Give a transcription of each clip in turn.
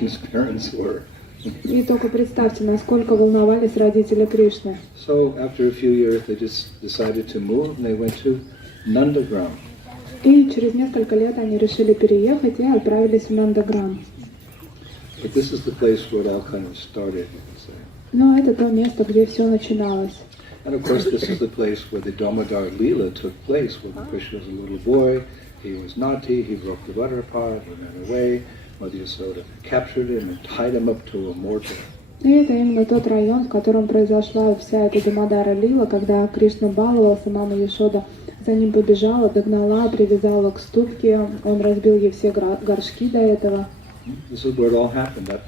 his parents were. И только представьте, насколько волновались родители Кришны. So after a few years, they just decided to move, and they went to Nandagram. И через несколько лет они решили переехать и отправились в Нандаграм. But this is the place where it all kind of started, you could say. Но это то место, где все начиналось. And of course, this is the place where the Damodar Leela took place, when Krishna was a little boy. He was naughty, he broke the butter pot, he ran away. Mother Yasoda captured him and tied him up to a mortar. И это именно тот район, в котором произошла вся эта Дамодара Лила, когда Кришна баловался, мама Яшода за ним побежала, догнала, привязала к ступке, он разбил ей все горшки до этого. This is where it all happened. That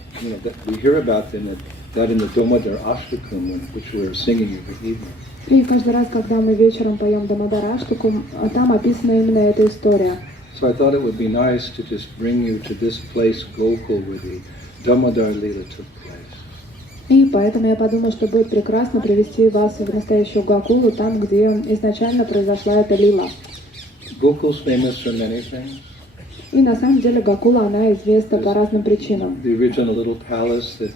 we hear about that in the Damodar Ashtakam, which we are singing every evening. И каждый раз, когда мы вечером поем Дамодар Аштакам, там описана именно эта история. So I thought it would be nice to just bring you to this place, Gokul, where the Damodar Leela took place. И поэтому я подумала, что будет прекрасно привести вас в настоящую Гокулу, там, где изначально произошла эта лила. Gokul's famous for many things. И на самом деле Гокула, она известна по разным причинам. The original little palace that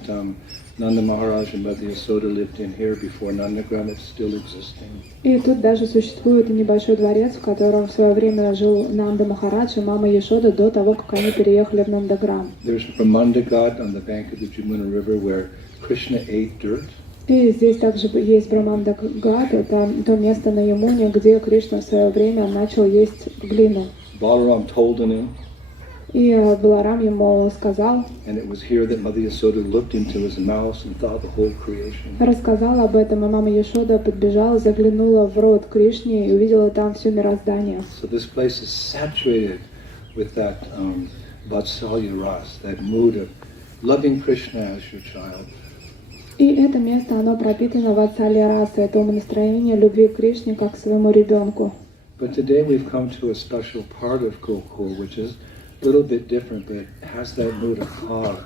Nanda Maharaj and Mother Yasoda lived in here before Nandagram, it's still existing. И тут даже существует небольшой дворец, в котором в свое время жил Нанда Махарадж и мама Яшода до того, как они переехали в Нандаграм. There's Brahmanda Ghat on the bank of the Yamuna River where Krishna ate dirt. И здесь также есть Брахманда Гhat, это то место на Ямуне, где Кришна в свое время начал есть глину. Balaram told him. И Баларам ему сказал, And it was here that Mother Yasoda looked into his mouth and thought the whole creation. Рассказал об этом, и мама Яшода подбежала, заглянула в рот Кришне и увидела там все мироздание. So this place is saturated with that Vatsalya ras, that mood of loving Krishna as your child. И это место, оно пропитано ватсалья раса, это умонастроение любви к Кришне как к своему ребенку. But today we've come to a special part of Gokul, which is a little bit different, but it has that mood of awe.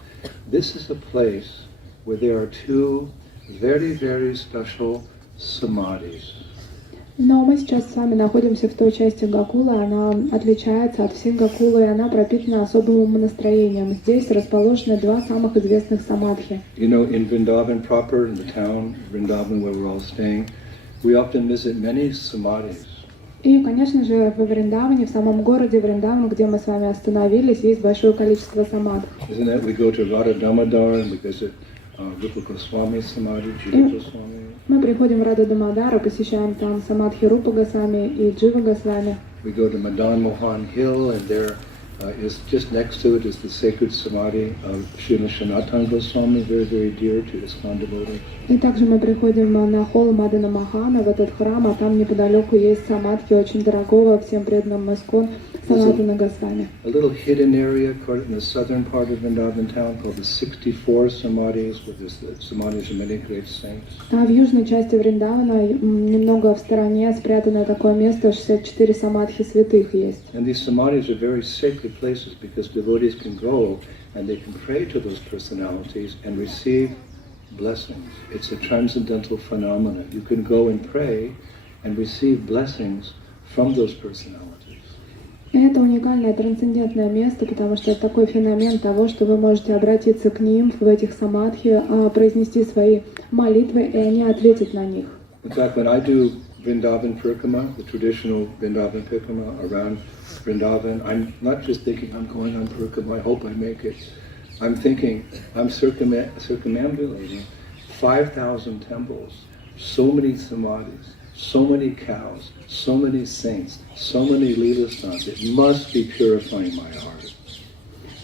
This is a place where there are two very, very special samadhis. Но мы сейчас с вами находимся в той части Гокулы, она отличается от всей Гокулы, и она пропитана особым умонастроением. Здесь расположены два самых известных самадхи. You know, in Vrindavan proper, in the town, Vrindavan, where we're all staying, we often visit many samadhis. И, конечно же, во Вриндаване, в самом городе Вриндаван, где мы с вами остановились, есть большое количество самадх. Isn't it? We go to Radha Damodar and we visit Rupa Goswami Samadhi, Jiva Goswami. Мы приходим в Рада Дамодара, посещаем там самадхи Рупа Госвами и Джива Госвами. We go to Madan Mohan Hill, and there is just next to it is the sacred samadhi of Srila Sanatana Goswami, very, very dear to ISKCON devotees. И также мы приходим на холм Мадана Махана, в этот храм, а там неподалеку есть самадхи очень дорогого всем преданным ISKCON Санатана Госвами. A little hidden area in the southern part of Vrindavan town called the 64 samadhis, where there's the samadhis of many great saints. А в южной части Вриндавана, немного в стороне, спрятано такое место, 64 самадхи святых есть. And these samadhis are very sacred places because devotees can go and they can pray to those personalities and receive blessings. It's a transcendental phenomenon. You can go and pray and receive blessings from those personalities. Это уникальное трансцендентное место, потому что это такой феномен того, что вы можете обратиться к ним в этих самадхи, произнести свои молитвы, и они ответят на них. In fact, when I do Vrindavan Parikrama, the traditional Vrindavan Parikrama around Vrindavan, I'm not just thinking I'm going on Parikrama, I hope I make it. I'm thinking I'm circumambulating 5,000 temples, so many samadhis, so many cows, so many saints, so many leela-stans. It must be purifying my heart.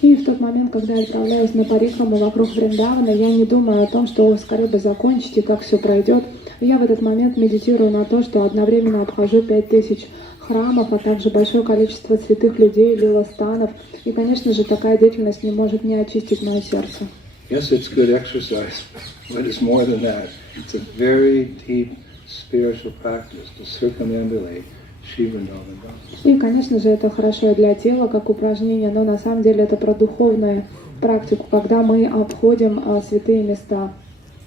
И в тот момент, когда я отправляюсь на парикраму вокруг Вриндавана, я не думаю о том, что скорее бы закончить и как все пройдет. Я в этот момент медитирую на то, что одновременно обхожу 5000 храмов, а также большое количество святых людей, лиластанов. И, конечно же, такая деятельность не может не очистить мое сердце. Yes, it's good exercise, but it's more than that. It's a very deep spiritual practice to circumambulate Shri Vrindavan. И, конечно же, это хорошо и для тела, как упражнение, но на самом деле это про духовную практику, когда мы обходим святые места.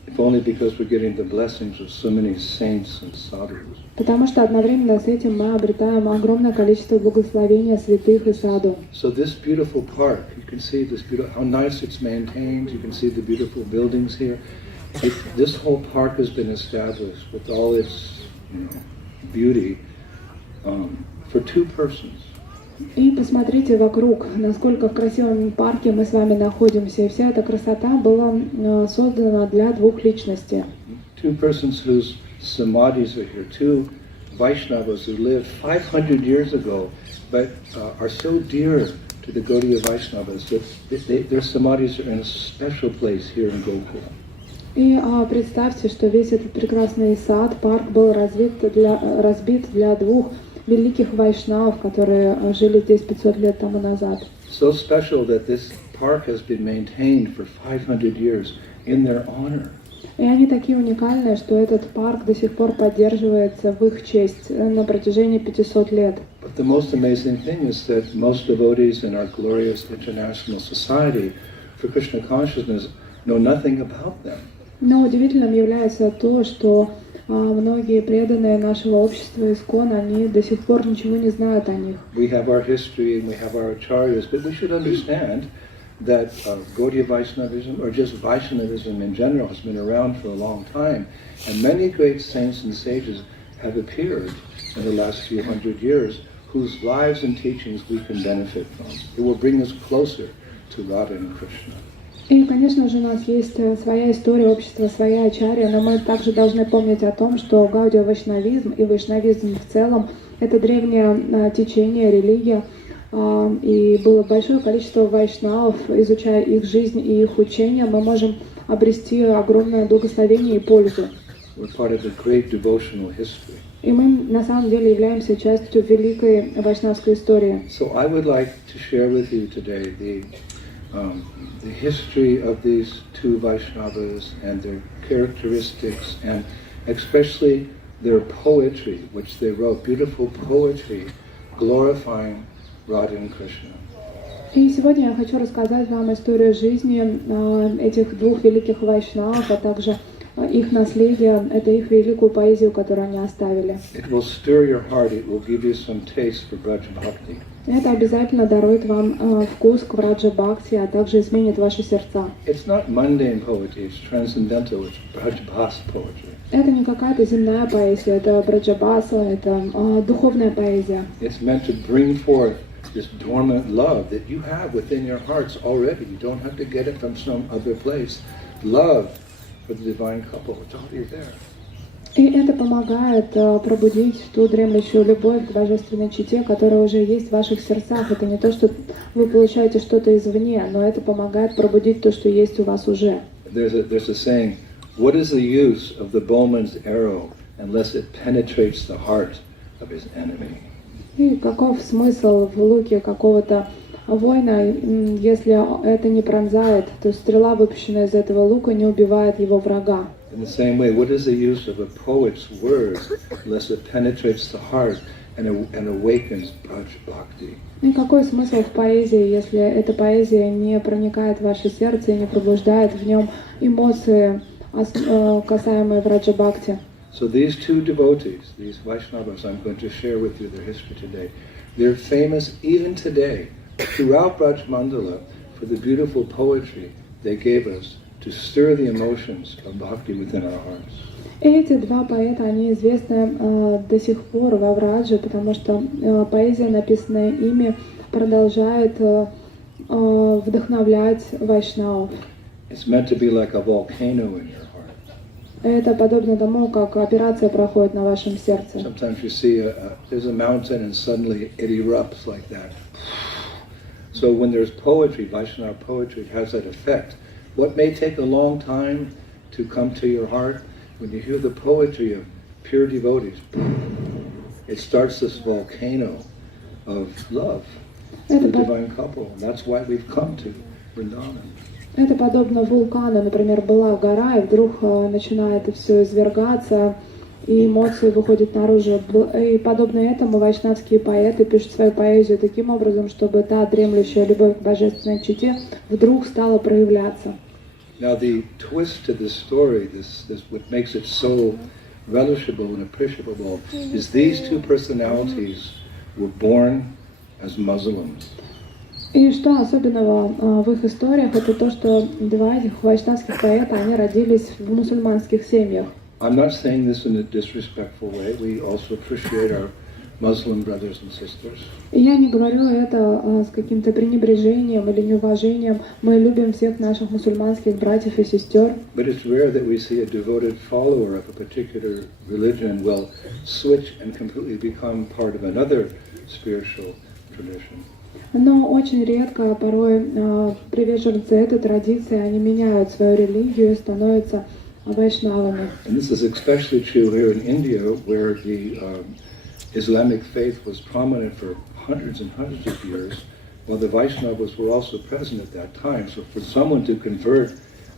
If only because we're getting the blessings of so many saints and sadhus. Потому что одновременно с этим мы обретаем огромное количество благословения святых и саду. So this beautiful park, you can see this beautiful, how nice it's maintained. You can see the beautiful buildings here. This whole park has been established with all its, beauty for two persons. И посмотрите вокруг, насколько в красивом парке мы с вами находимся. И вся эта красота была создана для двух личностей. Two persons whose samadhis are here, two Vaishnavas who lived 500 years ago, but are so dear to the Gaudiya Vaishnavas that their samadhis are in a special place here in Gokula. И представьте, что весь этот прекрасный сад, парк был разбит для двух великих вайшнавов, которые жили здесь 500 лет тому назад. So special that this park has been maintained for 500 years in their honor. И они такие уникальные, что этот парк до сих пор поддерживается в их честь на протяжении 500 лет. But the most amazing thing is that most devotees in our glorious international society for Krishna consciousness know nothing about them. Но удивительным является то, что многие преданные нашего общества ИСККОН, они до сих пор ничего не знают о них. We have our history and we have our acharyas, but we should understand that Gaudiya Vaishnavism, or just Vaishnavism in general, has been around for a long time, and many great saints and sages have appeared in the last few hundred years, whose lives and teachings we can benefit from. It will bring us closer to Radha and Krishna. И, конечно же, у нас есть своя история общества, своя ачарья, но мы также должны помнить о том, что гаудия вайшнавизм и вайшнавизм в целом – это древнее течение, религия, и было большое количество вайшнавов. Изучая их жизнь и их учения, мы можем обрести огромное благословение и пользу. И мы на самом деле являемся частью великой вайшнавской истории. So I would like to share with you today the history of these two Vaishnavas and their characteristics, and especially their poetry, which they wrote, beautiful poetry glorifying Radha and Krishna. И сегодня я хочу рассказать вам историю жизни этих двух великих вайшнавов, а также их наследие, это их великую поэзию, которую они оставили. It will stir your heart, it will give you some taste for Braj Bhakti. Это обязательно дарует вам вкус к Враджа Бхакти, а также изменит ваши сердца. It's not mundane poetry, it's transcendental, it's Braj Bhas poetry. Это не какая-то земная поэзия, это Браджабаса, это духовная поэзия. It's meant to bring forth this dormant love that you have within your hearts already. You don't have to get it from some other place. Love for the divine couple, it's already there. И это помогает пробудить ту дремлющую любовь к божественной чете, которая уже есть в ваших сердцах. Это не то, что вы получаете что-то извне, но это помогает пробудить то, что есть у вас уже. There's a saying, what is the use of the bowman's arrow unless it penetrates the heart of his enemy? И каков смысл в луке какого-то воина, если это не пронзает, то стрела, выпущенная из этого лука, не убивает его врага. In the same way, what is the use of a poet's words unless it penetrates the heart and awakens Braj Bhakti? И какой смысл в поэзии, если эта поэзия не проникает в ваше сердце и не пробуждает в нем эмоции, касаемые Враджа Бхакти? So these two devotees, these Vaishnavas, I'm going to share with you their history today. They're famous even today throughout Braj Mandala for the beautiful poetry they gave us to stir the emotions of bhakti within our hearts. Эти два поэта, они известны до сих пор во Врадже, потому что поэзия, написанная ими, продолжает вдохновлять вайшнавов. It's meant to be like a volcano in your heart. Это подобно тому, как операция проходит на вашем сердце. Sometimes you see there's a mountain and suddenly it erupts like that. So when there's poetry, Vaishnava poetry, it has that effect. What may take a long time to come to your heart, when you hear the poetry of pure devotees, it starts this volcano of love for the divine couple. And that's why we've come to Vrindavan. Это подобно вулкану. Например, была гора, и вдруг начинает все извергаться, и эмоции выходят наружу. И подобно этому вайшнавские поэты пишут свою поэзию таким образом, чтобы та дремлющая любовь к божественной чете вдруг стала проявляться. Now the twist to this story, this what makes it so relishable and appreciable, is these two personalities were born as Muslims. И что особенного в их историях, это то, что два этих вайшнавских поэта, они родились в мусульманских семьях. I'm not saying this in a disrespectful way. We also appreciate our Muslim brothers and sisters. И я не говорю это с каким-то пренебрежением или неуважением. Мы любим всех наших мусульманских братьев и сестер. But it's rare that we see a devoted follower of a particular religion will switch and completely become part of another spiritual tradition. Но очень редко, порой приверженцы этой традиции, они меняют свою религию и становятся вайшнавами. And this is especially true here in India, where the Islamic faith was prominent for hundreds and hundreds of years, while the Vaishnavas were also present at that time. So for someone to convert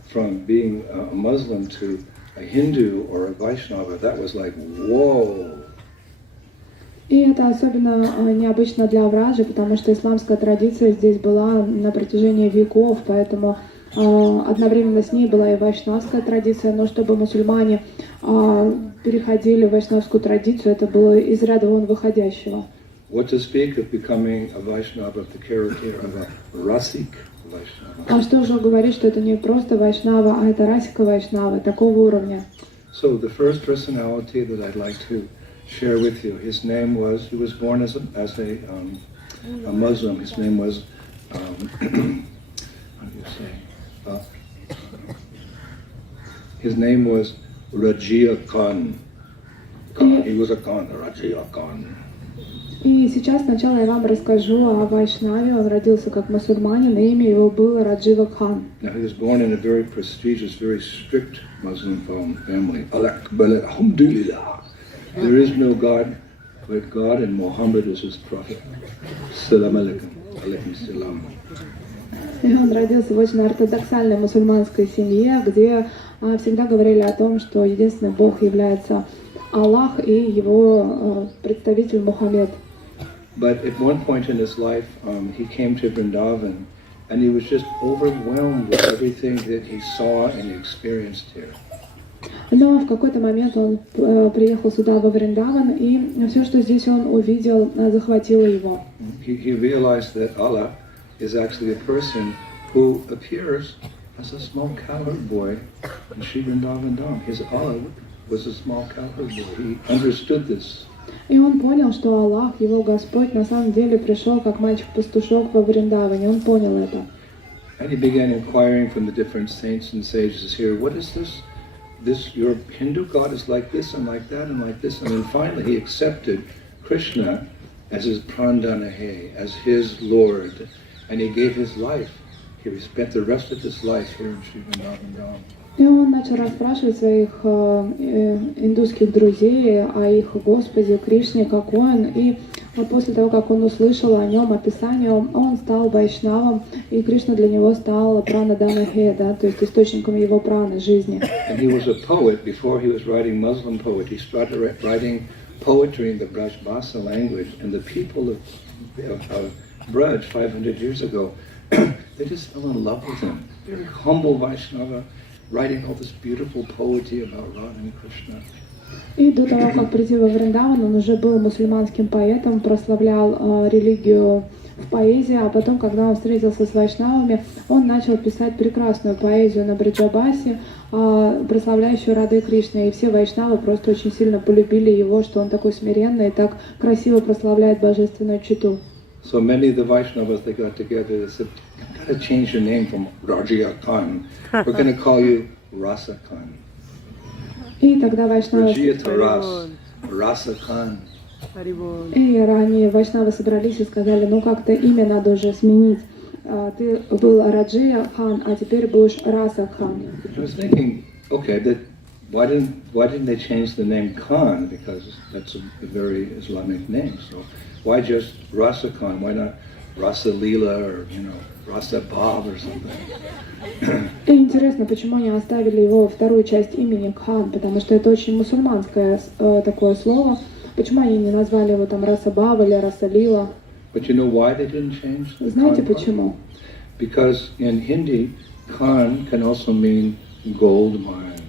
from being a Muslim to a Hindu or a Vaishnava, that was like, whoa! И это особенно необычно для Враджи, потому что исламская традиция здесь была на протяжении веков, поэтому одновременно с ней была и вайшнавская традиция, но чтобы мусульмане переходили в вайшнавскую традицию, это было из ряда вон выходящего. What to speak of becoming a Vaishnava of the character of a Rasik Vaishnava? А что уже говорить, что это не просто вайшнава, а это расика вайшнава, такого уровня. So the first personality that I'd like to share with you, his name was, he was born as a Muslim. His name was, how do you say? His name was Rajia Khan. He was a Khan, Rajia Khan. И сейчас сначала я вам расскажу о Вайшнаве. Он родился как мусульманин, и имя его было Раджива Кхан. Now he was born in a very prestigious, very strict Muslim family. Alhamdulillah. There is no God but God, and Muhammad is his prophet. Salam alaikum. Alaikum salam. И он родился в очень ортодоксальной мусульманской семье, где всегда говорили о том, что единственный Бог является Аллах и его представитель Мухаммед. But at one point in his life, he came to Vrindavan, and he was just overwhelmed with everything that he saw and experienced here. Но в какой-то момент он приехал сюда, во Вриндаван, и все, что здесь он увидел, захватило его. He realized that Allah is actually a person who appears as a small cowherd boy in Sri Vrindavan Dham. His Allah was a small cowherd boy. He understood this. И он понял, что Аллах, его Господь, на самом деле пришел как мальчик-пастушок во Вриндаване. Он понял это. And he began inquiring from the different saints and sages here, what is this? This, your Hindu God is like this and like that and like this. And then finally he accepted Krishna as his Prandanahe, as his Lord. And he gave his life. He spent the rest of his life here in Sri Vrindavan Dham. И он начал расспрашивать своих индусских друзей о их Господе Кришне, какой он. И после того, как он услышал о нем описание, он стал вайшнавом, и Кришна для него стал пранаданахе, да, то есть источником его праны, жизни. And he was a poet before he was writing Muslim poetry. He started writing poetry in the Brajbasa language, and the people of Braj 500 years ago, they just fell in love with him. Very humble Vaishnava, writing all this beautiful poetry about Radha and Krishna. И до того, как прийти во Вриндаван, он уже был мусульманским поэтом, прославлял религию в поэзии, а потом, когда он встретился с вайшнавами, он начал писать прекрасную поэзию на Бриджабасе, прославляющую Рады Кришны. И все вайшнавы просто очень сильно полюбили его, что он такой смиренный и так красиво прославляет божественную читу. So many of the Vaishnavas, they got together, they said, you've got to change your name from Rajia Khan. We're going to call you Rasa Khan. И тогда вайшнавы... Rasa Khan. И ранее вайшнавы собрались и сказали, ну как-то имя надо уже сменить. Ты был Раджия Хан, а теперь будешь Раса Хан. I was thinking, okay, why didn't they change the name Khan? Because that's a very Islamic name. So why just Rasa Khan? Why not Rasa Leela or, Rasa Bab or something? И интересно, почему они оставили его вторую часть имени Хан, потому что это очень мусульманское такое слово. Почему они не назвали его там Раса Баб или Раса Лила? But you know why they didn't change? Знаете почему? Because in Hindi, Khan can also mean gold mine.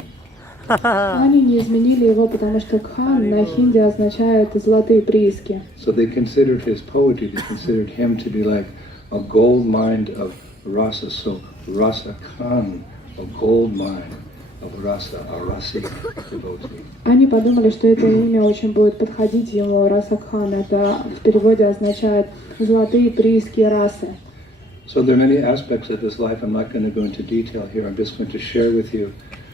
Они не изменили его, потому что Кхан на хинди означает золотые прииски. So they considered his poetry, they considered him to be like a gold mine of rasa. So Rasa Khan, a gold mine of rasa, a rasic devotee. Они подумали, что это имя очень будет подходить ему, Раса Кхан. Это в переводе означает золотые прииски расы. So there are many aspects of his life. I'm not going to go into detail here. I'm just going to share with you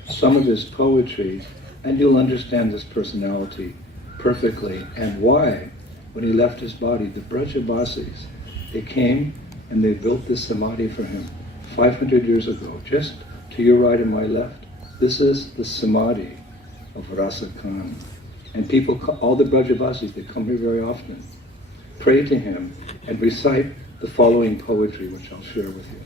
some of his poetry, and you'll understand his personality perfectly and why, when he left his body, the Brajabasis, they came and they built this samadhi for him 500 years ago, just to your right and my left. This is the samadhi of Rasa Khan. And people, all the Brajabasis, they come here very often, pray to him and recite the following poetry, which I'll share with you.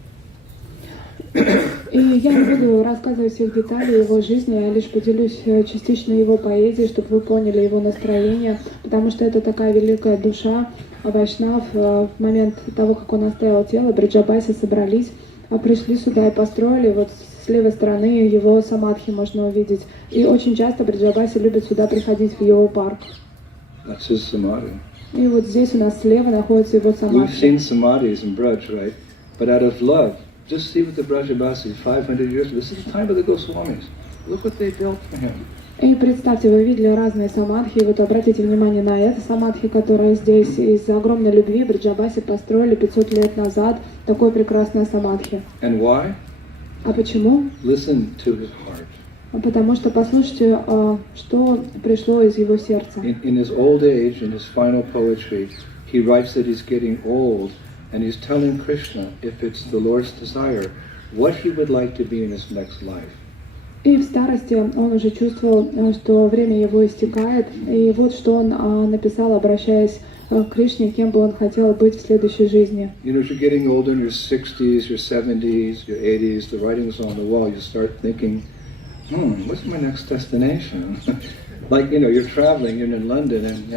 И я не буду рассказывать всех деталей его жизни, я лишь поделюсь частично его поэзией, чтобы вы поняли его настроение, потому что это такая великая душа. Вайшнав в момент того, как он оставил тело, Браджабаси собрались, пришли сюда и построили, вот с левой стороны его самадхи можно увидеть. И очень часто Браджабаси любят сюда приходить, в его парк. That's his samadhi. И вот здесь у нас слева находится его We've самадхи. seen samadhis in Braj, right? But out of love, just see what the Brajabasis, 500 years ago, this is the time of the Goswamis. Look what they built for him. И представьте, вы видели разные самадхи, и вот обратите внимание на это самадхи, которое здесь из-за огромной любви Браджабаси построили 500 лет назад, такое прекрасное самадхи. And why? А почему? Listen to his heart. Потому что послушайте, что пришло из его сердца. In his old age, in his final poetry, he writes that he's getting old, and he's telling Krishna, if it's the Lord's desire, what he would like to be in his next life. И в старости он уже чувствовал, что время его истекает, и вот что он написал, обращаясь к Кришне, кем бы он хотел быть в следующей жизни. You know, as you're getting older in your 60s, your 70s, your 80s, the writing's on the wall, you start thinking, what's my next destination? Like, you know, you're traveling, you're in London, and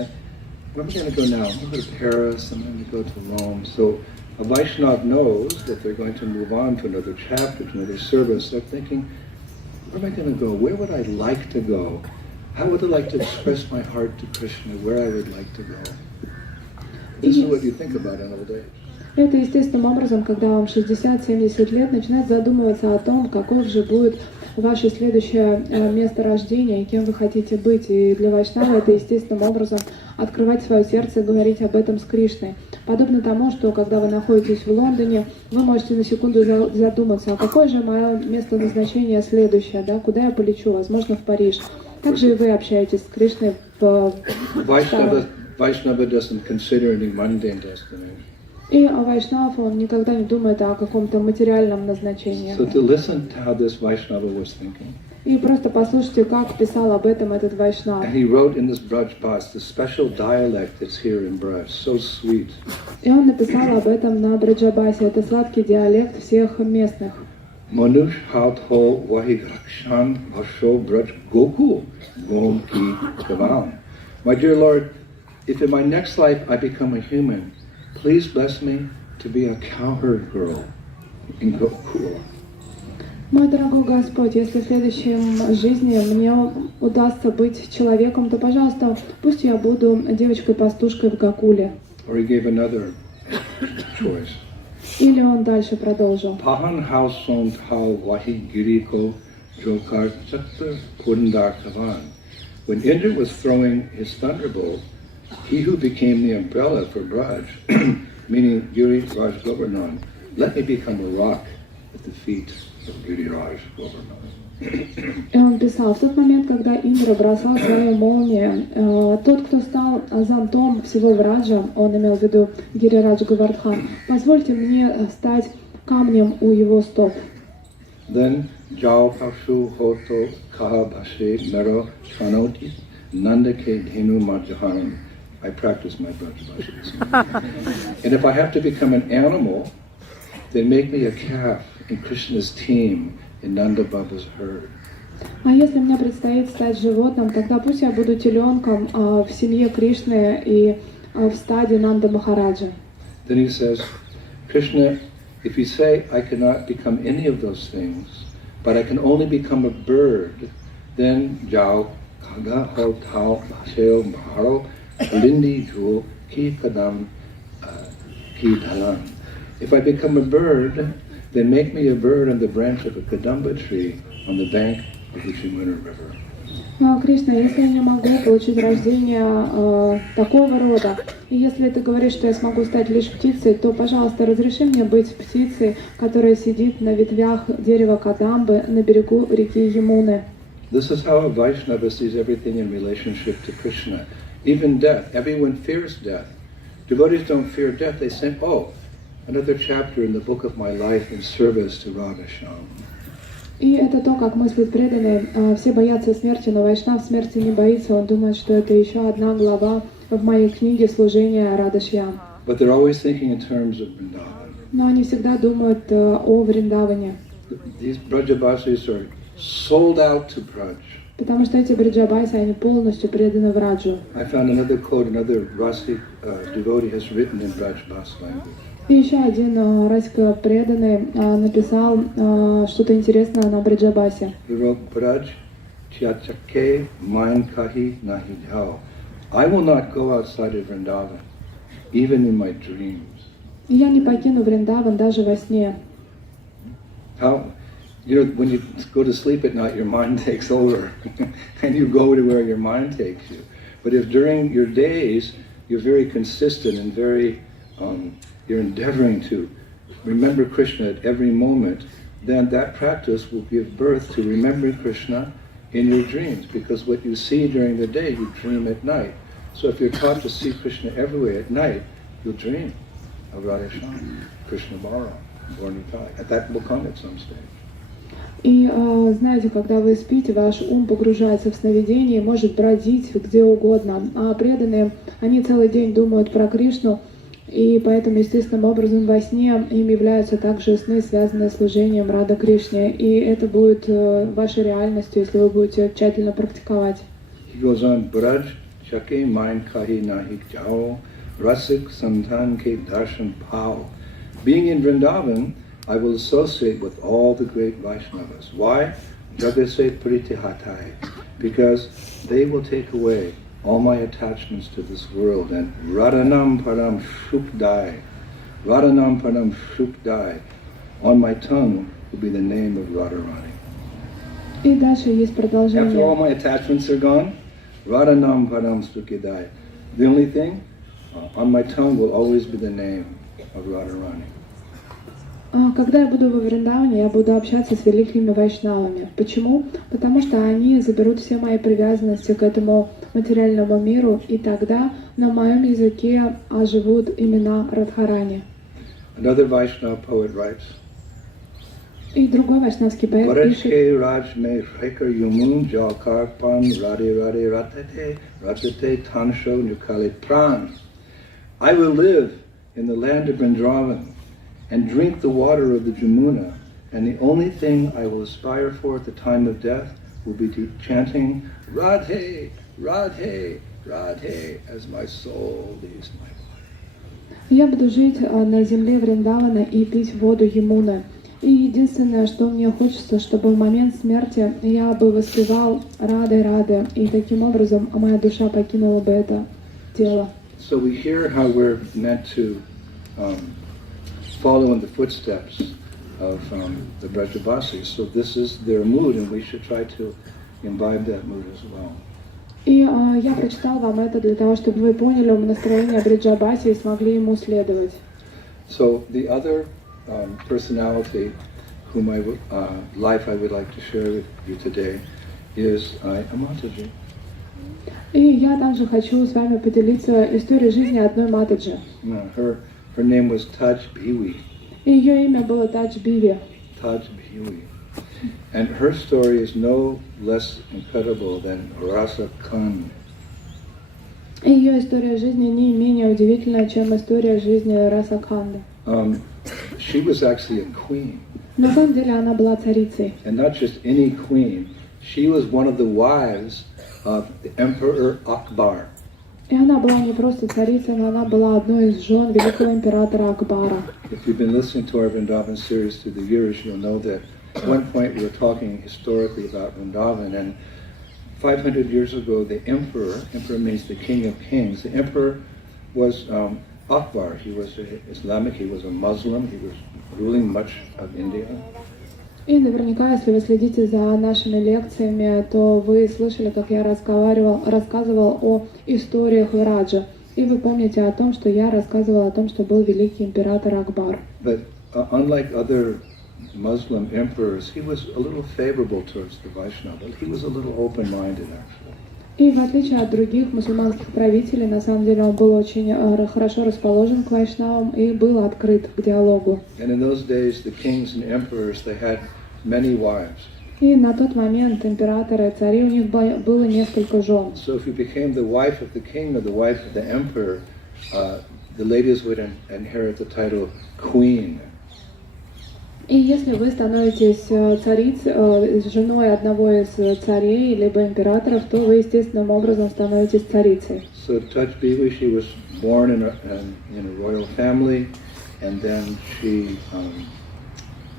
where am I going to go now? I'm going to go to Paris, I'm going to go to Rome. So a Vaishnava knows that they're going to move on to another chapter, to another service. They're thinking, where am I going to go? Where would I like to go? How would I like to express my heart to Krishna? Where I would like to go? This is what you think about in old age. Это естественным образом, когда вам 60-70 лет, начинать задумываться о том, каков же будет ваше следующее место рождения и кем вы хотите быть. И для вайшнава это естественным образом открывать свое сердце и говорить об этом с Кришной. Подобно тому, что когда вы находитесь в Лондоне, вы можете на секунду задуматься, а какое же мое место назначения следующее, да, куда я полечу, возможно, в Париж. Также и вы общаетесь с Кришной в Vaishnava doesn't consider any mundane destination. И Вайшнав, он никогда не думает о каком-то материальном назначении. So to listen to how this Vaishnava was thinking. И просто послушайте, как писал об этом этот Вайшнав. And he wrote in this Braj Bhas, the special dialect that's here in Braj, so sweet. И он написал об этом на Браджабасе. Это сладкий диалект всех местных. Manush hat ho vahigrakshan vasho Braj Gokul gom ki kavam. My dear Lord, if in my next life I become a human, please bless me to be a cowherd girl in Gokula. Мой дорогой Господь, если в следующем жизни мне удастся быть человеком, то, пожалуйста, пусть я буду девочкой-пастушкой в Гокуле. Or he gave another choice. Или он дальше продолжил. Pahan hausong hau vahi giriko jokar chatta purandar kavan. When Indra was throwing his thunderbolt, he who became the umbrella for Braj, meaning Giri Raj Govardhan, let me become a rock at the feet of Giri Raj Govardhan. И он писал, в тот момент, когда Индра бросал свою молнию, тот, кто стал зонтом всего Враджа, он имел в виду Гирирадж Говардхан, позвольте мне стать камнем у его стоп. Then Jao Pashu Hoto Kaha Bashe Mero Chanoti Nanda Ke Dhenu Madhahanam. I practice my Braj. And if I have to become an animal, then make me a calf in Krishna's team in Nanda Baba's herd. А если мне предстоит стать животным, тогда пусть я буду теленком в семье Кришны и в стаде Нанда Махараджа. Then he says, Krishna, If you say, I cannot become any of those things, but I can only become a bird, then Jao, Kaga, Ho, Tao, Seo, Maharo, Lindi, Jewel, Ki, Kadam, Ki, Dhalam. If I become a bird, then make me a bird on the branch of a Kadamba tree on the bank of the Yamuna River. Кришна, если я не могу получить рождение такого рода, и если ты говоришь, что я смогу стать лишь птицей, то, пожалуйста, разреши мне быть птицей, которая сидит на ветвях дерева Кадамбы на берегу реки Ямуны. This is how a Vaishnava sees everything in relationship to Krishna. Even death. Everyone fears death. Devotees don't fear death. They say, oh, another chapter in the book of my life in service to Radha-Shyam. И это то, как мыслят преданные. Все боятся смерти, но Вайшнав смерти не боится. Он думает, что это еще одна глава в моей книге служения Радha-Шьям. But they're always thinking in terms of Vrindavan. Но они всегда думают о Вриндаване. These Brajabasis are sold out to Braj. Потому что эти бриджабайсы, они полностью преданы Враджу. I found another quote, another Rasic devotee has written in Braj-Bas language. И еще один расика преданный написал что-то интересное на бриджабасе. He wrote, Braj, Chyachakke, Main Kahi Nahi Jao. I will not go outside of Vrindavan, even in my dreams. Я не покину Вриндаван даже во сне. How, you know, when you go to sleep at night, your mind takes over, and you go to where your mind takes you. But if during your days you're very consistent and very, you're endeavoring to remember Krishna at every moment, then that practice will give birth to remembering Krishna in your dreams, because what you see during the day, you dream at night. So if you're taught to see Krishna everywhere at night, you'll dream of Radha-Shyam, Krishna Balaram, born and that will come at some stage. И знаете, когда вы спите, ваш ум погружается в сновидение и может бродить где угодно. А преданные, они целый день думают про Кришну, и поэтому естественным образом во сне им являются также сны, связанные с служением Рада Кришне. И это будет вашей реальностью, если вы будете тщательно практиковать. He goes on, Braj, Chake, Main Kahi Nahi Jao, Rasik Santan Ke Darshan Pao. Being in Vrindavan, I will associate with all the great Vaishnavas. Why? Jagase Pritihatai. Because they will take away all my attachments to this world, and Radhanam Param Shukdai. Radhanam Param Shukdai. On my tongue will be the name of Radharani. И дальше есть продолжение. After all my attachments are gone, Radhanam Param Shukdai. The only thing on my tongue will always be the name of Radharani. Когда я буду во Вриндаване, я буду общаться с великими вайшнавами. Почему? Потому что они заберут все мои привязанности к этому материальному миру, и тогда на моем языке оживут имена Радхарани. Another Vaishnava poet writes, И другой вайшнавский поэт пишет: I will live in the land of Vrindavan and drink the water of the Jamuna, and the only thing I will aspire for at the time of death will be to chanting Radhe, Radhe, Radhe as my soul leaves my body. Я буду жить на земле Вриндавана и пить воду Ямуны. И единственное, что мне хочется, чтобы в момент смерти я бы воспевал Рады, Рады, и таким образом моя душа покинула бы это тело. So we hear how we're meant to follow in the footsteps of the Brajabasis. So this is their mood, and we should try to imbibe that mood as well. И я прочитал вам это для того, чтобы вы поняли настроение Бриджабаси и смогли ему следовать. So the other personality whom life I would like to share with you today is Mataji. И я также хочу с вами поделиться историей жизни одной Матаджи. Her name was Taj Biwi. И ее имя было Тадж Биви. Taj Biwi. And her story is no less incredible than Rasa Khan. И ее история жизни не менее удивительна, чем история жизни Раса Кханды. She was actually a queen. На самом деле она была царицей. And not just any queen. She was one of the wives of the Emperor Akbar. И она была не просто царицей, но она была одной из жен великого императора Акбара. If you've been listening to our Vrindavan series through the years, you'll know that at one point we were talking historically about Vrindavan, and 500 years ago the emperor means the king of kings, the emperor was Akbar. He was Islamic, he was a Muslim, he was ruling much of India. И наверняка, если вы следите за нашими лекциями, то вы слышали, как я рассказывал о историях Вираджа. И вы помните о том, что я рассказывала о том, что был великий император Акбар. But unlike other Muslim emperors, he was a little favorable towards the Vaishnava. He was a little open-minded, actually. И в отличие от других мусульманских правителей, на самом деле он был очень хорошо расположен к вайшнавам и был открыт к диалогу. And in those days, the kings and emperors, they had many wives. И на тот момент императоры, цари, у них было несколько жен. So if you became the wife of the king or the wife of the emperor, the ladies would inherit the title queen. И если вы становитесь женой одного из царей либо императоров, то вы естественным образом становитесь царицей. So Tajbiwi, she was born in a royal family, and then she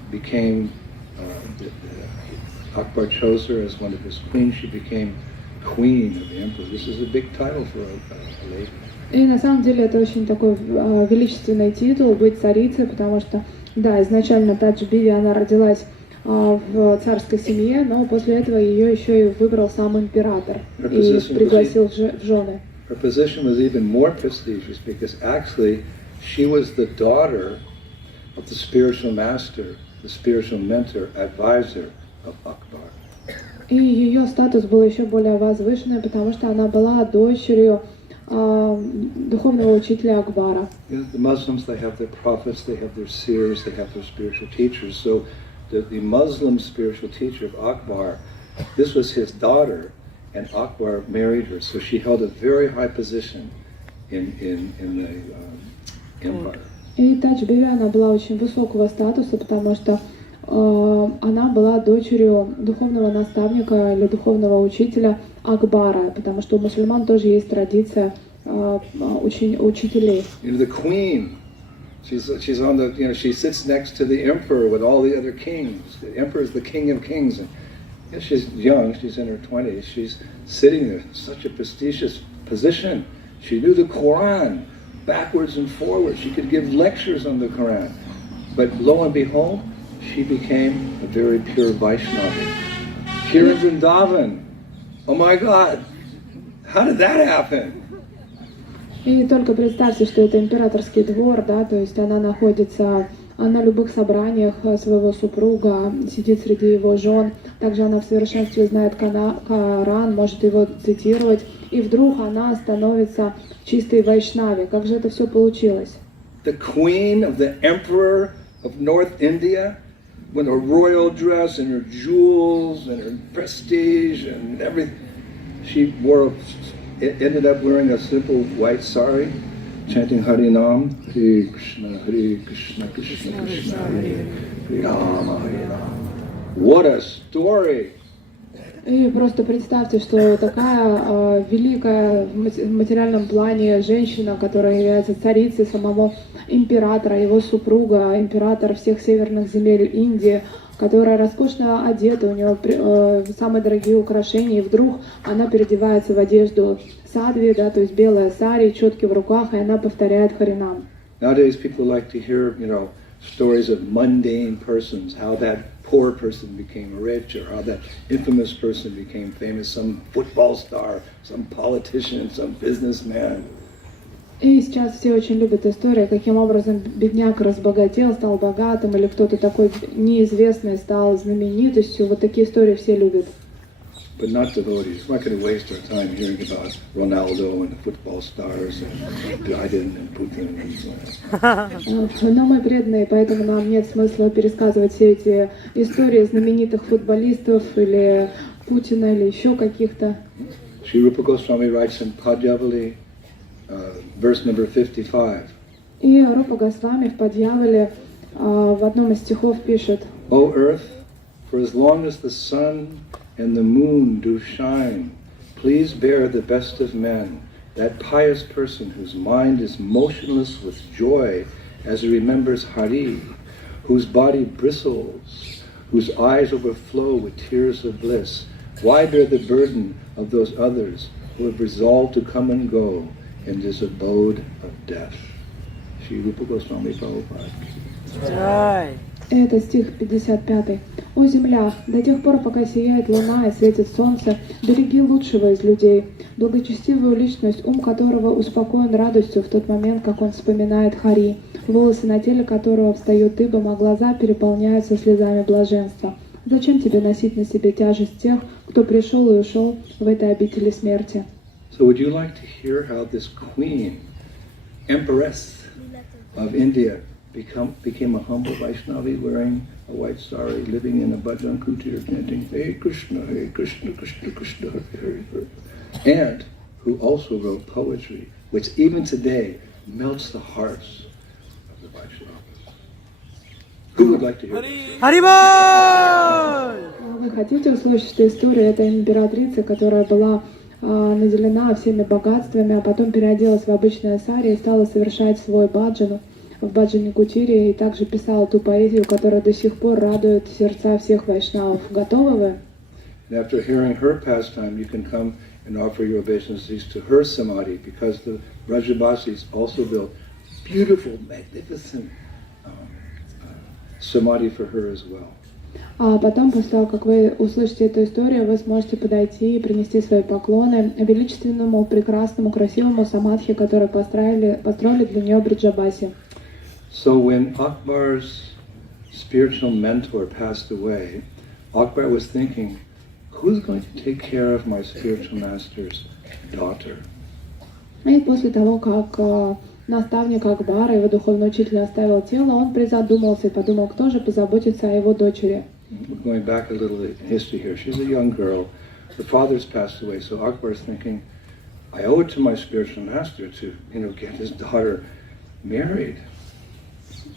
became. Akbar chose her as one of his queens. She became queen of the emperor. This is a big title for a lady. И на самом деле это очень такой величественный титул быть царицей, потому что, да, изначально Таджбиви, она родилась в царской семье, но после этого ее еще и выбрал сам император и пригласил в жены. Her position was even more prestigious because actually she was the daughter of the spiritual master, the spiritual mentor, advisor of Akbar. И ее статус был еще более возвышенный, потому что она была дочерью духовного учителя Акбара. The Muslims, they have their prophets, they have their seers, they have their spiritual teachers. So the Muslim spiritual teacher of Akbar, this was his daughter, and Akbar married her. So she held a very high position in the empire. И Таджбиви, она была очень высокого статуса, потому что она была дочерью духовного наставника или духовного учителя Акбара, потому что у мусульман тоже есть традиция учителей. The queen, she's on the, she sits next to the emperor with all the other kings. The emperor is the king of kings, and she's young, she's in her 20s. She's sitting there in such a prestigious position. She knew the Quran backwards and forwards. She could give lectures on the Quran, but lo and behold, she became a very pure Vaishnava. Here in Vrindavan. Oh my God! How did that happen? И только представьте, что это императорский двор, да, то есть она находится на любых собраниях своего супруга, сидит среди его жен. Также она в совершенстве знает Коран, может его цитировать. И вдруг она становится чистой вайшнавой. Как же это все получилось? The queen of the emperor of North India, with her royal dress and her jewels and her prestige and everything, she ended up wearing a simple white sari, chanting Harinam, Hare Krishna, Krishna Krishna, Hare Rama, Hare Rama. What a story! И просто представьте, что такая великая в материальном плане женщина, которая является царицей самого императора, его супруга, император всех северных земель Индии, которая роскошно одета, у нее самые дорогие украшения, и вдруг она переодевается в одежду садви, да, то есть белая сари, четки в руках, и она повторяет харинам. Nowadays people like to hear, stories of mundane persons, how that poor person became rich, or how that infamous person became famous, some football star, some politician, some businessman. И сейчас все очень любят истории, каким образом бедняк разбогател, стал богатым, или кто-то такой неизвестный стал знаменитостью. Вот такие истории все любят. But not devotees. We're not going to waste our time hearing about Ronaldo and the football stars and Biden and Putin and so on. Но мы преданные, поэтому нам нет смысла пересказывать все эти истории знаменитых футболистов или Путина или еще каких-то. Шрила Госвами writes in Padjavali, verse number 55. И Рупа Госвами в Падьявале в одном из стихов пишет: O earth, for as long as the sun and the moon do shine, please bear the best of men, that pious person whose mind is motionless with joy as he remembers Hari, whose body bristles, whose eyes overflow with tears of bliss, why bear the burden of those others who have resolved to come and go in this abode of death? Shri Rupa Goswami Prabhupada. Это стих 55. «О земля, до тех пор, пока сияет луна и светит солнце, береги лучшего из людей, благочестивую личность, ум которого успокоен радостью в тот момент, как он вспоминает Хари, волосы на теле которого встают дыбом, а глаза переполняются слезами блаженства. Зачем тебе носить на себе тяжесть тех, кто пришел и ушел в этой обители смерти?» So would you like to hear how this queen, empress of India, became a humble Vaishnavi wearing a white sari, living in a bhajan kutir, chanting Hare Krishna, Krishna Krishna, Hare Hare, and who also wrote poetry, which even today melts the hearts of the Vaishnavas. Who would like to hear this? Хариболь! Вы хотите услышать эту историю этой императрицы, которая была наделена всеми богатствами, а потом переоделась в обычное сари и стала совершать свой баджан в баджане кутире, и также писала ту поэзию, которая до сих пор радует сердца всех вайшнавов. Готовы вы? And after hearing her pastime, you can come and offer your obeisances to her samadhi, because the Brajabasis also built beautiful, magnificent samadhi for her as well. А потом, после того, как вы услышите эту историю, вы сможете подойти и принести свои поклоны величественному, прекрасному, красивому самадхи, который построили для нее Бриджабаси. So when Akbar's spiritual mentor passed away, Akbar was thinking, who's going to take care of my spiritual master's daughter? И после того, как наставник Акбара, его духовный учитель, оставил тело, он призадумался и подумал, кто же позаботится о его дочери. We're going back a little in history here. She's a young girl. The father's passed away, so Akbar's thinking, I owe it to my spiritual master to, get his daughter married.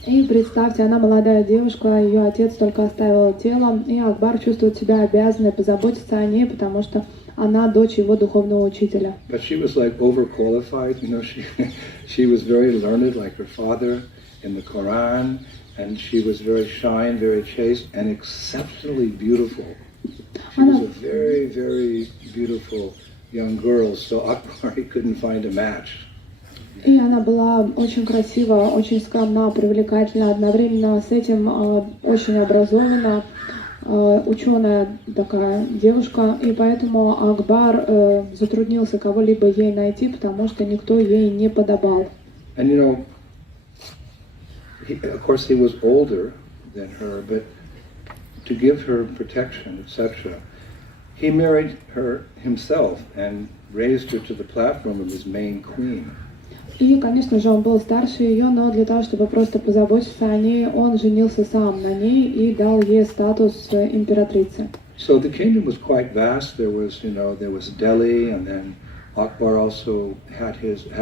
И представьте, она молодая девушка, ее отец только оставил тело, и Акбар чувствует себя обязанной позаботиться о ней, потому что она дочь его духовного учителя. But she was like overqualified, she was very learned like her father in the Quran, and she was very shy and very chaste and exceptionally beautiful. She was a very, very beautiful young girl, so Akbar, he couldn't find a match. И она была очень красива, очень скромна, привлекательна, одновременно с этим очень образована, ученая такая девушка, и поэтому Акбар затруднился кого-либо ей найти, потому что никто ей не подобал. And of course he was older than her, but to give her protection, etc., he married her himself and raised her to the platform of his main queen. И, конечно же, он был старше ее, но для того, чтобы просто позаботиться о ней, он женился сам на ней и дал ей статус императрицы. So the kingdom was quite vast. There was Delhi, and then Akbar also had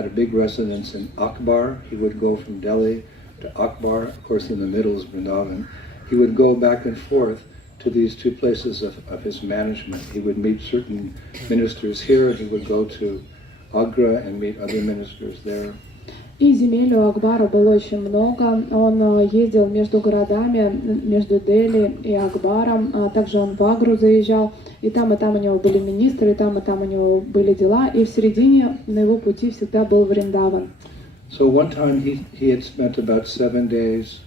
a big residence in Akbar. He would go from Delhi to Akbar. Of course, in the middle is Vrindavan. He would go back and forth to these two places of his management. He would meet certain ministers here, and he would go to Agra and meet other ministers there. И земель у Акбара было очень много. Он ездил между городами, между Дели и Акбаром, а также он в Агру заезжал. И там у него были министры, и там у него были дела. И в середине на его пути всегда был Вриндаван. So one time he had spent about 7 days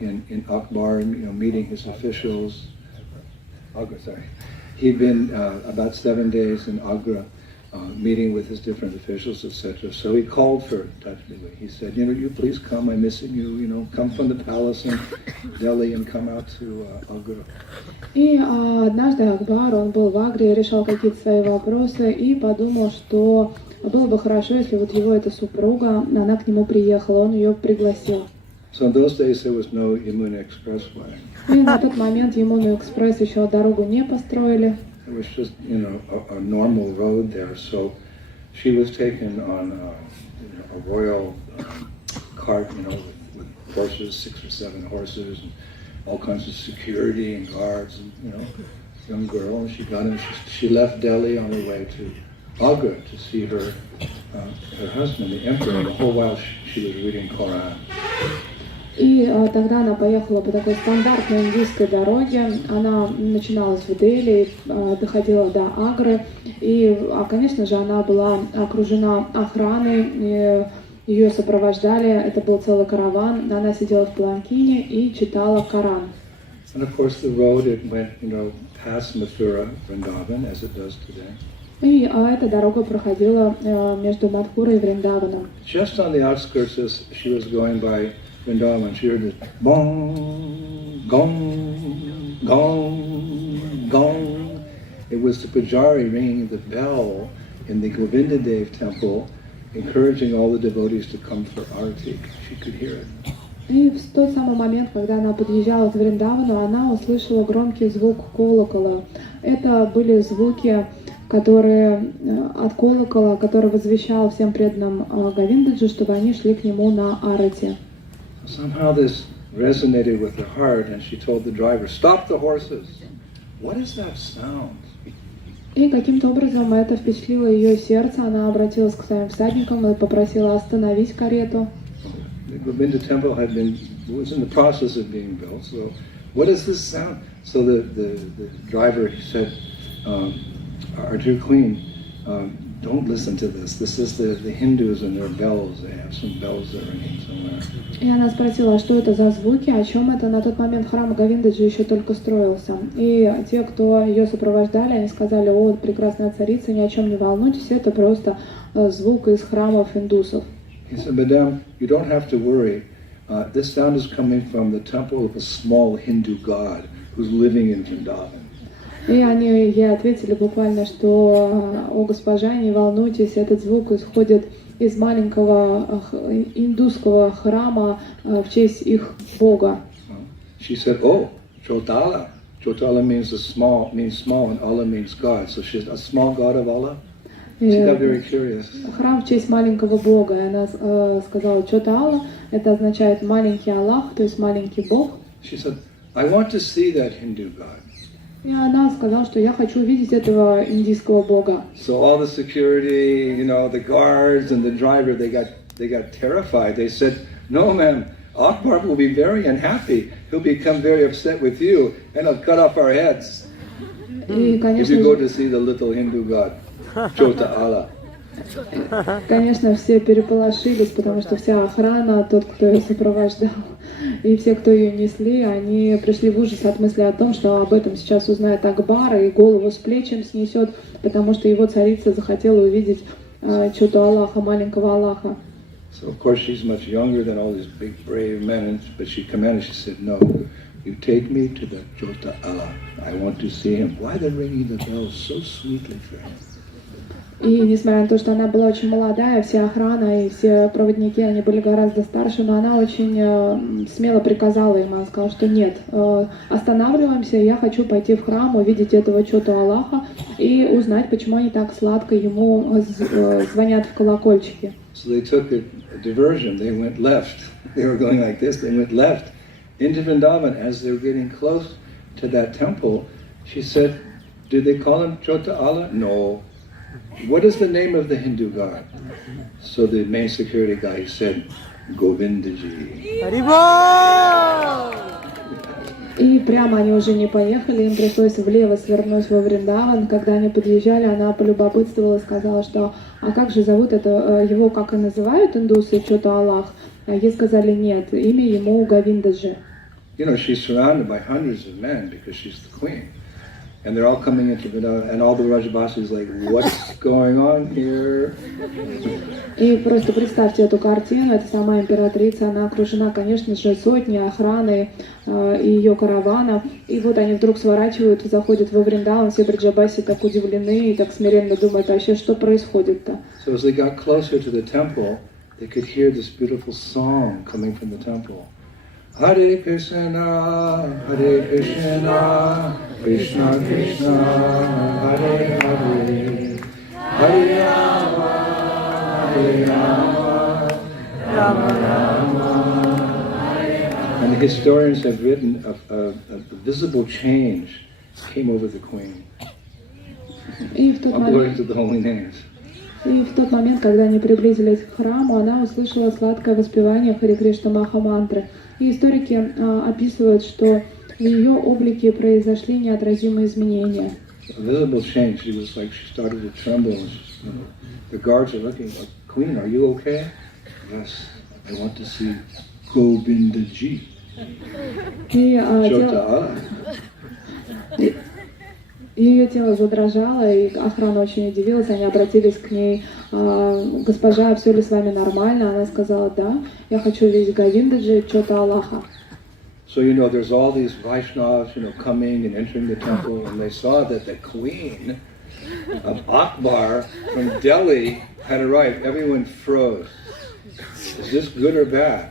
in Akbar, meeting his officials. Agra, sorry. He'd been about 7 days in Agra, meeting with his different officials, etc. So he called for Tajmila. He said, you please come, I'm missing you, come from the palace in Delhi and come out to Agra. И однажды Акбар, он был в Агре, решал какие-то свои вопросы и подумал, что было бы хорошо, если вот его эта супруга, она к нему приехала, он ее пригласил. So in those days there was no Yamuna Expressway. И на тот момент Ямуну экспресс еще дорогу не построили. It was just, a normal road there. So she was taken on a royal cart, with horses, 6 or 7 horses, and all kinds of security and guards, and young girl. And she got in. She left Delhi on her way to Agra to see her her husband, the emperor, the whole while she was reading Quran. И тогда она поехала по такой стандартной индийской дороге. Она начиналась в Дели, доходила до Агры. Конечно же, она была окружена охраной, и ее сопровождали. Это был целый караван. Она сидела в паланкине и читала Коран. And of course, the road it went, past Mathura, Vrindavan, as it does today. И эта дорога проходила между Мадхурой и Вриндаваном. Just on the outskirts, as she was going by Vrindavan, she heard this bong, gong, gong, gong. It was the pujari ringing the bell in the Govinda Dev temple, encouraging all the devotees to come for arati. She could hear it. И в тот самый момент, когда она подъезжала к Вриндавану, она услышала громкий звук колокола. Это были звуки, которые от колокола, который возвещал всем преданным Говиндаджи, чтобы они шли к нему на арати. Somehow this resonated with her heart, and she told the driver, "Stop the horses! What is that sound?" И каким-то образом это впечатлило ее сердце. Она обратилась к своим всадникам и попросила остановить карету. The Govinda temple was in the process of being built. So, what is this sound? So the driver said, "Our dear queen, don't listen to this. This is the Hindus and their bells. They have some bells that are ringing somewhere." И она спросила, что это за звуки, о чем это. На тот момент храм Говиндаджи еще только строился. И те, кто ее сопровождали, они сказали: "О, прекрасная царица, ни о чем не волнуйтесь, это просто звук из храмов индусов." He said, "Madam, you don't have to worry. This sound is coming from the temple of a small Hindu god who's living in Vrindavan." И они ей ответили буквально, что: "О, госпожа, не волнуйтесь, этот звук исходит из маленького индусского храма в честь их бога." She said, "Oh, Chotala. Chotala means small, and Allah means God. So she's a small god of Allah." She got very curious. Храм в честь маленького бога. И она сказала: "Чотала", это означает маленький Аллах, то есть маленький бог. She said, "I want to see that Hindu god." И она сказала, что я хочу увидеть этого индийского бога. So all the security, the guards and the driver, they got terrified. They said, "No, ma'am, Akbar will be very unhappy. He'll become very upset with you, and he'll cut off our heads И, if you go to see the little Hindu god, Chota Allah." Конечно, все переполошились, потому что вся охрана, тот, кто ее сопровождал, и все, кто ее несли, они пришли в ужас от мысли о том, что об этом сейчас узнает Акбар и голову с плеч им снесет, потому что его царица захотела увидеть Чоту Аллаха, маленького Аллаха. So of course she's much younger than all these big brave men, but she commanded. She said, "No, you take me to the Chota Allah. I want to see him. Why they're ringing the bells so sweetly for him?" И несмотря на то, что она была очень молодая, вся охрана и все проводники, они были гораздо старше, но она очень смело приказала им, она сказала, что нет, останавливаемся, я хочу пойти в храм, увидеть этого Чоту Аллаха и узнать, почему они так сладко ему звонят в колокольчики. So they took a diversion. They went left. They were going like this. They went left into Vrindavan. As they were getting close to that temple, she said, "Did they call him Chota Allah?" "No." "What is the name of the Hindu god?" So the main security guy said, "Govindaji." Харибол! И прямо они уже не поехали, им пришлось влево свернуть во Вриндаван. Когда они подъезжали, она полюбопытствовала и сказала, что а как же зовут это, его как и называют индусы, Чоту Аллах? А ей сказали нет, имя ему Говиндаджи. She's surrounded by hundreds of men because she's the queen. And they're all coming into Vrindavan, and all the Rajavasis like, "What's going on here?" И просто представьте эту картину, это сама императрица, она окружена, конечно же, сотней охраны и ее каравана. И вот они вдруг сворачивают, заходят во Вриндаван, все браджабаси так удивлены и так смиренно думают, а вообще что происходит-то? So as they got closer to the temple, they could hear this beautiful song coming from the temple. Hare Krishna, Krishna Krishna, Hare Hare, Hare Rama, Rama Rama. And the historians have written a visible change came over the queen, И в тот according to the holy names. И в тот момент, когда они приблизились к храму, она услышала сладкое воспевание Хари Кришна Маха-мантры. И историки описывают, что в ее облике произошли неотразимые изменения. A visible change. She was like, she started to tremble. And she, you know, the guards are looking like, Queen, are you okay? Yes, I want to see Govindaji. Ее тело задрожало, и охрана очень удивилась, они обратились к ней: «Госпожа, все ли с вами нормально?» Она сказала: «Да, я хочу видеть Говиндаджи, что-то Аллаха». So, you know, there's all these Vaishnavas, you know, coming and entering the temple, and they saw that the queen of Akbar from Delhi had arrived. Everyone froze. Is this good or bad?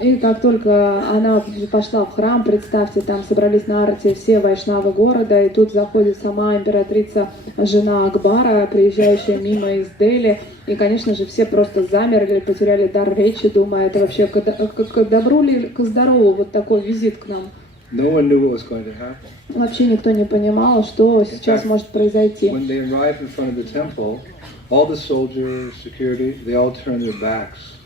И как только она пошла в храм, представьте, там собрались на арте все вайшнавы города, и тут заходит сама императрица, жена Акбара, приезжающая мимо из Дели, и, конечно же, все просто замерли, потеряли дар речи, думая, это вообще к добру ли, к здорову, вот такой визит к нам. No one knew what was going to happen. Вообще никто не понимал, что сейчас может произойти. When they arrived in front of the temple, all the soldiers, security, they all turned their backs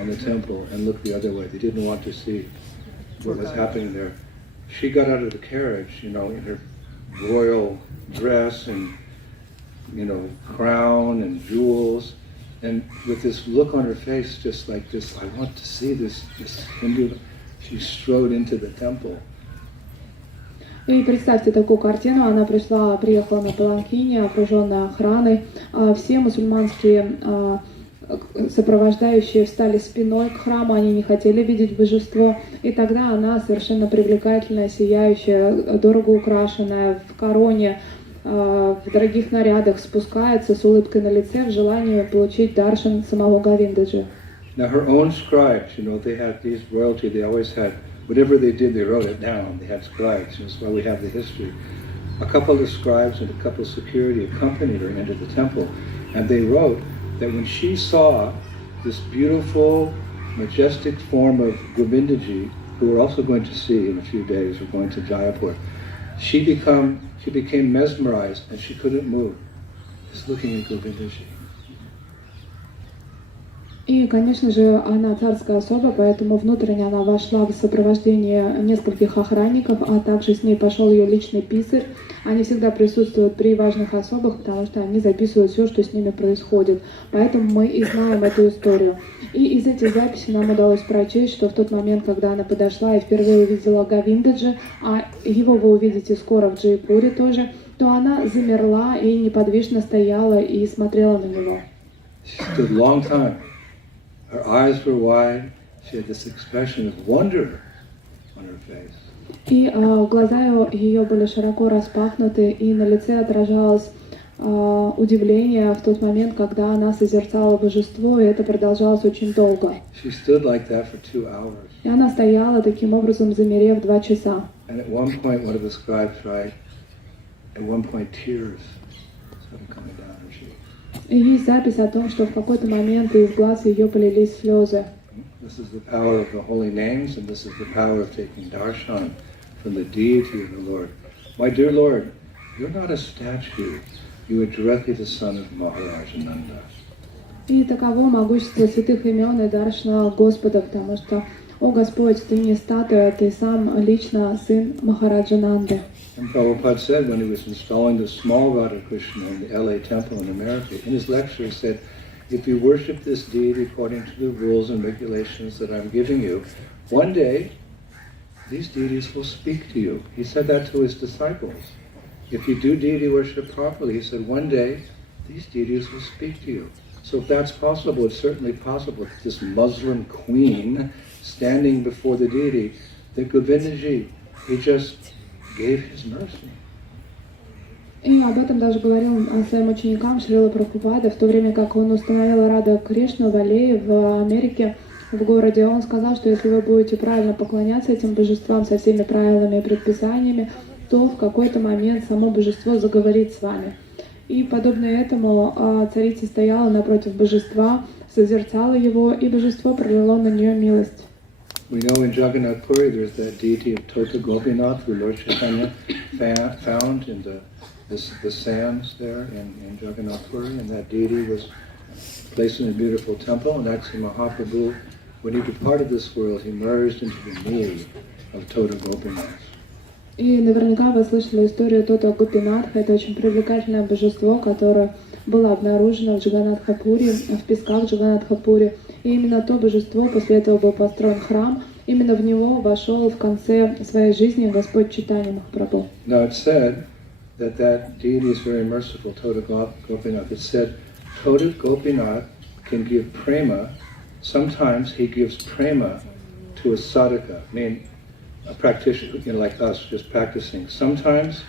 on the temple and looked the other way. They didn't want to see what was happening there. She got out of the carriage, you know, in her royal dress and, you know, crown and jewels, and with this look on her face, just like this, I want to see this Hindu. She strode into the temple. И представьте такую картину, она приехала на паланкине, окруженная охраной, все мусульманские сопровождающие встали спиной к храму, они не хотели видеть божество, и тогда она, совершенно привлекательная, сияющая, дорого украшенная, в короне, в дорогих нарядах, спускается с улыбкой на лице в желании получить даршан самого Говиндаджи. Now her own scribes, you know, they had these royalty, they always had, whatever they did, they wrote it down. They had scribes, and that's why we have the history. A couple of scribes and a couple of security accompanied her into the temple, and they wrote that when she saw this beautiful, majestic form of Govindaji, who we're also going to see in a few days, we're going to Jaipur, she became mesmerized and she couldn't move, just looking at Govindaji. И, конечно же, она царская особа, поэтому внутренне она вошла в сопровождении нескольких охранников, а также с ней пошел ее личный писарь. Они всегда присутствуют при важных особах, потому что они записывают все, что с ними происходит. Поэтому мы и знаем эту историю. И из этих записей нам удалось прочесть, что в тот момент, когда она подошла и впервые увидела Говиндаджи, а его вы увидите скоро в Джайпуре тоже, то она замерла и неподвижно стояла и смотрела на него. She stood a long time. Her eyes were wide. She had this expression of wonder on her face. И глаза ее были широко распахнуты, и на лице отражалось удивление в тот момент, когда она созерцала божество, и это продолжалось очень долго. She stood like that for 2 hours. И она стояла таким образом, замерев 2 часа. And at one point, one of the scribes tried, at one point tears started coming down her cheeks. И есть запись о том, что в какой-то момент из глаз ее полились слезы. This is the power of the holy names, and this is the power of taking darshan from the deity of the Lord. My dear Lord, you're not a statue. You are directly the son of Maharaja Nanda. И таково могущество святых имен и даршана Господа, потому что, о Господь, ты не статуя, ты сам лично сын Махараджа Нанды. And Prabhupada said when he was installing the small Radha Krishna in the LA temple in America, in his lecture he said, if you worship this deity according to the rules and regulations that I'm giving you, one day these deities will speak to you. He said that to his disciples. If you do deity worship properly, he said, one day these deities will speak to you. So if that's possible, it's certainly possible that this Muslim queen standing before the deity, the Govindaji, he just gave his mercy. И об этом даже говорил своим ученикам Шрилы Прабхупады, в то время как он установил Рада Кришну в Аллее в Америке, в городе. Он сказал, что если вы будете правильно поклоняться этим божествам со всеми правилами и предписаниями, то в какой-то момент само божество заговорит с вами. И подобно этому царица стояла напротив божества, созерцала его, и божество пролило на нее милость. We know in Jagannath Puri there's that deity of Tota Gopinath who Lord Chaitanya found in the the sands there in Jagannath Puri, and that deity was placed in a beautiful temple, and that's Mahaprabhu. When he departed this world, he merged into the mood of Tota Gopinath. И наверняка вы слышали историю Тота Гопинатха. Это очень привлекательное божество, которое было обнаружено в Джаганнатхапуре, в песках Джаганнатхапуре. И именно то божество, после этого был построен храм, именно в него вошел в конце своей жизни Господь Чайтанья Махапрабху. Now it's said that deity is very merciful, Tota Gopinath. It's said Tota Gopinath can give prema. Sometimes he gives prema to a sadhaka, meaning a practitioner, like us, just practicing. Sometimes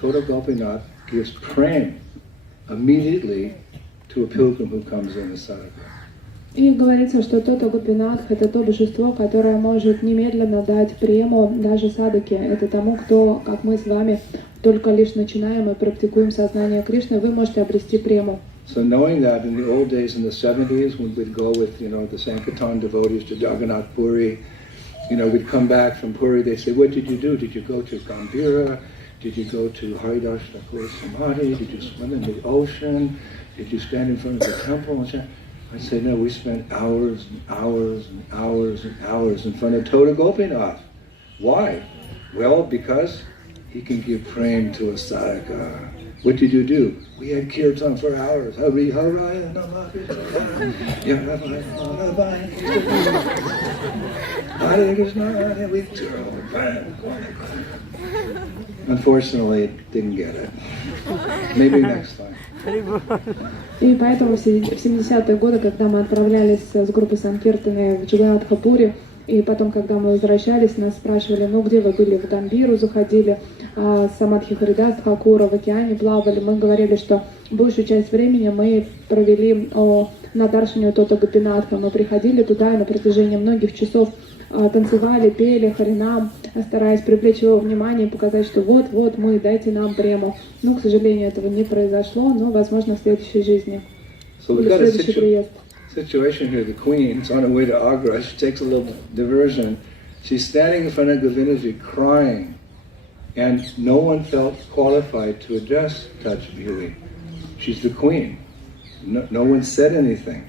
Tota Gopinath gives prema immediately to a pilgrim who comes in as sadhaka. И говорится, что Тота Гопинатх — это то божество, которое может немедленно дать прему даже садаке. Это тому, кто, как мы с вами, только лишь начинаем и практикуем сознание Кришны, вы можете обрести прему. So knowing that in the old days, in the 70s, when we'd go with, the Sankirtan devotees to Jagannath Puri, we'd come back from Puri, they'd say, what did you do? Did you go to Gambhira? Did you go to Haridas Thakur Samadhi? Did you swim in the ocean? Did you stand in front of the temple? And I say, no, we spent hours and hours and hours and hours in front of Tota Gopinath. Why? Well, because he can give prema to a sadhaka. What did you do? We had kirtan for hours. Hari Haraya Namah Hare Krishna, Hare Krishna. Unfortunately, didn't get it. Maybe next time. И поэтому в 70-е годы, когда мы отправлялись с группой Санкиртаны в Джаганнатхапуре, и потом, когда мы возвращались, нас спрашивали, где вы были, в Гамбиру заходили, Самадхи Харидас Тхакура, в океане плавали. Мы говорили, что большую часть времени мы провели на Даршине Тота Гопинатха. Мы приходили туда и на протяжении многих часов танцевали, пели харинам, стараясь привлечь его внимание и показать, что вот мы, дайте нам прему. К сожалению, этого не произошло, но, возможно, в следующей жизни. So we've got a situation here. The queen is on her way to Agra. She takes a little diversion. She's standing in front of Govindaji crying, and no one felt qualified to address Tajbiri. She's the queen. No one said anything.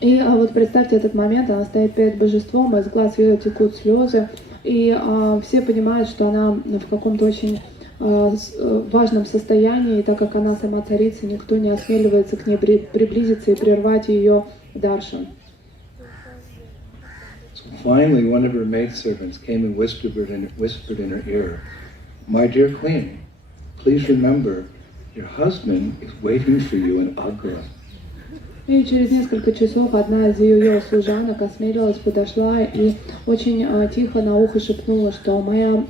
И вот представьте этот момент, она стоит перед божеством, из глаз ее текут слезы, и все понимают, что она в каком-то очень важном состоянии, и так как она сама царица, никто не осмеливается к ней приблизиться и прервать ее даршан. So finally, one of her maidservants came and whispered in her ear, "My dear queen, please remember, your husband is waiting for you in Agra." И через несколько часов одна из ее служанок осмелилась, подошла и очень тихо на ухо шепнула, что моя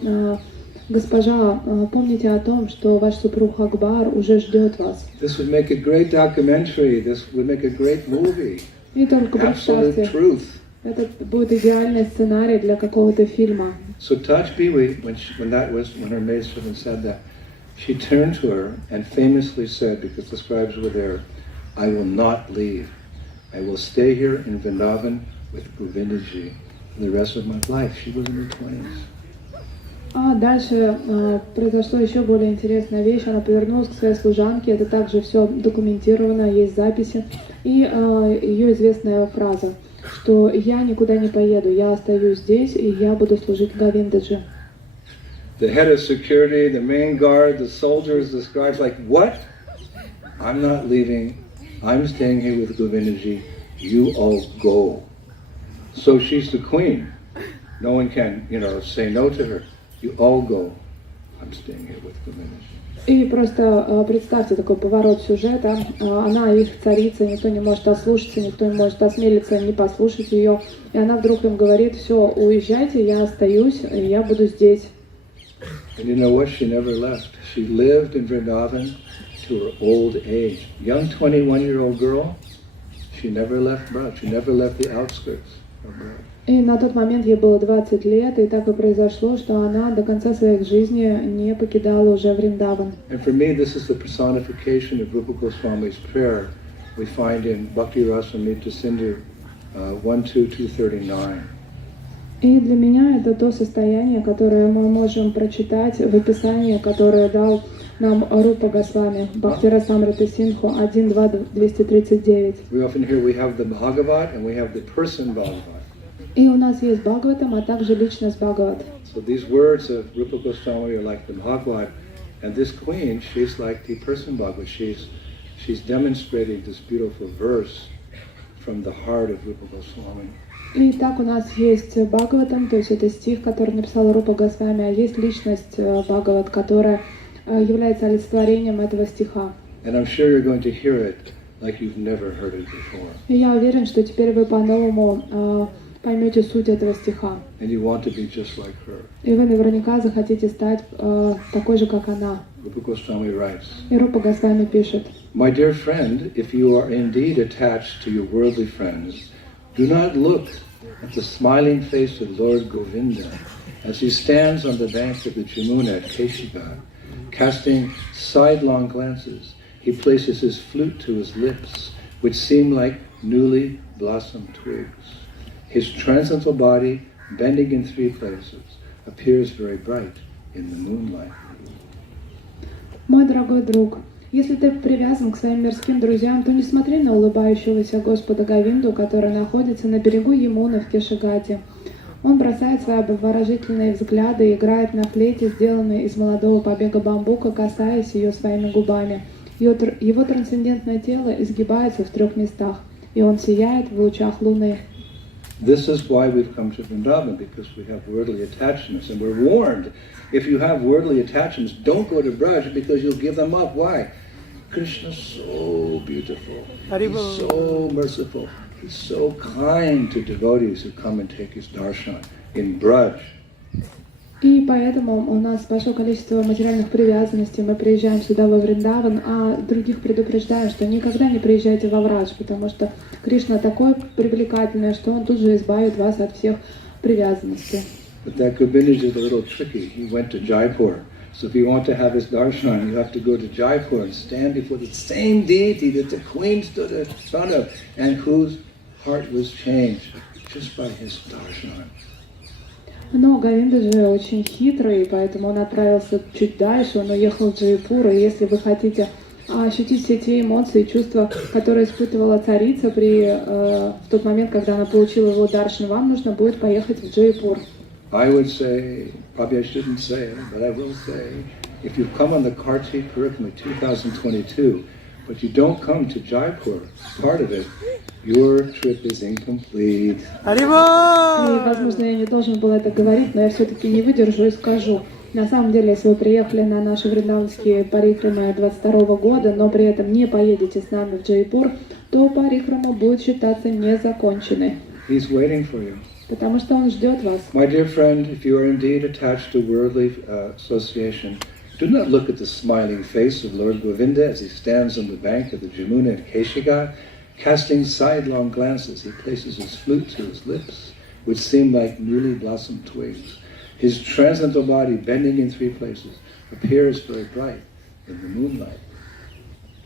госпожа, помните о том, что ваш супруг Акбар уже ждет вас. This would make a great documentary. This would make a great movie. И только представьте, это будет идеальный сценарий для какого-то фильма. So Tajbiri, when her maidservant said that, she turned to her and famously said, because the scribes were there, I will not leave. I will stay here in Vrindavan with Govindaji for the rest of my life. She was in her 20s. А дальше произошла еще более интересная вещь. Она повернулась к своей служанке. Это также все документировано, есть записи. И ее известная фраза, что я никуда не поеду, я остаюсь здесь, и я буду служить Говиндаджи. The head of security, the main guard, the soldiers, the scribes, like, what? I'm not leaving. I'm staying here with Govindaji. You all go. So she's the queen. No one can, say no to her. You all go. I'm staying here with Govindaji. И просто представьте такой поворот сюжета. Она их царица, никто не может ослушаться, никто не может осмелиться не послушать ее. И она вдруг им говорит, все, уезжайте, я остаюсь, я буду здесь. And you know what? She never left. She lived in Vrindavan to her old age. Young 21-year-old girl, she never left Braj. She never left the outskirts of Braj. И на тот момент ей было 20 лет, и так и произошло, что она до конца своей жизни не покидала уже Вриндаван. And for me, this is the personification of Rupa Goswami's prayer we find in Bhakti Rasamrita Sindhu 1.2.239. И для меня это то состояние, которое мы можем прочитать в описании, которое дал нам Рупа Госвами, Бхактира Самрита Синху 1.2.239. We often hear we have the Bhagavat and we have the person Bhagavat. И у нас есть Бхагаватам, а также личность Бхагават. So these words of Rupa Goswami are like the Bhagavat, and this queen, she's like the person Bhagavat. She's demonstrating this beautiful verse from the heart of Rupa Goswami. И так у нас есть Бхагаватам, то есть это стих, который написал Рупа Госвами, а есть личность Бхагават, которая является олицетворением этого стиха. And I'm sure you're going to hear it like you've never heard it before. И я уверен, что теперь вы по-новому поймете суть этого стиха. And you want to be just like her. И вы наверняка захотите стать такой же, как она. Rupa Goswami writes, И Рупа Госвами пишет: My dear friend, if you are indeed attached to your worldly friends, do not look at the smiling face of Lord Govinda as he stands on the bank of the Jamuna at Keshigarh, casting sidelong glances. He places his flute to his lips, which seem like newly blossomed twigs. His transcendental body, bending in three places, appears very bright in the moonlight. Мой дорогой друг, если ты привязан к своим мирским друзьям, то не смотри на улыбающегося Господа Говинду, который находится на берегу Ямуны в Кешигате. Он бросает свои обворожительные взгляды и играет на флейте, сделанной из молодого побега бамбука, касаясь ее своими губами. Его трансцендентное тело изгибается в 3 местах, и он сияет в лучах луны. This is why we've come to Vrindavan, because we have worldly attachments, and we're warned, if you have worldly attachments, don't go to Braj because you'll give them up. Why? Krishna's so beautiful, he's so merciful, he's so kind to devotees who come and take his darshan in Braj. И поэтому у нас большое количество материальных привязанностей. Мы приезжаем сюда во Вриндаван, а других предупреждаем, что никогда не приезжайте во Врадж, потому что Кришна такой привлекательный, что он тут же избавит вас от всех привязанностей. But that Govindaji is a little tricky. He went to Jaipur. So if you want to have his darshan, you have to go to Jaipur and stand before the same deity that the queen stood in front of and whose heart was changed just by his darshan. Но Говинда же очень хитрый, поэтому он отправился чуть дальше, он уехал в Джайпур, и если вы хотите ощутить все те эмоции и чувства, которые испытывала царица в тот момент, когда она получила его даршан, вам нужно будет поехать в Джайпур. I would say, probably I shouldn't say, but I will say, if you come on the Kartik Parikrama 2022, but you don't come to Jaipur, part of it, your trip is incomplete. И, возможно, я не должен был это говорить, но я все-таки не выдержу и скажу. На самом деле, если вы приехали на наши вриндаванские парикрамы 22 года, но при этом не поедете с нами в Джайпур, то парикрама будет считаться незаконченной. He's waiting for you. Потому что он ждет вас. My dear friend, if you are indeed attached to worldly association, do not look at the smiling face of Lord Govinda as he stands on the bank of the Jamuna at Keshigarh, casting sidelong glances. He places his flute to his lips, which seem like newly blossomed twigs. His transcendental body, bending in 3 places, appears very bright in the moonlight.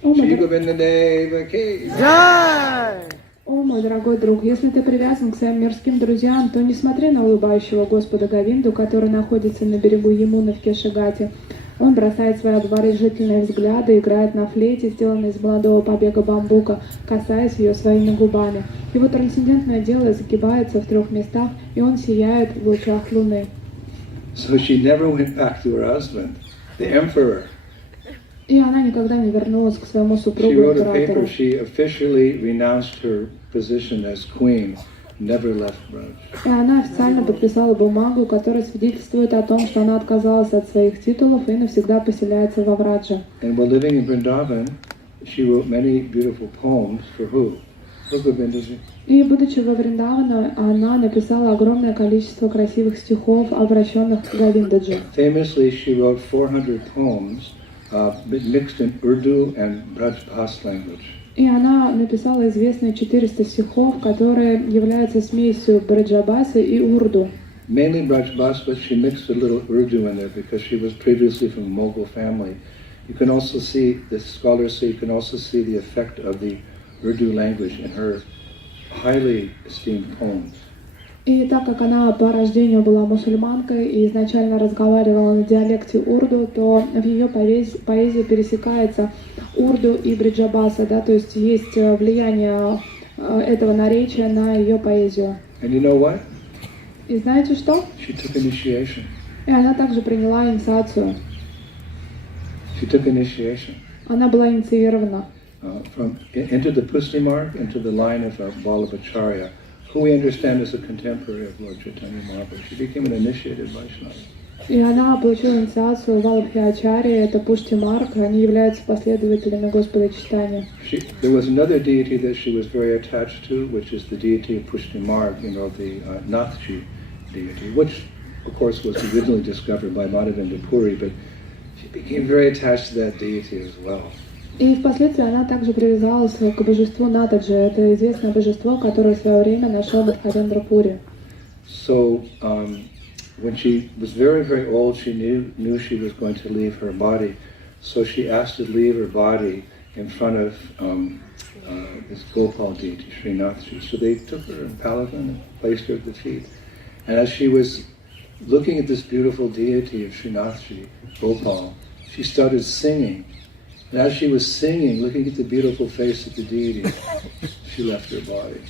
Shri Govinda Deva Ki Jai! О, мой дорогой друг, если ты привязан к своим мирским друзьям, то не смотри на улыбающего Господа Говинду, который находится на берегу Ямуны в Кешигате. Он бросает свои обворожительные взгляды, играет на флейте, сделанной из молодого побега бамбука, касаясь ее своими губами. Его трансцендентное тело загибается в 3 местах, и он сияет в лучах луны. So she never went back to her husband, the emperor. И она никогда не вернулась к своему She супругу wrote a императору. paper, she officially renounced her position as queen, never left Braj. И она официально подписала бумагу, которая свидетельствует о том, что она отказалась от своих титулов и навсегда поселяется во Врадже. And while living in Vrindavan, she wrote many beautiful poems for who? For Govindaji. И, будучи во Вриндаване, она написала огромное количество красивых стихов, обращенных к Говиндаджи. Famously, she wrote 400 poems mixed in Urdu and Braj-Bhas language. И она написала известные 400 стихов, которые являются смесью браджабаса и урду. Mainly Braj-Bhas, but she mixed a little Urdu in there because she was previously from a Mughal family. You can also see, the scholars say, you can also see the effect of the Urdu language in her highly esteemed poems. И так как она по рождению была мусульманкой и изначально разговаривала на диалекте урду, то в ее поэзии пересекается урду и бриджабаса, да, то есть есть влияние этого наречия на ее поэзию. And you know what? И знаете что? She took initiation. И она также приняла инициацию. She took initiation. Она была инициирована. Into the Pusti mark, into the line of Vallabhacharya, who we understand as a contemporary of Lord Chaitanya Mahaprabhu. She became an initiated Vaishnava. И она получила инициацию Валабхи-ачарьи, это Пушти Марк, они являются последователями Господа Чайтаньи. There was another deity that she was very attached to, which is the deity of Pushti Marg, the Nathji deity, which of course was originally discovered by Madhavendra Puri, but she became very attached to that deity as well. И впоследствии она также привязалась к божеству Натаджи, это известное божество, которое в свое время нашел Мадхавендра Пури. So, when she was very, very old, she knew she was going to leave her body, so she asked to leave her body in front of this Gopal deity, Srinathji. So they took her in palanquin and placed her at the feet. And as she was looking at this beautiful deity of Srinathji, Gopal, she started singing. And as she was singing, looking at the beautiful face of the deity, she left her body.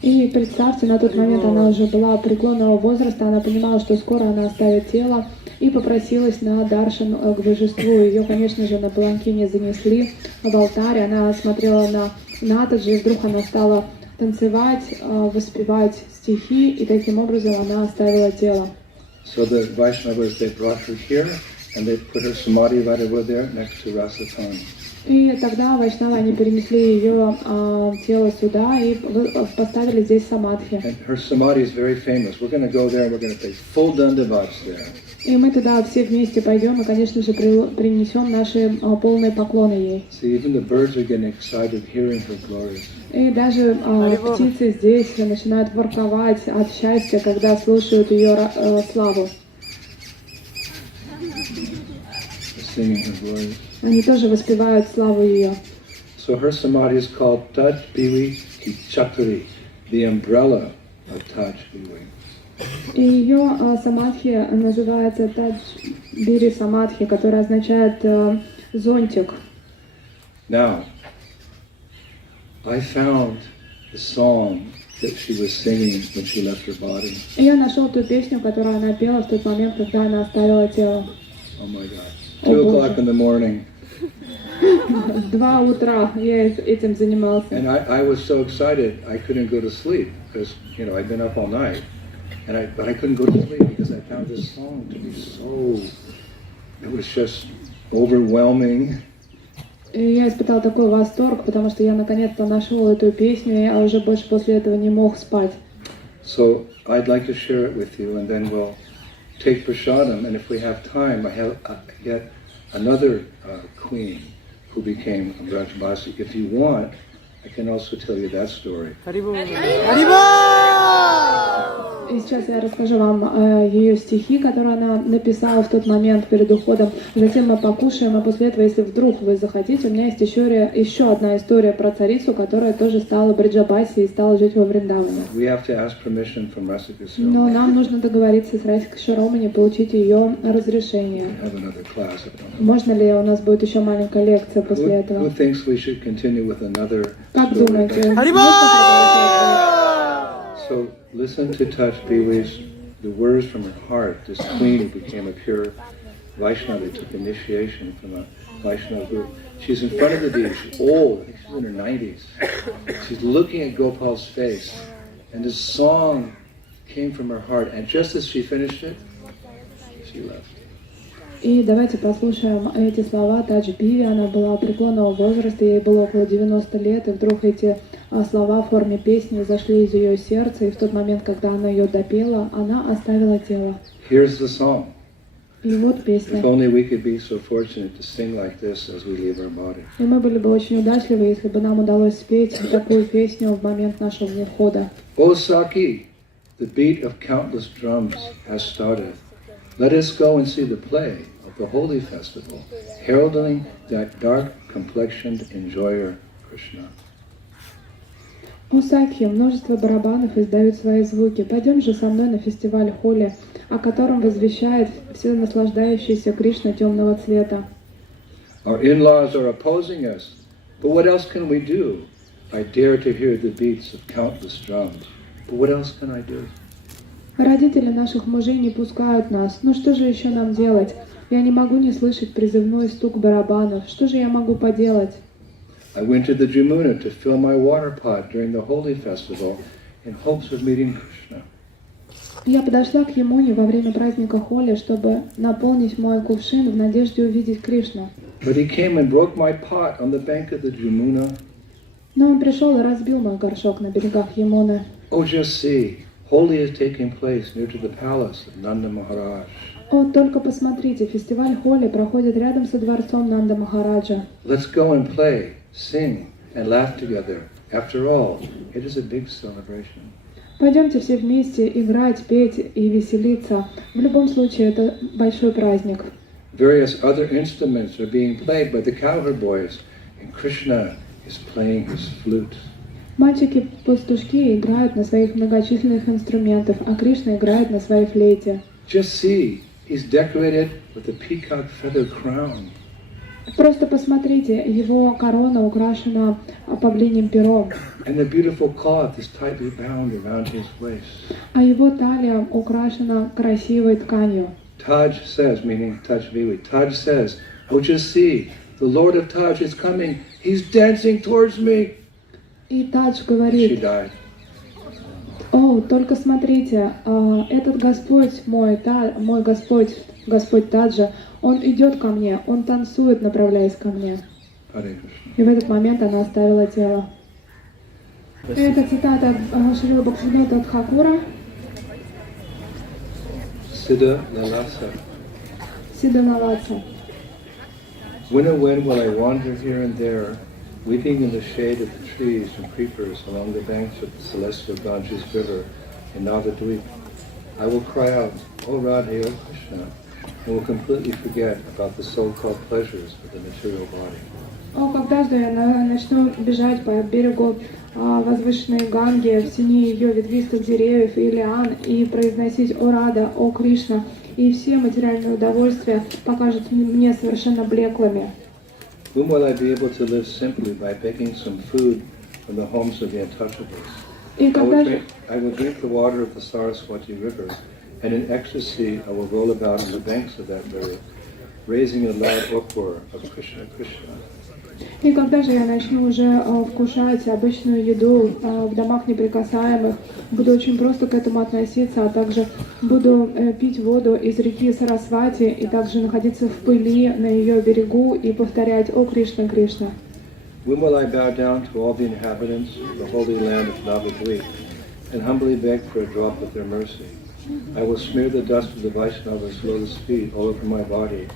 И представьте, на тот момент она уже была преклонного возраста, она понимала, что скоро она оставит тело, и попросилась на даршан к божеству. Ее, конечно же, на паланкине занесли в алтарь, она смотрела на Натаджи, и вдруг она стала танцевать, воспевать стихи, и таким образом она оставила тело. So the Vaishnavas, they brought her here, and they put her samadhi right over there next to Rasathan. И тогда вайшнавы, они перенесли ее тело сюда и поставили здесь самадхи. And her samadhi is very famous. We're going to go there and we're going to pay full dandavats there. И мы туда все вместе пойдем и, конечно же, принесем наши полные поклоны ей. See, even the birds are getting excited hearing her glories. И даже птицы здесь начинают ворковать от счастья, когда слушают ее славу. Singing her glories. Они тоже воспевают славу ее. So her samadhi is called Taj Biwi Ki Chakri, the umbrella of Taj Biwi. И ее самадхи называется Тадж Бири Самадхи, которое означает зонтик. Now, I found the song that she was singing when she left her body. И я нашел ту песню, которую она пела в тот момент, когда она оставила тело. Oh my God. 2 o'clock in the morning. 2 утра я этим занимался. And I was so excited, I couldn't go to sleep because, I'd been up all night. But I couldn't go to sleep because I found this song to be it was just overwhelming. И я испытал такой восторг, потому что я наконец-то нашел эту песню, а уже больше после этого не мог спать. So I'd like to share it with you, and then we'll take prasadam. And if we have time, I have yet another queen who became a Brajbasi. If you want, I can also tell you that story. И сейчас я расскажу вам ее стихи, которые она написала в тот момент перед уходом. Затем мы покушаем, а после этого, если вдруг вы захотите, у меня есть еще одна история про царицу, которая тоже стала Бриджабаси и стала жить во Вриндаване. Но нам нужно договориться с Расикой Шаромани, получить ее разрешение. Можно ли у нас будет еще маленькая лекция после этого? Как думаете? So listen to Taj Biwi's, the words from her heart. This queen who became a pure Vaishnava, took initiation from a Vaishnava group. She's in front of the deity. She's old. I think she's in her 90s. She's looking at Gopal's face, and this song came from her heart. And just as she finished it, she left. И давайте послушаем эти слова Тадж Биви. Она была преклонного возраста, ей было около 90 лет, и вдруг эти слова в форме песни зашли из ее сердца, и в тот момент, когда она ее допела, она оставила тело. Here's the song. И вот песня. If only we could be so fortunate to sing like this as we leave our body. И мы были бы очень удачливы, если бы нам удалось спеть такую песню в момент нашего ухода. O Saki, the beat of countless drums has started. Let us go and see the play of the holy festival, heralding that dark-complexioned enjoyer, Krishna. О Сакхи, множество барабанов издают свои звуки. Пойдем же со мной на фестиваль Холи, о котором возвещает все наслаждающийся Кришна темного цвета. Our in-laws are opposing us, but what else can we do? I dare to hear the beats of countless drums, but what else can I do? Родители наших мужей не пускают нас. Ну что же еще нам делать? Я не могу не слышать призывной стук барабанов. Что же я могу поделать? I went to the Jamuna to fill my water pot during the holy festival in hopes of meeting Krishna. Я подошла к Ямуне во время праздника Холи, чтобы наполнить мой кувшин в надежде увидеть Кришну. But he came and broke my pot on the bank of the Jamuna. Но он пришел и разбил мой горшок на берегах Ямуны. Oh, just see, Holi is taking place near to the palace of Nanda Maharaj. О, только посмотрите, фестиваль Холи проходит рядом со дворцом Нанда Махараджа. Let's go and play, sing, and laugh together. After all, it is a big celebration. Пойдемте все вместе играть, петь и веселиться. В любом случае, это большой праздник. Various other instruments are being played by the cowherd boys, and Krishna is playing his flute. Мальчики-пастушки играют на своих многочисленных инструментах, а Кришна играет на своей флейте. Just see, he's decorated with a peacock feather crown. Просто посмотрите, его корона украшена павлиним пером, And the beautiful cloth is tightly bound around his waist. а его талия украшена красивой тканью. Taj says, meaning Taj Vivi, Taj says, oh, just see, the Lord of Taj is coming. He's dancing towards me. И Тадж She говорит: died. о, только смотрите, этот Господь мой Господь, Господь Таджа, Он идет ко мне, Он танцует, направляясь ко мне. Hare Krishna. И в этот момент она оставила тело. Это цитата Шрилы Прабхупады Тхакура. Siddha Lalasa. Сиданаваца. When and when will I wander here and there, weeping in the shade of the trees and creepers along the banks of the celestial Ganges River in Navadvip? I will cry out, O Radhe, O Krishna, and will completely forget about the so-called pleasures of the material body. О, когда же я начну бежать по берегу возвышенной Ганги в тени ее ветвистых деревьев и лиан и произносить «О Рада, о Кришна», и все материальные удовольствия покажут мне совершенно блеклыми. When will I be able to live simply by begging some food from the homes of the untouchables? И когда же I will drink the water of the Saraswati River, and in ecstasy I will roll about on the banks of that river, raising a loud uproar of Krishna, Krishna. И когда же я начну уже вкушать обычную еду в домах неприкасаемых, буду очень просто к этому относиться, а также буду пить воду из реки Сарасвати и также находиться в пыли на ее берегу и повторять «О Кришна, Кришна». When will I bow down to all the inhabitants of the holy land of Navadvip and humbly beg for a drop of their mercy? I will smear the dust of the Vaishnava's lotus feet all over my body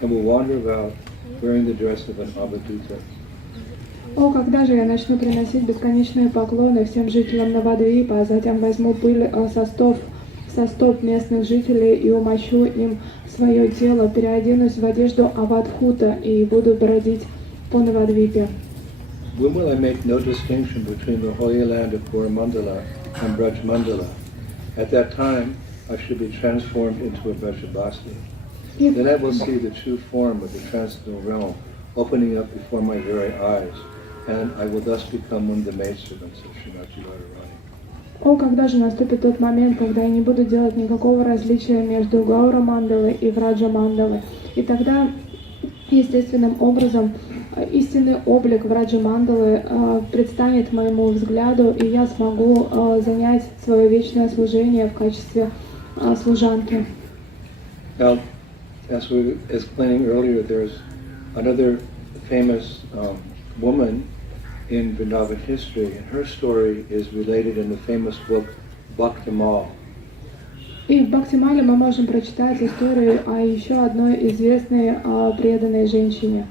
and will wander about wearing the dress of an Avaduta. О, когда же я начну приносить бесконечные поклоны всем жителям Навадвипа, а затем возьму пыль со стоп местных жителей и умощу им свое тело, переоденусь в одежду Авадхута и буду бродить по Навадвипе. When will I make no distinction between the holy land of Coromandala and Brajmandala? At that time, I should be transformed into a Brajabasi. Then I will see the true form of the transcendental realm opening up before my very eyes, and I will thus become one of the maidservants of Srimati Radharani. О, когда же наступит тот момент, когда я не буду делать никакого различия между Гаура Мандалой и Враджа Мандалой. И тогда, естественным образом, истинный облик Враджа Мандалы предстанет моему взгляду, и я смогу занять свое вечное служение в качестве служанки. Now, as we were explaining earlier, there's another famous woman in Vrindavan history, and her story is related in the famous book Bhaktimal. И в Бхактимале мы можем прочитать историю о еще одной известной преданной женщине.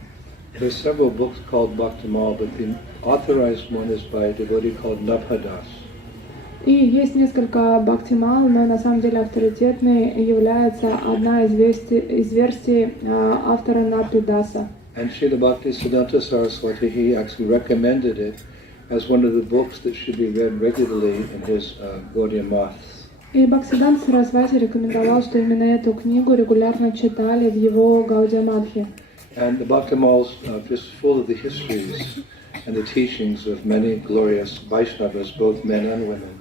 There's several books called Bhaktimal, but the authorized one is by a devotee called Nabhadas. И есть несколько Бхактимал, но на самом деле авторитетной является одна из версий автора Набхадаса. And Srila Bhaktisiddhanta Saraswati, he actually recommended it as one of the books that should be read regularly in his Gaudiya Maths. И Бхактисиданта Сарасвати рекомендовал, что именно эту книгу регулярно читали в его Гаудия Мадхи. And the Bhaktimal's just full of the histories and the teachings of many glorious Vaishnavas, both men and women.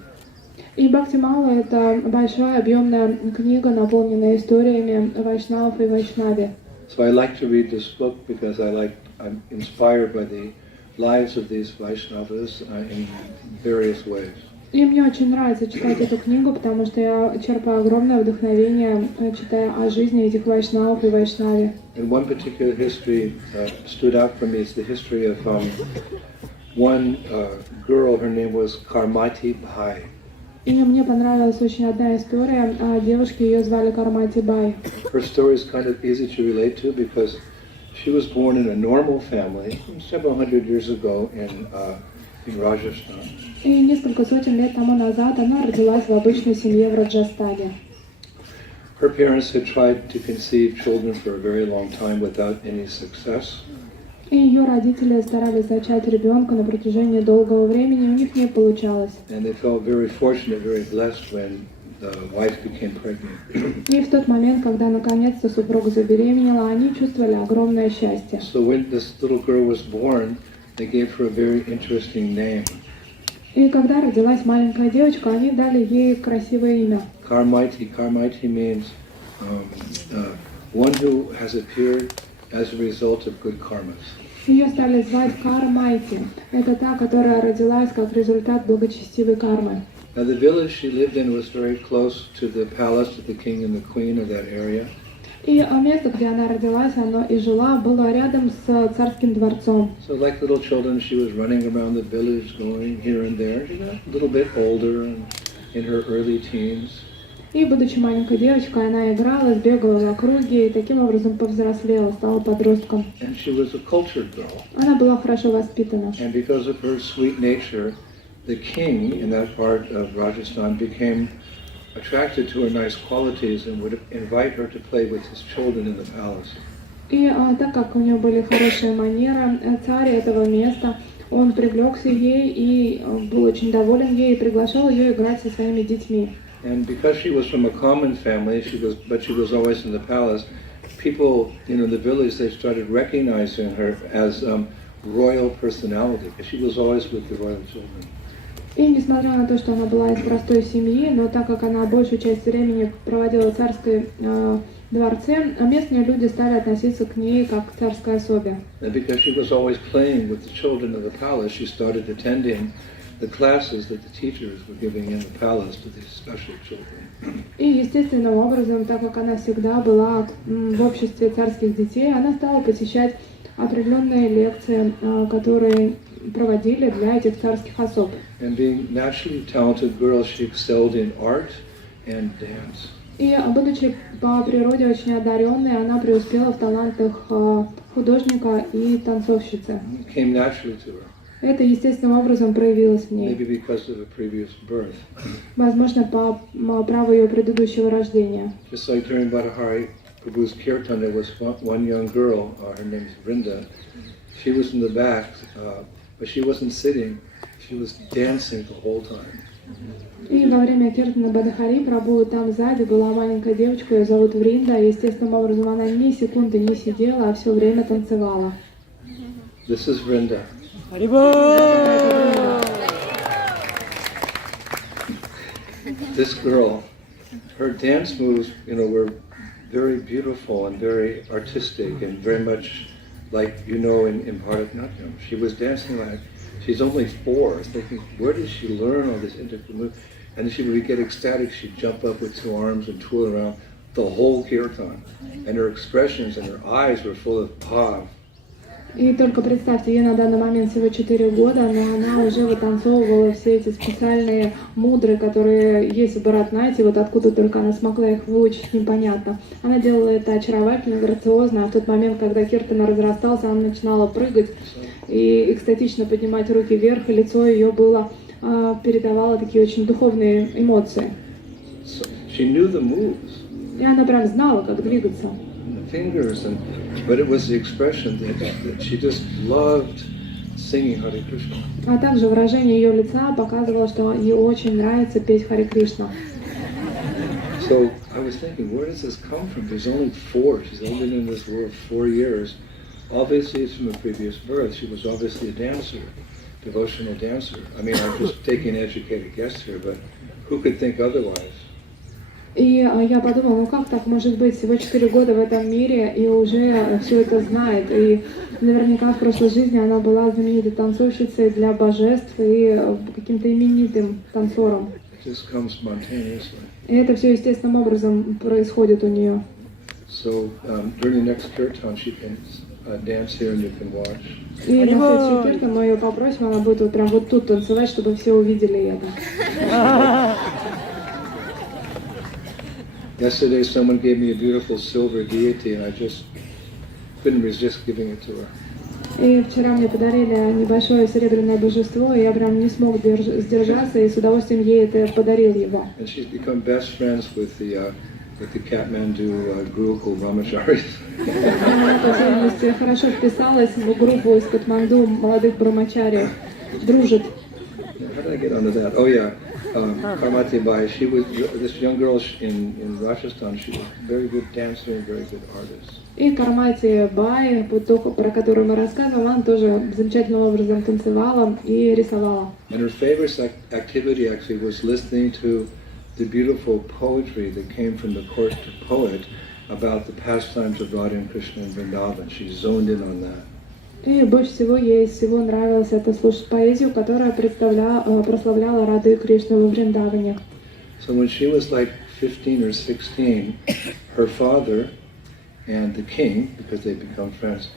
И Бхактимала — это большая объемная книга, наполненная историями вайшнавов и вайшнави. So I like to read this book because I'm inspired by the lives of these Vaishnavas in various ways. И мне очень нравится читать эту книгу, потому что я черпаю огромное вдохновение, читая о жизни этих вайшнавов и вайшнави. And one particular history stood out for me. It's the history of one girl. Her name was Karmati Bhai. И мне понравилась очень одна история о девушке, ее звали Кармати Бай. Her story is kind of easy to relate to because she was born in a normal family several hundred years ago in Rajasthan. И несколько сотен лет тому назад она родилась в обычной семье в Раджастане. Her parents had tried to conceive children for a very long time without any success. И ее родители старались зачать ребенка на протяжении долгого времени, у них не получалось. And they felt very fortunate, very blessed when the wife became pregnant. И в тот момент, когда наконец-то супруга забеременела, они чувствовали огромное счастье. So when this little girl was born, they gave her a very interesting name. И когда родилась маленькая девочка, они дали ей красивое имя. Karmaiti. Karmaiti means one who has appeared as a result of good karmas. Ее стали звать Кармайти. Это та, которая родилась как результат благочестивой кармы. Now the village she lived in was very close to the palace of the king and the queen of that area. И место, где она родилась, оно и жила, было рядом с царским дворцом. So like little children, she was running around the village, going here and there. You know, a little bit older and in her early teens. И, будучи маленькой девочкой, она играла, бегала в округе и таким образом повзрослела, стала подростком. And she was a cultured girl. Она была хорошо воспитана. And because of her sweet nature, the king in that part of Rajasthan became attracted to her nice qualities and would invite her to play with his children in the palace. И так как у нее были хорошие манеры, царь этого места, он привлекся ей и был очень доволен ей и приглашал ее играть со своими детьми. And because she was from a common family, she was always in the palace. People, in the village, they started recognizing her as royal personality, because she was always with the royal children. И несмотря на то, что она была из простой семьи, но так как она большую часть времени проводила в царской дворце, местные люди стали относиться к ней как к царской особе. And because she was always playing with the children of the palace, she started attending the classes that the teachers were giving in the palace to these special children. И естественным образом, так как она всегда была в обществе царских детей, она стала посещать определенные лекции, которые проводили для этих царских особ. And being naturally talented girl, she excelled in art and dance. И, будучи по природе очень одаренной, она преуспела в талантах художника и танцовщицы. It came naturally to her. Это естественным образом проявилось в ней. Maybe because of a previous birth. Возможно, по праву ее предыдущего рождения. Just like during Bhattahari Prabhu's kirtan, there was one young girl, her name is Vrinda. She was in the back, but she wasn't sitting, she was dancing the whole time. И во время киртана Бхаттахари Прабху там сзади была маленькая девочка, ее зовут Вринда. Естественным образом она ни секунды не сидела, а все время танцевала. This is Vrinda. This girl, her dance moves, were very beautiful and very artistic and very much like, in Bharatanatyam. She was dancing like, she's only 4, thinking, where did she learn all this intricate move? And she would get ecstatic, she'd jump up with 2 arms and twirl around the whole kirtan. And her expressions and her eyes were full of bhav. И только представьте, ей на данный момент всего 4 года, но она уже вытанцовывала все эти специальные мудры, которые есть в Бхаратанатье, вот откуда только она смогла их выучить, непонятно. Она делала это очаровательно, грациозно, а в тот момент, когда киртана разрастался, она начинала прыгать и экстатично поднимать руки вверх, и лицо ее было, передавало такие очень духовные эмоции. She knew the moves. И она прям знала, как двигаться. Fingers, but it was the expression that she just loved singing Hare Krishna. А также выражение ее лица показывало, что ей очень нравится петь Харе Кришна. So I was thinking, where does this come from? There's only four. She's only been in this world 4 years. Obviously, it's from a previous birth. She was obviously a dancer, devotional dancer. I mean, I'm just taking an educated guess here, but who could think otherwise? И я подумала, ну как так может быть? Всего 4 года в этом мире и уже все это знает. И наверняка в прошлой жизни она была знаменитой танцовщицей для божеств и каким-то именитым танцором. It just comes spontaneously. И это все естественным образом происходит у нее. So during the next kirtan, she can dance here and you can watch. И на следующий киртан мы ее попросим, она будет вот прям вот тут танцевать, чтобы все увидели это. Yesterday, someone gave me a beautiful silver deity, and I just couldn't resist giving it to her. И вчера мне подарили небольшое серебряное божество, и я прям не смог сдержаться, и с удовольствием ей это подарил его. And she's become best friends with the Kathmandu Gurukul Brahmacharis. Она, по всей видимости, хорошо вписалась в группу из Катманду молодых брамачариев, дружит. How did I get onto that? Oh yeah, Karmati Bai. She was this young girl in Rajasthan. She was a very good dancer and very good artist. И Кармати Бай, про которую мы рассказывали, она тоже замечательным образом танцевала и рисовала. And her favorite activity actually was listening to the beautiful poetry that came from the court to poet about the pastimes of Radha and Krishna in Vrindavan. She zoned in on that. И больше всего ей всего нравилось это слушать поэзию, которая прославляла Раду и Кришну во Вриндаване. So when she was like 15 or 16, her father and the king, because they become friends,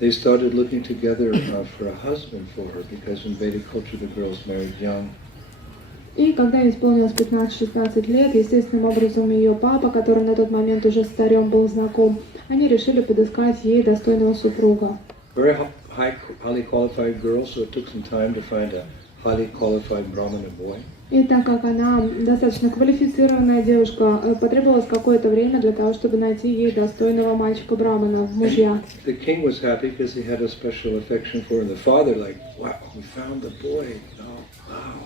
they started looking together for a husband for her, because in Vedic culture the girls married young. И когда ей исполнилось 15-16 лет, естественным образом ее папа, который на тот момент уже с царем был знаком, они решили подыскать ей достойного супруга. Very highly qualified girl, so it took some time to find a highly qualified Brahmana boy. И так как она достаточно квалифицированная девушка, потребовалось какое-то время для того, чтобы найти ей достойного мальчика-брамана в мужья. The king was happy because he had a special affection for her, and the father like, wow, we found the boy, oh, wow.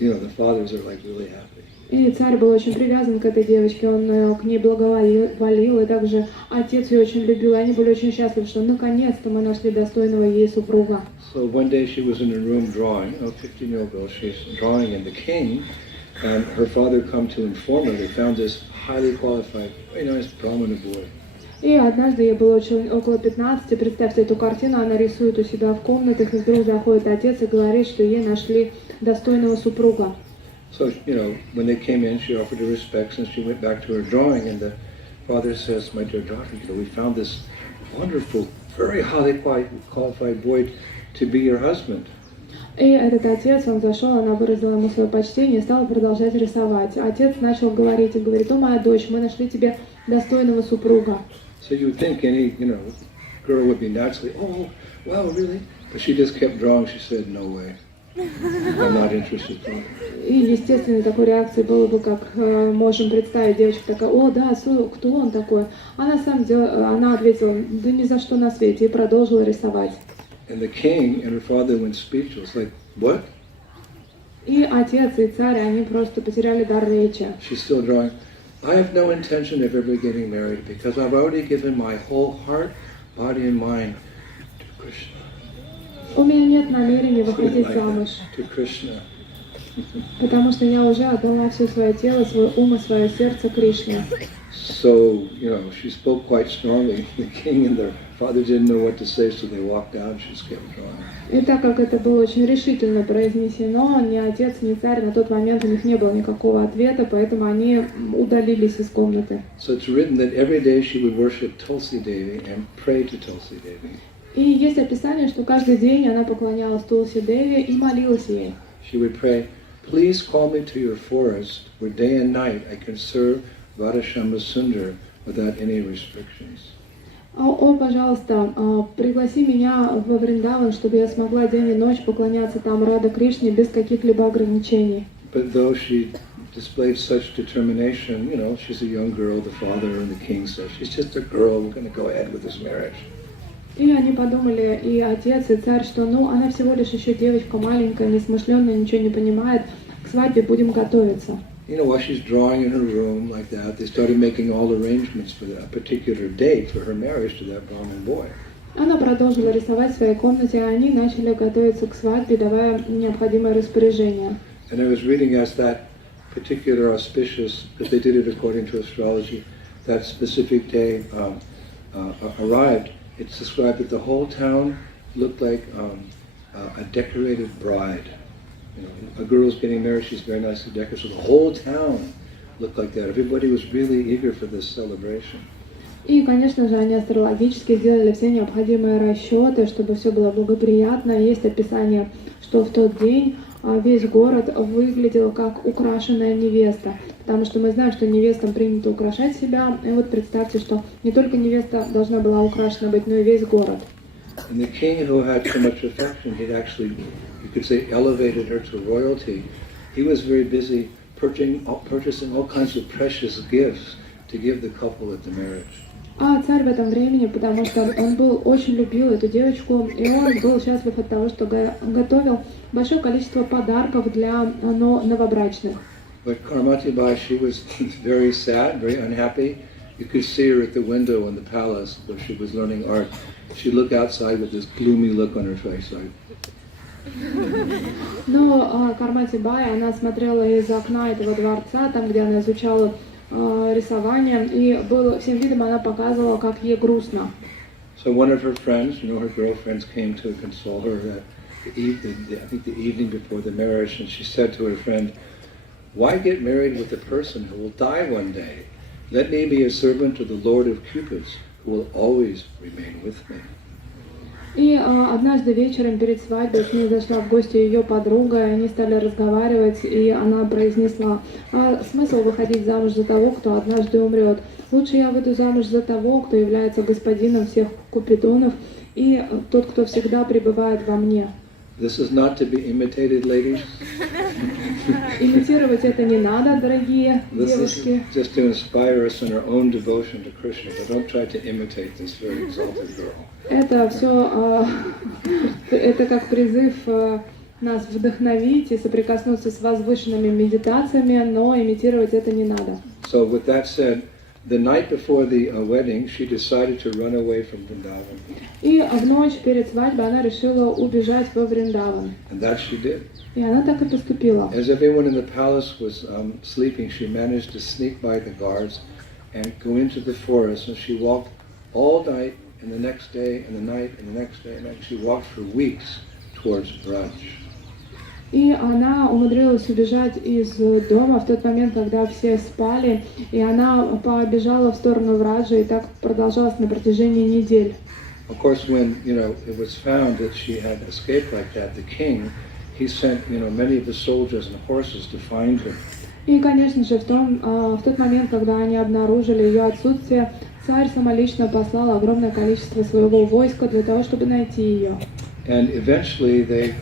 You know, the fathers are like really happy. И царь был очень привязан к этой девочке, он к ней благоволил, и также отец ее очень любил, и они были очень счастливы, что наконец-то мы нашли достойного ей супруга. So one day she was in her room drawing, a 15-year-old girl, she's drawing, and the king and her father come to inform her they found this highly qualified, very nice Brahmana boy. И однажды ей было около 15, представьте эту картину, она рисует у себя в комнатах, и вдруг заходит отец и говорит, что ей нашли достойного супруга. So, you know, when they came in, she offered her respects and she went back to her drawing, and the father says, my dear daughter, you know, we found this wonderful, very highly qualified boy to be your husband. И этот отец, он зашел, она выразила ему свое почтение и стала продолжать рисовать. Отец начал говорить и говорит, о, моя дочь, мы нашли тебе достойного супруга. So you would think any, you know, girl would be naturally, oh, wow, really? But she just kept drawing. She said, no way. I'm not interested. И естественно такой реакцией было бы, как можем представить, девочка такая, о, да, кто он такой? А на самом деле она ответила, да ни за что на свете, и продолжила рисовать. And the king and her father went speechless, like, what? И отец, и царь, они просто потеряли дар речи. She's still drawing. I have no intention of ever getting married because I've already given my whole heart, body and mind to Krishna. У меня нет намерения выходить замуж, потому что я уже отдала все свое тело, свой ум и свое сердце Кришне. So, you know, she spoke quite strongly. The king and the father didn't know what to say, so they walked out and she just kept drawing. И так как это было очень решительно произнесено, ни отец, ни царь на тот момент у них не было никакого ответа, поэтому они удалились из комнаты. So it's written that every day she would worship Tulsi Devi and pray to Tulsi Devi. И есть описание, что каждый день она поклонялась Тулси Деви и молилась ей. She would pray, please call me to your forest where day and night I can serve Radhashama Sundar without any restrictions. О, пожалуйста, пригласи меня во Вриндаван, чтобы я смогла день и ночь поклоняться там Рада Кришне без каких-либо ограничений. But though she displayed such determination, you know, she's a young girl, the father and the king said, she's just a girl, we're going to go ahead with this marriage. И они подумали, и отец, и царь, что ну она всего лишь еще девочка маленькая, несмышленная, ничего не понимает, к свадьбе будем готовиться. You know, while she's drawing in her room like that, they started making all arrangements for a particular date for her marriage to that Brahmin boy. Она продолжила рисовать в своей комнате, а они начали готовиться к свадьбе, давая необходимое распоряжение. And I was reading as that particular auspicious, because they did it according to astrology, that specific day arrived. It's described that the whole town looked like a decorated bride. You know, a girl's getting married, she's very nicely decorated, so the whole town looked like that. Everybody was really eager for this celebration. И, конечно же, они астрологически сделали все необходимые расчеты, чтобы все было благоприятно. Есть описание, что в тот день весь город выглядел как украшенная невеста, потому что мы знаем, что невестам принято украшать себя. И вот представьте, что не только невеста должна была украшена быть, но и весь город. And the king, who had so much affection, he'd actually, you could say, elevated her to royalty. He was very busy purchasing all kinds of precious gifts to give the couple at the marriage. А царь в этом времени, потому что он очень любил эту девочку, и он был счастлив от того, что готовил большое количество подарков для новобрачных. But Karmati Bai, she was very sad, very unhappy. You could see her at the window in the palace where she was learning art. She'd look outside with this gloomy look on her face, like. Но Кармати Бай, она смотрела из окна этого дворца, там, где она изучала рисование, и всем видом она показывала, как ей грустно. So one of her friends, you know, her girlfriends came to console her that I think the evening before the marriage, and she said to her friend, "Why get married with a person who will die one day? Let me be a servant to the Lord of Cupids, who will always remain with me." И однажды вечером перед свадьбой с ней зашла в гости ее подруга, и они стали разговаривать, и она произнесла: смысл выходить замуж за того, кто однажды умрет? Лучше я выйду замуж за того, кто является господином всех купидонов, и тот, кто всегда пребывает во мне. This is not to be imitated, ladies. Имитировать это не надо, дорогие девушки. This is just to inspire us in our own devotion to Krishna, but don't try to imitate this very exalted girl. Это все, это как призыв нас вдохновить и соприкоснуться с возвышенными медитациями, но имитировать это не надо. So with that said, the night before the wedding, she decided to run away from Vrindavan. И в ночь перед свадьбой она решила убежать во Вриндаван. And that she did. И она так и поступила. As everyone in the palace was sleeping, she managed to sneak by the guards and go into the forest. And she walked all night, and the next day, and the night, and the next day, and she walked for weeks towards Braj. И она умудрилась убежать из дома в тот момент, когда все спали, и она побежала в сторону Враджа, и так продолжалось на протяжении недель. Of course, when it was found that she had escaped like that, the king, he sent many of the soldiers and horses to find her. И, конечно же, в тот момент, когда они обнаружили ее отсутствие, царь самолично послал огромное количество своего войска для того, чтобы найти ее. And eventually they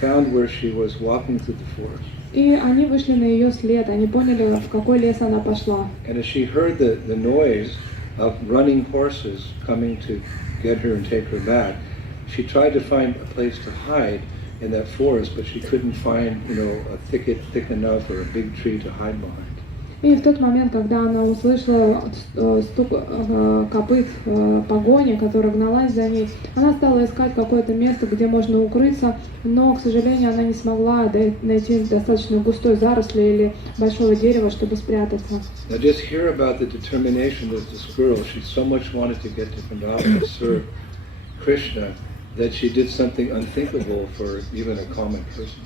found where she was walking through the forest. И они вышли на ее след, они поняли, в какой лес она пошла. And as she heard the noise of running horses coming to get her and take her back, she tried to find a place to hide in that forest, but she couldn't find, a thicket thick enough or a big tree to hide behind. И в тот момент, когда она услышала стук копыт погони, которая гналась за ней, она стала искать какое-то место, где можно укрыться, но, к сожалению, она не смогла найти достаточно густой заросли или большого дерева, чтобы спрятаться. Now just hear about the determination of this girl. She so much wanted to get to Vrindavan to serve Krishna that she did something unthinkable for even a common person.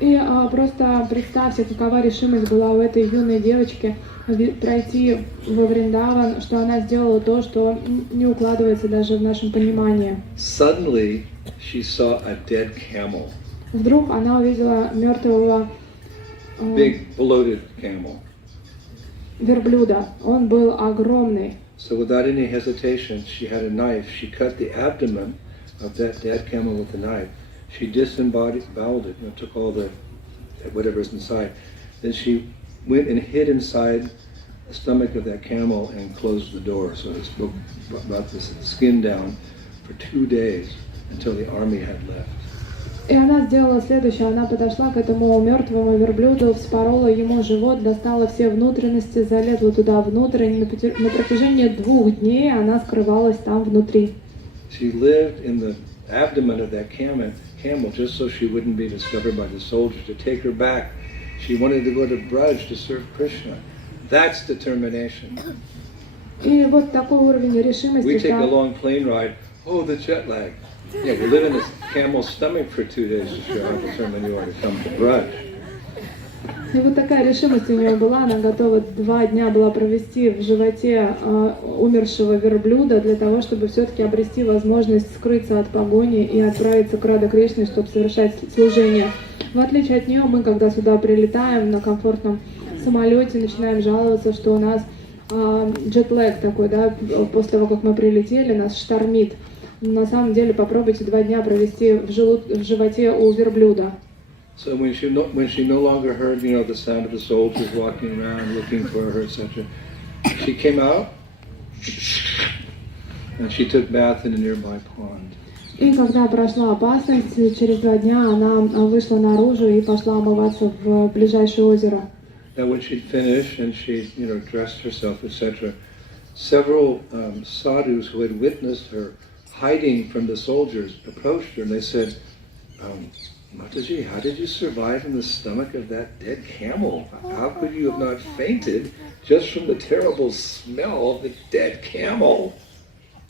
И просто представьте, какова решимость была у этой юной девочки пройти во Вриндаван, что она сделала то, что не укладывается даже в нашем понимании. Suddenly, she saw a dead camel. Вдруг она увидела мертвого Big bloated camel. верблюда. Он был огромный. So without any hesitation, she had a knife. She cut the abdomen of that dead camel with a knife. She disemboweled it, took all the whatever's inside. Then she went and hid inside the stomach of that camel and closed the door. So it's brought the skin down for 2 days until the army had left. И она сделала следующее. Она подошла к этому мертвому верблюду, вспорола ему живот, достала все внутренности, залезла туда внутрь. И на протяжении 2 дней она скрывалась там внутри. She lived in the abdomen of that camel just so she wouldn't be discovered by the soldiers to take her back. She wanted to go to Braj to serve Krishna. That's determination. И вот такой уровень We решимости. take a long plane ride. Oh, the jet lag. Yeah, we live in this camel's stomach for 2 days to show how determined you are to come to Braj. И вот такая решимость у нее была. Она готова 2 дня была провести в животе умершего верблюда для того, чтобы все-таки обрести возможность скрыться от погони и отправиться к Радха Кришне, чтобы совершать служение. В отличие от нее, мы, когда сюда прилетаем на комфортном самолете, начинаем жаловаться, что у нас джетлэг такой, да, после того, как мы прилетели, нас штормит. На самом деле, попробуйте 2 дня провести в животе у верблюда. So when she no longer heard, the sound of the soldiers walking around looking for her, etc., she came out and she took bath in a nearby pond. И когда прошла опасность, через 2 дня она вышла наружу и пошла омываться в ближайшее озеро. Now when she'd finished and she, dressed herself, etc., several sadhus who had witnessed her hiding from the soldiers approached her and they said, Mataji, how did you survive in the stomach of that dead camel? How could you have not fainted just from the terrible smell of the dead camel?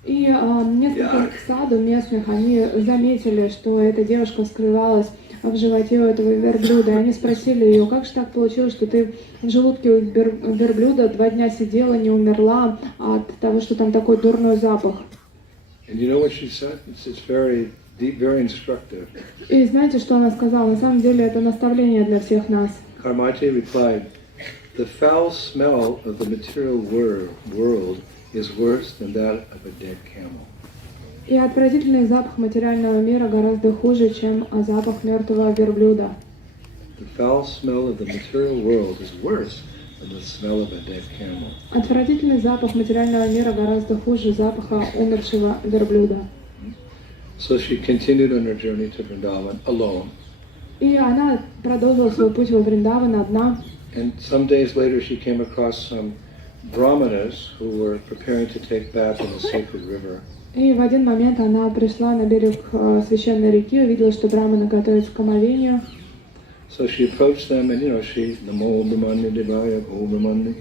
И несколько саду местных, они заметили, что эта девушка скрывалась в животе у этого верблюда. И они спросили ее, как же так получилось, что ты в желудке у верблюда 2 дня сидела, не умерла от того, что там такой дурной запах. And you know what she said? It's very deep, very instructive. И знаете, что она сказала? На самом деле это наставление для всех нас. Karmati replied, the foul smell of the material world is worse than that of a dead camel. И отвратительный запах материального мира гораздо хуже, чем запах мертвого верблюда. The foul smell of the material world is worse than the smell of a dead camel. Отвратительный запах материального мира гораздо хуже запаха умершего верблюда. So she continued on her journey to Vrindavan alone. И она продолжила свой путь во Вриндаван одна. And some days later she came across some brahmanas who were preparing to take bath in a sacred river. И в один момент она пришла на берег священной реки, увидела, что браманы готовятся к омовению. So she approached them and, she Namo Brahmanya Devaya, Go Brahmanya,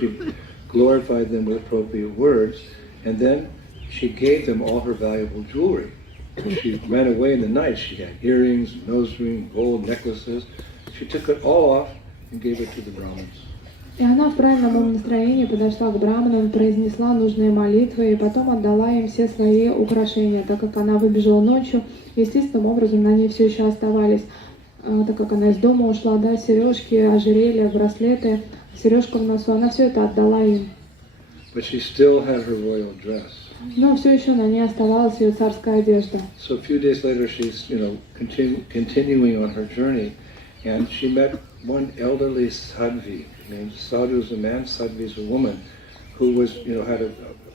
she glorified them with appropriate words, and then she gave them all her valuable jewelry. When she ran away in the night, she had earrings, nose rings, gold necklaces. She took it all off and gave it to the Brahmins. И она в правильном настроении подошла к браманам, произнесла нужные молитвы и потом отдала им все свои украшения, так как она выбежала ночью, естественным образом на ней все еще оставались, так как она из дома ушла, да, сережки, ожерелья, браслеты, сережка в носу, она все это отдала им. But she still had her royal dress. Но все еще на ней оставалась ее царская одежда. So a few days later she's, continuing on her journey, and she met one elderly sadhvi. Sadhu is a man, sadhvi is a woman, who was, had an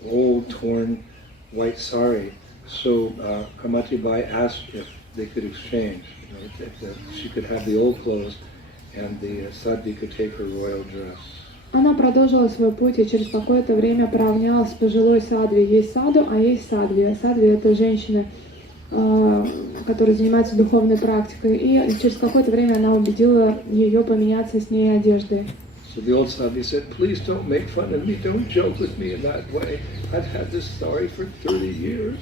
old, torn, white sari. So Kamati Bai asked if they could exchange, if she could have the old clothes, and the sadhvi could take her royal dress. Она продолжила свой путь и через какое-то время поравнялась с пожилой садхви. Есть саду, а есть садхви. Садхви — это женщины, которые занимаются духовной практикой. И через какое-то время она убедила ее поменяться с ней одеждой. So the old sadhvi said, please don't make fun of me, don't joke with me in that way. I've had this sari for 30 years.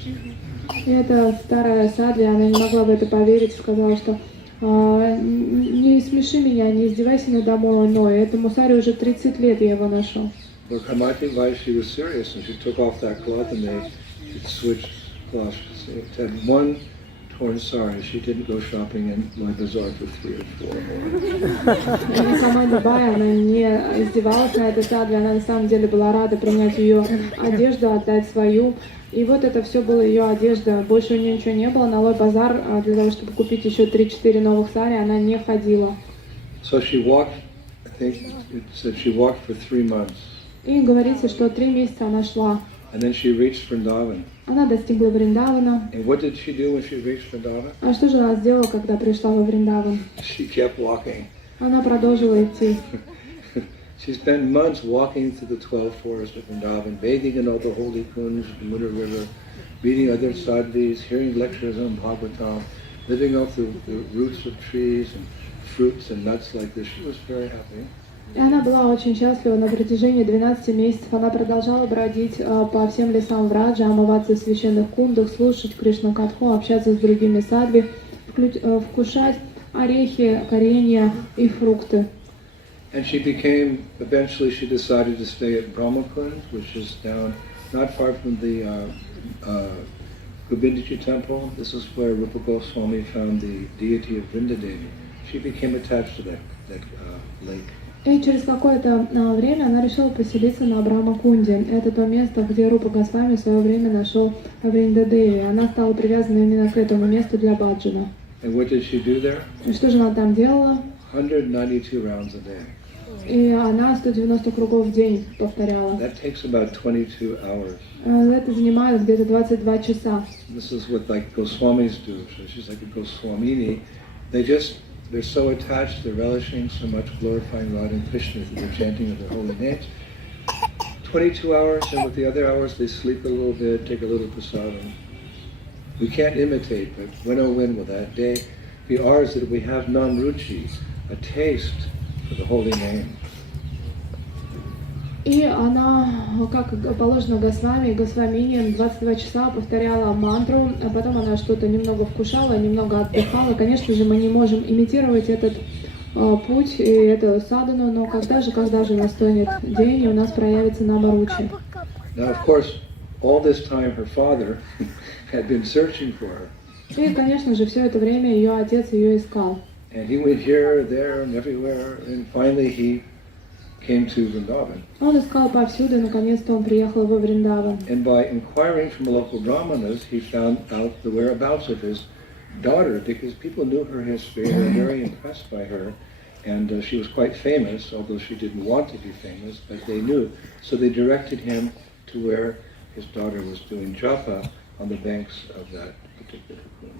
И эта старая садхви, она не могла в это поверить, сказала, что не смеши меня, не издевайся надо мной, этому саре уже 30 лет я его ношу. But Kamati Bai, she was serious, and she took off that cloth and they switched cloths. It had one torn sari. She didn't go shopping in my bazaar for 3 or 4 more. Команда Бай, она не издевалась на этой садхви, она на самом деле была рада принять ее одежду, отдать свою. И вот это все была ее одежда. Больше у нее ничего не было. На Лой базар для того, чтобы купить еще 3-4 новых сари, она не ходила. So she walked, I think it said she walked for 3 months. И говорится, что 3 месяца она шла. And then she reached Vrindavan. Она достигла Вриндавана. And what did she do when she reached Vrindavan? А что же она сделала, когда пришла во Вриндаван? She kept walking. Она продолжила идти. She spent months walking through the 12 forests of Vrindavan, bathing in all the holy kunds of the Mudra River, meeting other sadhus, hearing lectures on Bhagavatam, living off the roots of trees and fruits and nuts like this. She was very happy. И она была очень счастлива на протяжении 12 месяцев. Она продолжала бродить по всем лесам Враджа, омываться в священных кундах, слушать Кришну Катху, общаться с другими садхви, вкушать орехи, коренья и фрукты. And eventually she decided to stay at Brahmakund, which is down not far from the Govindaji temple. This is where Rupa Goswami found the deity of Vrindadevi. She became attached to that lake. И через какое-то время она решила поселиться на Брахма-кунде. Это то место, где Рупа Госвами в свое время нашел Вриндадеви. Она стала привязана именно к этому месту для баджана. And what did she do there? И что же она там делала? 192 rounds a day. И она 190 кругов в день повторяла. That takes about 22 hours. Это занимает где-то 22 часа. This is what like Goswamis do. So she's like a Goswamini. They're so attached, they're relishing so much glorifying Radha and Krishna through the chanting of their holy names. 22 hours, and with the other hours they sleep a little bit, take a little prasadam. We can't imitate, but when oh when will that day be ours that we have namruchi, a taste for the holy name. И она, как положено Госвами, Госвамини, 22 часа повторяла мантру, а потом она что-то немного вкушала, немного отдыхала. Конечно же, мы не можем имитировать этот путь и эту садану, но когда же настанет день, и у нас проявится намаручи. Now, of course, all this time her father had been searching for her. И, конечно же, все это время ее отец ее искал. And he went here, there, and everywhere, and finally he came to Vrindavan. Он искал повсюду, и наконец-то он приехал во Вриндаван. And by inquiring from local brahmanas, he found out the whereabouts of his daughter, because people knew her history, they were very impressed by her, and she was quite famous, although she didn't want to be famous, but they knew. So they directed him to where his daughter was doing japa on the banks of that particular pool.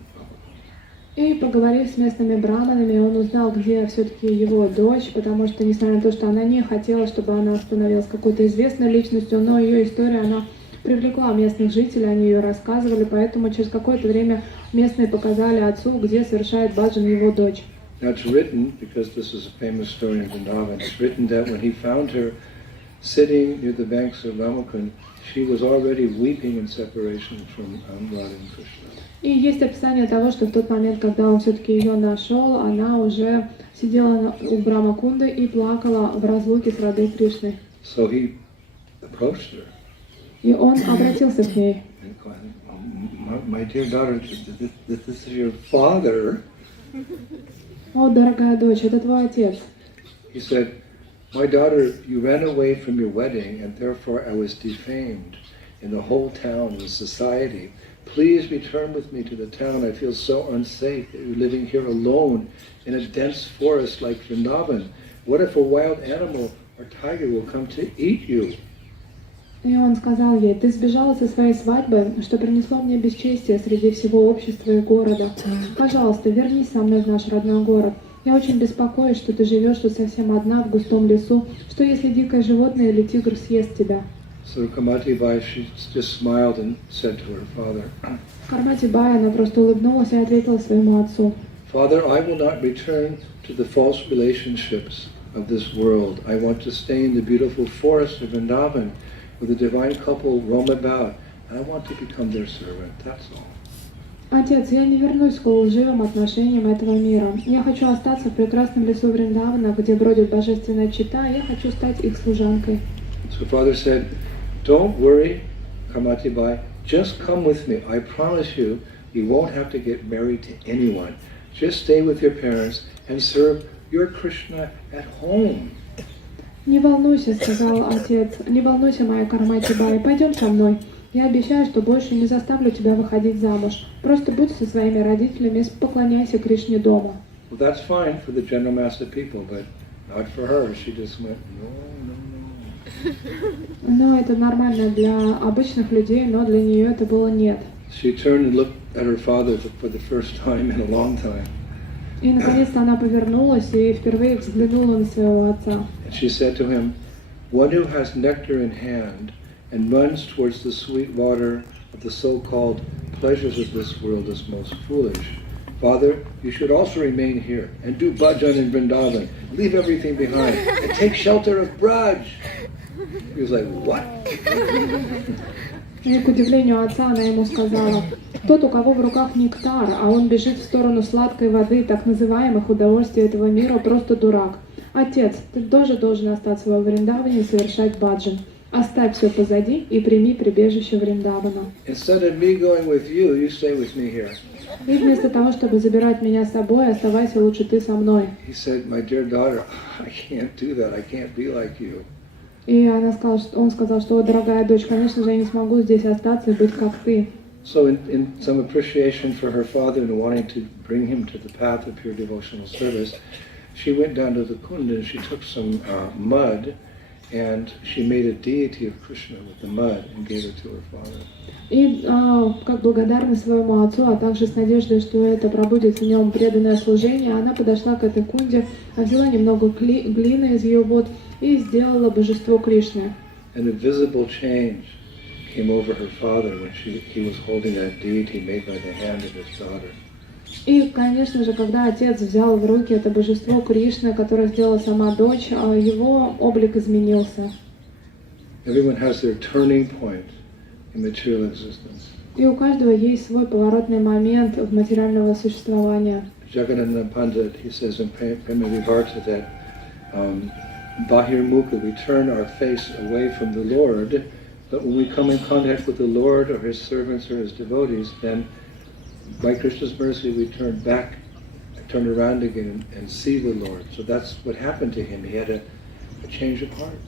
И поговорив с местными браманами, он узнал, где все-таки его дочь, потому что, несмотря на то, что она не хотела, чтобы она становилась какой-то известной личностью, но ее история, она привлекла местных жителей, они ее рассказывали, поэтому через какое-то время местные показали отцу, где совершает баджан его дочь. Now it's written, because this is a famous story in Vrindavan, it's written that when he found her sitting near the banks of Ramakund, she was already weeping in separation from Radha and Krishna. И есть описание того, что в тот момент, когда он все-таки ее нашел, она уже сидела у Брахмакунды и плакала в разлуке с Радой Кришной. So he approached her. И он обратился к ней. My dear daughter, this is your father. О, дорогая дочь, это твой отец. He said, my daughter, you ran away from your wedding, and therefore I was defamed in the whole town, in society. Please return with me to the town. I feel so unsafe that you're living here alone in a dense forest like Vrindavan. What if a wild animal or tiger will come to eat you? И он сказал ей: ты сбежала со своей свадьбы, что принесло мне бесчестие среди всего общества и города. Пожалуйста, вернись со мной в наш родной город. Я очень беспокоюсь, что ты живешь тут совсем одна в густом лесу. Что если дикое животное или тигр съест тебя? So Kamati Bai, she just smiled and said to her father, Кармати Бай, она просто улыбнулась и ответила своему отцу: Father, I will not return to the false relationships of this world. I want to stay in the beautiful forest of Vrindavan, where the divine couple roam about, and I want to become their servant. That's all. Отец, я не вернусь к лживым отношениям этого мира. Я хочу остаться в прекрасном лесу Вриндавана, где бродит божественная чита, и я хочу стать их служанкой. So father said, don't worry, Kamati Bai, just come with me. I promise you, you won't have to get married to anyone. Just stay with your parents and serve your Krishna at home. Не волнуйся, сказал отец, не волнуйся, моя Кармати Бай, пойдем со мной. Я обещаю, что больше не заставлю тебя выходить замуж. Просто будь со своими родителями, поклоняйся Кришне дома. Well, that's fine for the general mass of people, but not for her. She just went, no, no, no. Но это нормально для обычных людей, но для нее это было нет. She turned and looked at her father for the first time in a long time. И наконец-то она повернулась и впервые взглянула на своего отца. And she said to him, "One who has nectar in hand and runs towards the sweet water of the so-called pleasures of this world is most foolish. Father, you should also remain here and do bhajan in Vrindavan. Leave everything behind and take shelter of Braj." He was like, "What?" И к удивлению отца она ему сказала: тот, у кого в руках нектар, а он бежит в сторону сладкой воды, так называемых удовольствий этого мира, просто дурак. Отец, ты тоже должен остаться во Вриндаване и совершать баджан. Оставь все позади и прими прибежище Вриндавана. Instead of me going with you, you stay with me here. И вместо того, чтобы забирать меня с собой, оставайся лучше ты со мной. He said, "My dear daughter, I can't do that. I can't be like you." И он сказал, что, дорогая дочь, конечно же, я не смогу здесь остаться и быть как ты. So in some appreciation for her father and wanting to bring him to the path of pure devotional service, she went down to the kunda and she took some mud and she made a deity of Krishna with the mud and gave it to her father. И как благодарность своему отцу, а также с надеждой, что это пробудет в нем преданное служение, она подошла к этой кунде, взяла немного глины из ее вод и сделала божество Кришны. And a visible change came over her father when he was holding that deity made by the hand of his daughter. И, конечно же, когда отец взял в руки это божество Кришны, которое сделала сама дочь, его облик изменился. Everyone has their turning point in material existence. И у каждого есть свой поворотный момент в материального существования. Jagannatha Pandit, he says in Prema Vivarta that Bahirmukha, we turn our face away from the Lord, but when we come in contact with the Lord or His servants or His devotees, then by Krishna's mercy we turn back, turn around again and see the Lord. So that's what happened to him. He had a change of heart.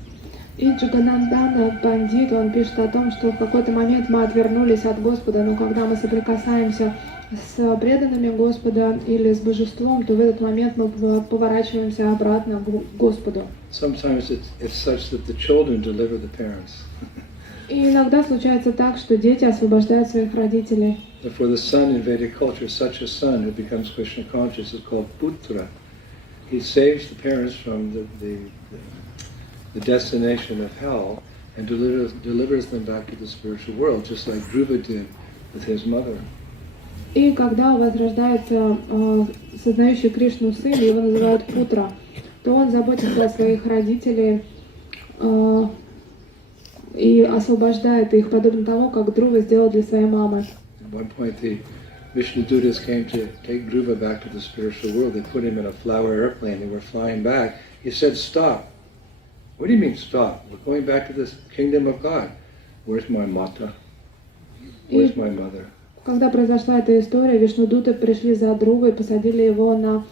И Джаганандана Пандит, он пишет о том, что в какой-то момент мы отвернулись от Господа, но когда мы соприкасаемся с преданными Господа или с Божеством, то в этот момент мы поворачиваемся обратно к Господу. Sometimes it's such that the children deliver the parents. И иногда случается так, что дети освобождают своих родителей. For the son in Vedic culture, such a son who becomes Krishna conscious is called Putra. He saves the parents from the destination of hell and delivers them back to the spiritual world, just like Dhruva did with his mother. И когда возрождается сознающий Кришну сын, его называют Путра, то он заботится о своих родителях и освобождает их, подобно тому, как Друва сделал для своей мамы. At one point, the Vishnu Dutas came to take Dhruva back to the spiritual world. They put him in a flower airplane. They were flying back. He said, "Stop." "What do you mean stop? We're going back to this kingdom of God. Where's my mata? Where's my mother?" Когда произошла эта история, Вишнудуты пришли за Друвой, посадили его на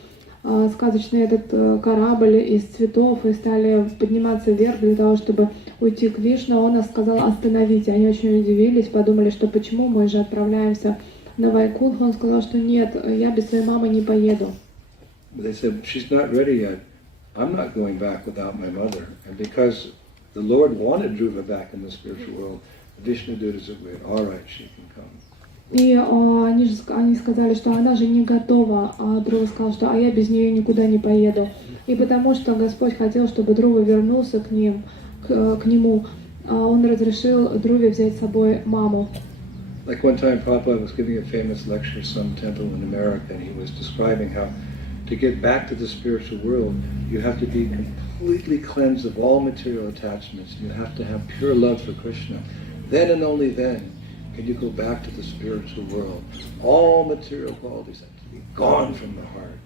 сказочный этот корабль из цветов и стали подниматься вверх для того, чтобы уйти к Вишну. Он сказал: "Остановите". Они очень удивились, подумали, что почему, мы же отправляемся на Вайкунху. Он сказал, что нет, я без своей мамы не поеду. They said, "She's not ready yet. I'm not going back without my mother." And because the Lord wanted Dhruva back in the spiritual world, the Vishnu Dutas agreed, "All right, she can come." И они сказали, что она же не готова, а Друва сказал, что я без нее никуда не поеду. И потому что Господь хотел, чтобы Друва вернулся к нему, он разрешил Друве взять с собой маму. Like one time Prabhupada was giving a famous lecture at some temple in America, and he was describing how to get back to the spiritual world, you have to be completely cleansed of all material attachments. You have to have pure love for Krishna. Then and only then can you go back to the spiritual world. All material qualities have to be gone from the heart.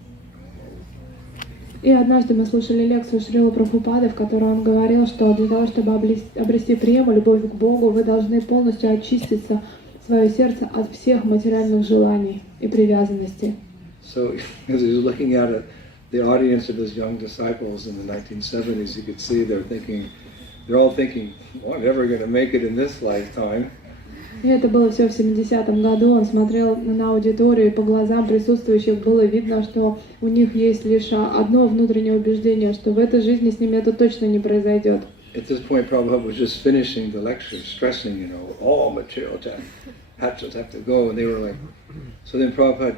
И однажды мы слушали лекцию Шрилы Прабхупады, в которой он говорил, что для того, чтобы обрести прему, любовь к Богу, вы должны полностью очиститься свое сердце от всех материальных желаний и привязанностей. So, as he was looking at it, the audience of his young disciples in the 1970s, you could see they're all thinking, well, I'm never going to make it in this lifetime. И это было все в 70-м году. Он смотрел на аудиторию, и по глазам присутствующих было видно, что у них есть лишь одно внутреннее убеждение, что в этой жизни с ними это точно не произойдет. at this point, Prabhupada was just finishing the lecture, stressing, all material have to go, and they were like, so then Prabhupada,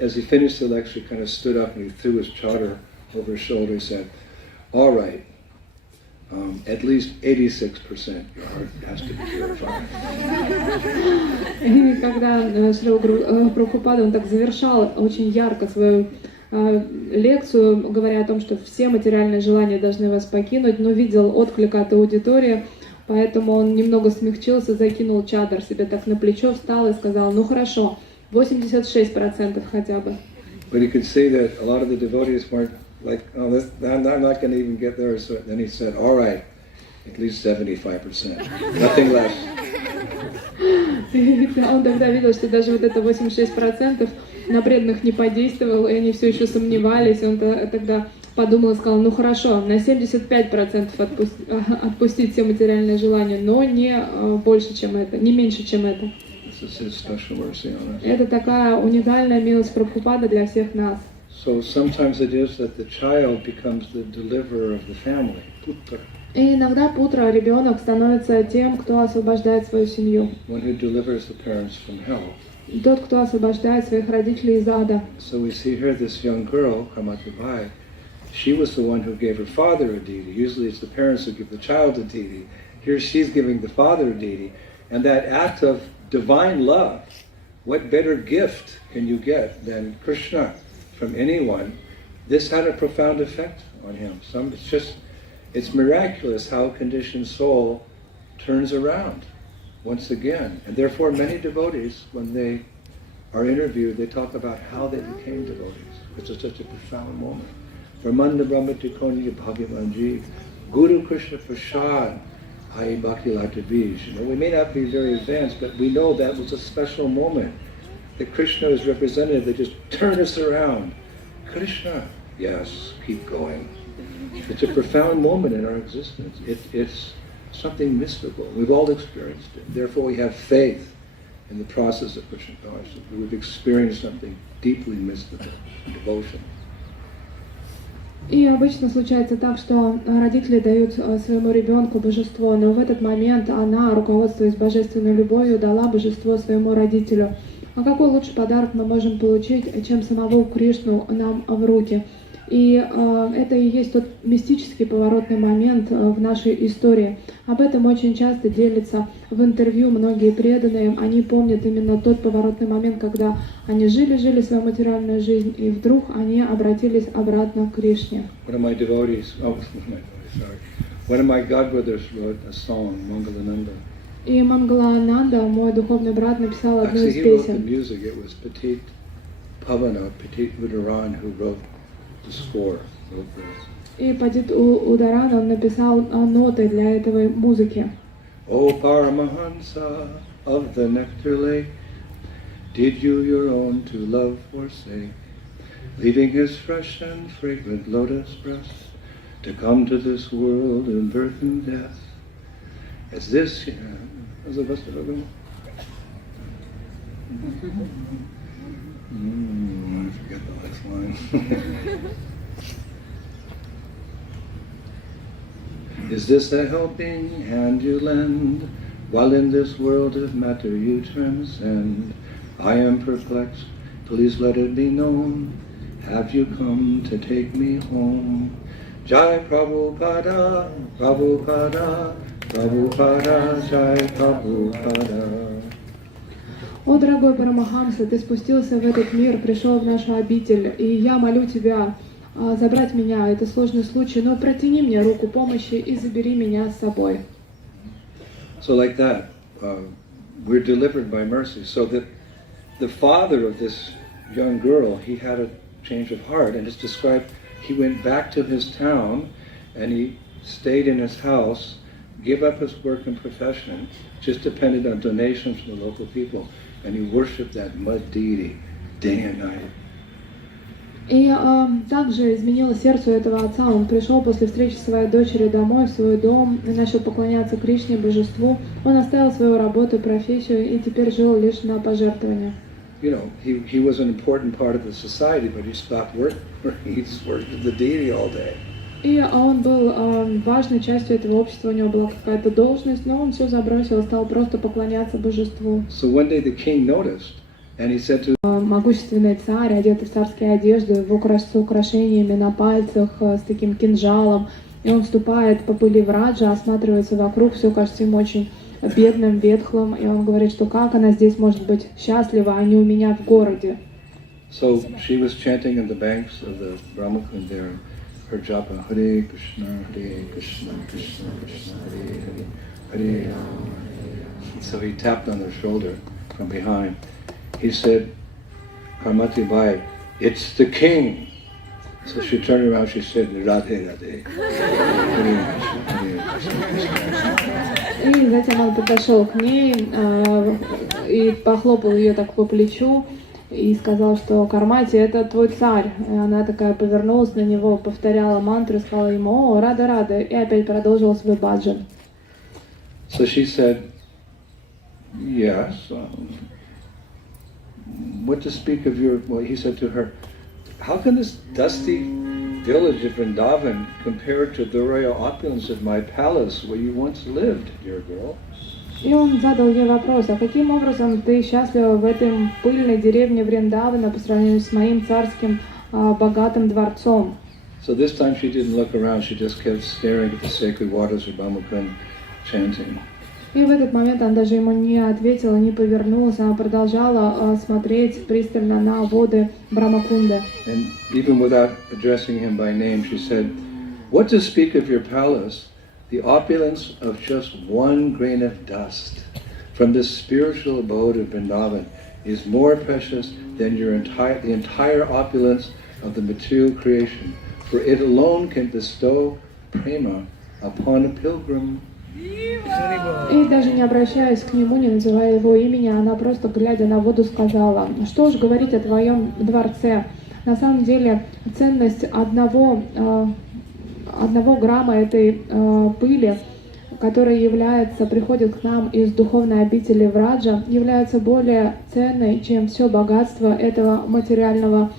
as he finished the lecture, kind of stood up and he threw his chadar over his shoulder and said, all right, at least 86% your heart has to be purified. И когда Шрила Прабхупада, он так завершал очень ярко свою лекцию, говоря о том, что все материальные желания должны вас покинуть, но видел отклик от аудитории, поэтому он немного смягчился, закинул чадр себе так на плечо, встал и сказал, ну хорошо, 86% хотя бы. But he could see that a lot of the devotees weren't like, oh, I'm not going to even get there. So then he said, all right, at least 75%, nothing less. Он тогда видел, что даже вот это 86% на преданных не подействовало, и они все еще сомневались. Он тогда подумал и сказал, ну хорошо, на 75% отпустить все материальные желания, но не больше, чем это, не меньше, чем это. Это такая уникальная милость Прабхупады для всех нас. So sometimes it is that the child becomes the deliverer of the family, putra. И иногда путра, ребенок, становится тем, кто освобождает свою семью. One who delivers the parents from hell. Тот, кто освобождает своих родителей из ада. So we see here this young girl, Kamatabai, she was the one who gave her father a deity. Usually it's the parents who give the child a deity. Here she's giving the father a deity. And that act of divine love, what better gift can you get than Krishna from anyone? This had a profound effect on him. It's miraculous how a conditioned soul turns around once again. And therefore many devotees, when they are interviewed, they talk about how they became devotees, which is such a profound moment. Brahmanda Brahma Tikoni Bhagavanji, Guru Krishna Prasad, Hai Bhaktilata Bij. We may not be very advanced, but we know that was a special moment. That Krishna is represented, they just turn us around. Krishna, yes, keep going. It's a profound moment in our existence. It's something mystical. We've all experienced it. Therefore we have faith in the process of Krishna consciousness. We've experienced something deeply mystical, devotion. И обычно случается так, что родители дают своему ребенку божество, но в этот момент она, руководствуясь божественной любовью, дала божество своему родителю. А какой лучший подарок мы можем получить, чем самого Кришну нам в руки? И это и есть тот мистический поворотный момент в нашей истории. Об этом очень часто делятся в интервью многие преданные. Они помнят именно тот поворотный момент, когда они жили свою материальную жизнь, и вдруг они обратились обратно к Кришне. One of my godbrothers wrote a song, Mangalananda. И Мангалананда, мой духовный брат, написал одну из Actually, he wrote the песен. music. It was Petit Pavana, Petit Udaran, who wrote the score. И Падит Ударан, он написал ноты для этой музыки. O Paramahansa of the nectar lake, did you your own to love forsake, leaving his fresh and fragrant lotus breast, to come to this world in birth and death? Is this, is the best of it? I forget the next line. Is this a helping hand you lend, while in this world of matter you transcend? I am perplexed, please let it be known, have you come to take me home? Jai Prabhupada, Prabhupada, Prabhupada, Jai Prabhupada. О, дорогой Парамахамса, ты спустился в этот мир, пришел в нашу обитель, и я молю тебя забрать меня, это сложный случай, но протяни мне руку помощи и забери меня с собой. So like that, we're delivered by mercy. So that the father of this young girl, he had a change of heart, and it's described, he went back to his town, and he stayed in his house, gave up his work and profession, just depended on donations from the local people, and he worshipped that mud deity day and night. И также изменилось сердце этого отца. Он пришел после встречи с своей дочерью домой, в свой дом, и начал поклоняться Кришне, божеству. Он оставил свою работу, профессию, и теперь жил лишь на пожертвования. You know, he was an important part of the society, but he stopped working. He just worked with the deity all day. И он был важной частью этого общества, у него была какая-то должность, но он все забросил, стал просто поклоняться божеству. So one day the king noticed, and he said to Могущественный царь, одетый в царские одежды, с украшениями на пальцах, с таким кинжалом. И он вступает по пыли в раджа, осматривается вокруг, все кажется ему очень бедным, ветхлым. И он говорит, что как она здесь может быть счастлива, а не у меня в городе. So she was chanting on the banks of the Brahmakund there, her japa, Hare Krishna, Krishna, Krishna, Hare Hare, Hare Rama, Hare Rama. So he tapped on her shoulder from behind. He said, Karmati Bai, it's the king. So she turned around, she said, Radhe Radhe. Hare Krishna, Hare Krishna, Krishna Krishna. И затем он подошел к ней и похлопал ее так по плечу и сказал, что Кармати, это твой царь. И она такая повернулась на него, повторяла мантру, сказала ему, о, рада, рада, и опять продолжила свой баджан. So she said, yes, what to speak of your, well, he said to her, how can this dusty village of Vrindavan compare to the royal opulence of my palace where you once lived, dear girl? И он задал ей вопрос, а каким образом ты счастлива в этой пыльной деревне Вриндавана по сравнению с моим царским богатым дворцом? So this time she didn't look around, she just kept staring at the sacred waters of Brahmakund, chanting. И в этот момент она даже ему не ответила, не повернулась, она продолжала смотреть пристально на воды Брахмакунды. And even without addressing him by name, she said, what to speak of your palace? The opulence of just one grain of dust from the spiritual abode of Vrindavan is more precious than the entire opulence of the material creation, for it alone can bestow prema upon a pilgrim. И даже не обращаясь к нему, не называя его имени, она просто, глядя на воду, сказала, что уж говорить о твоем дворце. На самом деле ценность одного грамма этой пыли, которая приходит к нам из духовной обители Враджа, является более ценной, чем все богатство этого материального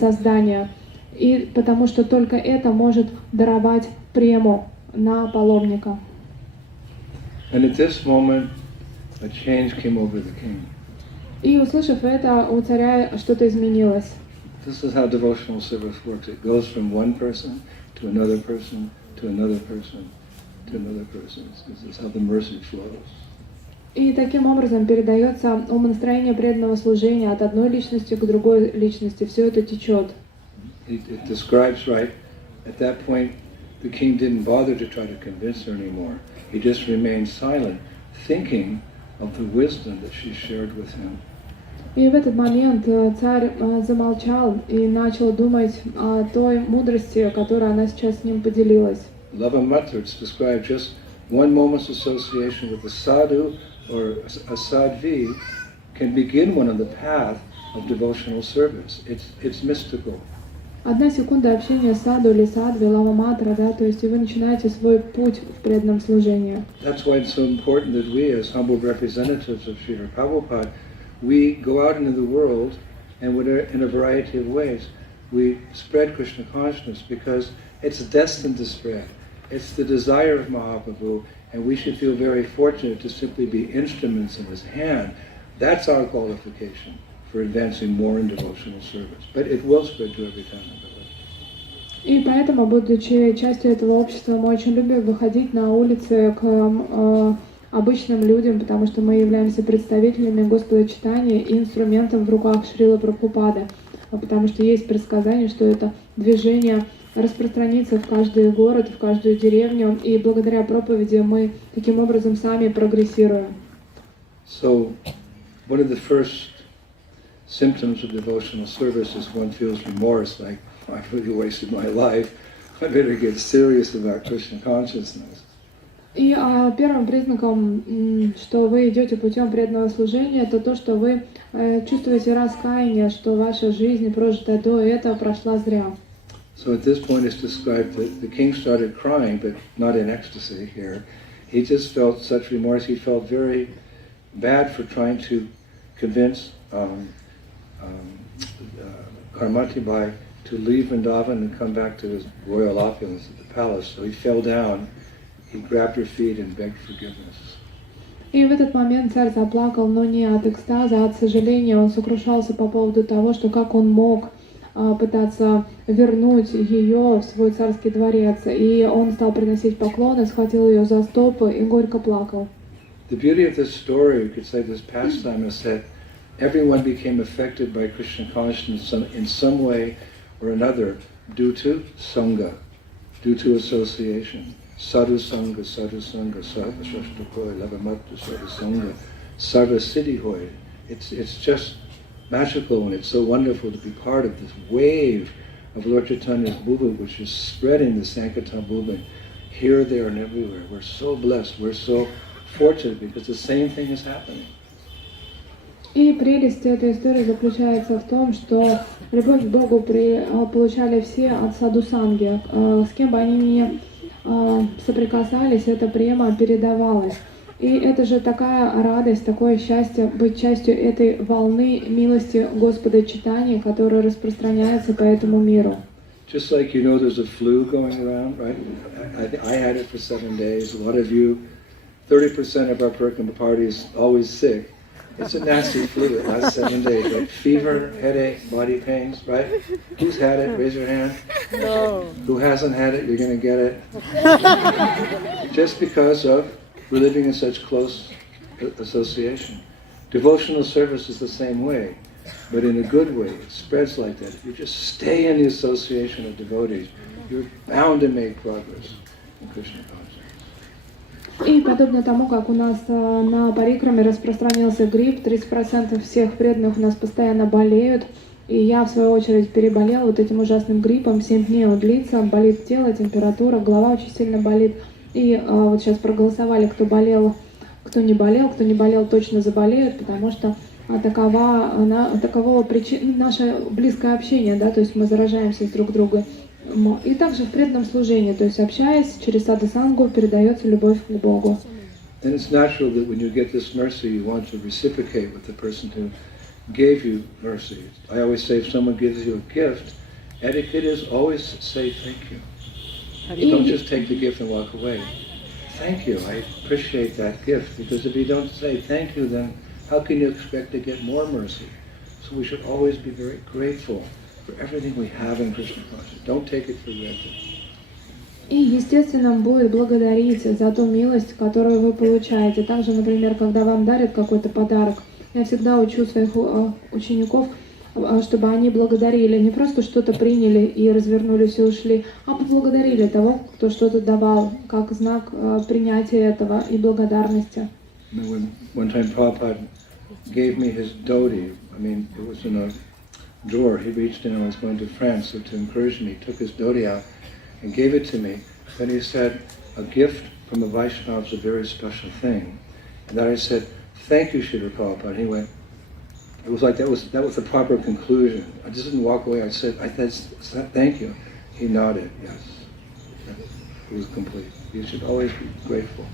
создания. И потому что только это может даровать прему на паломника. And at this moment, a change came over the king. И услышав это, у царя что-то изменилось. This is how devotional service works. It goes from one person to another person, to another person, to another person. This is how the mercy flows. И таким образом передается умонастроение преданного служения от одной личности к другой личности. Все это течет. It describes, right, at that point, the king didn't bother to try to convince her anymore. He just remained silent, thinking of the wisdom that she shared with him. И в этот момент царь замолчал и начал думать о той мудрости, которой она сейчас с ним поделилась. Lava Matrix described just one moment's association with a sadhu or a sadhvi can begin one on the path of devotional service. It's mystical. Одна секунда общения с саду или садхви, лава матра, да, то есть и вы начинаете свой путь в преданном служении. That's why it's so important that we, as humble representatives of Srila Prabhupada, we go out into the world and in a variety of ways. We spread Krishna consciousness because it's destined to spread. It's the desire of Mahaprabhu, and we should feel very fortunate to simply be instruments in his hand. That's our qualification for advancing more in devotional service. But it will spread to every time of the way. И поэтому, будучи частью этого общества, мы очень любим выходить на улицы к обычным людям, потому что мы являемся представителями Господа Чайтаньи и инструментом в руках Шрилы Прабхупады, потому что есть предсказание, что это движение распространится в каждый город, в каждую деревню, и благодаря проповеди мы таким образом сами прогрессируем. So, one of the first symptoms of devotional service is one feels remorse, like, I've really wasted my life. I better get serious about Krishna consciousness. И первым признаком, что вы идете путем преданного служения, это то, что вы чувствуете раскаяние, что ваша жизнь, прожитая до этого, прошла зря. So at this point it's described that the king started crying, but not in ecstasy here. He just felt such remorse. He felt very bad for trying to convince Karmati Bai to leave Vrindavan and come back to his royal opulence at the palace. So he fell down, he grabbed her feet and begged forgiveness. И в этот момент царь заплакал, но не от экстаза, а от сожаления. Он сокрушался по поводу того, что как он мог пытаться вернуть ее в свой царский дворец. И он стал приносить поклоны, схватил ее за стопы и горько плакал. The beauty of this story, you could say this pastime, is that everyone became affected by Krishna consciousness in some way or another due to sangha, due to association. Sadhu sangha, sarva shrashta hoy, lavamata sadhu sangha, sarva siddhi hoy. It's just magical, and it's so wonderful to be part of this wave of Lord Chaitanya's movement, which is spreading the Sankirtan movement here, there, and everywhere. We're so blessed, we're so fortunate, because the same thing is happening. И прелесть этой истории заключается в том, что любовь к Богу получали все от саду-санги. С кем бы они ни соприкасались, эта према передавалась. И это же такая радость, такое счастье быть частью этой волны милости Господа Чайтаньи, которая распространяется по этому миру. Just like you know there's a flu going around, right? I had it for 7 days. A lot of you, 30% of our Parikama party is always sick. It's a nasty flu. It lasts 7 days, right? Fever, headache, body pains, right? Who's had it? Raise your hand. No. Who hasn't had it? You're going to get it. Just because of we're living in such close association. Devotional service is the same way, but in a good way. It spreads like that. If you just stay in the association of devotees, you're bound to make progress in Krishna consciousness. И подобно тому, как у нас на парикраме распространился грипп, 30% всех преданных у нас постоянно болеют, и я, в свою очередь, переболела вот этим ужасным гриппом, 7 дней он длится, болит тело, температура, голова очень сильно болит. И вот сейчас проголосовали, кто болел, кто не болел, точно заболеют, потому что таково наше близкое общение, да, то есть мы заражаемся друг друга. И также в преданном служении, то есть общаясь через садхусангу, передается любовь к Богу. And it's natural that when you get this mercy, you want to reciprocate with the person who gave you mercy. I always say, if someone gives you a gift, etiquette is always say thank you. Don't just take the gift and walk away. Thank you, I appreciate that gift, because if you don't say thank you, then how can you expect to get more mercy? So we should always be very grateful for everything we have in Krishna consciousness. Don't take it for granted. И естественным будет благодарить за ту милость, которую вы получаете. Также, например, когда вам дарят какой-то подарок, я всегда учу своих учеников, чтобы они благодарили, не просто что-то приняли и развернулись и ушли, а поблагодарили того, кто что-то давал, как знак принятия этого и благодарности. One time Prabhupada gave me his dhoti. I mean, it was in a drawer. He reached in, I was going to France, so to encourage me, he took his dhoti out and gave it to me. Then he said, a gift from a Vaishnava is a very special thing. And then I said, thank you, Srila Prabhupada. He went, it was like that was the proper conclusion. I just didn't walk away. I said, thank you. He nodded, yes. It was complete. You should always be grateful.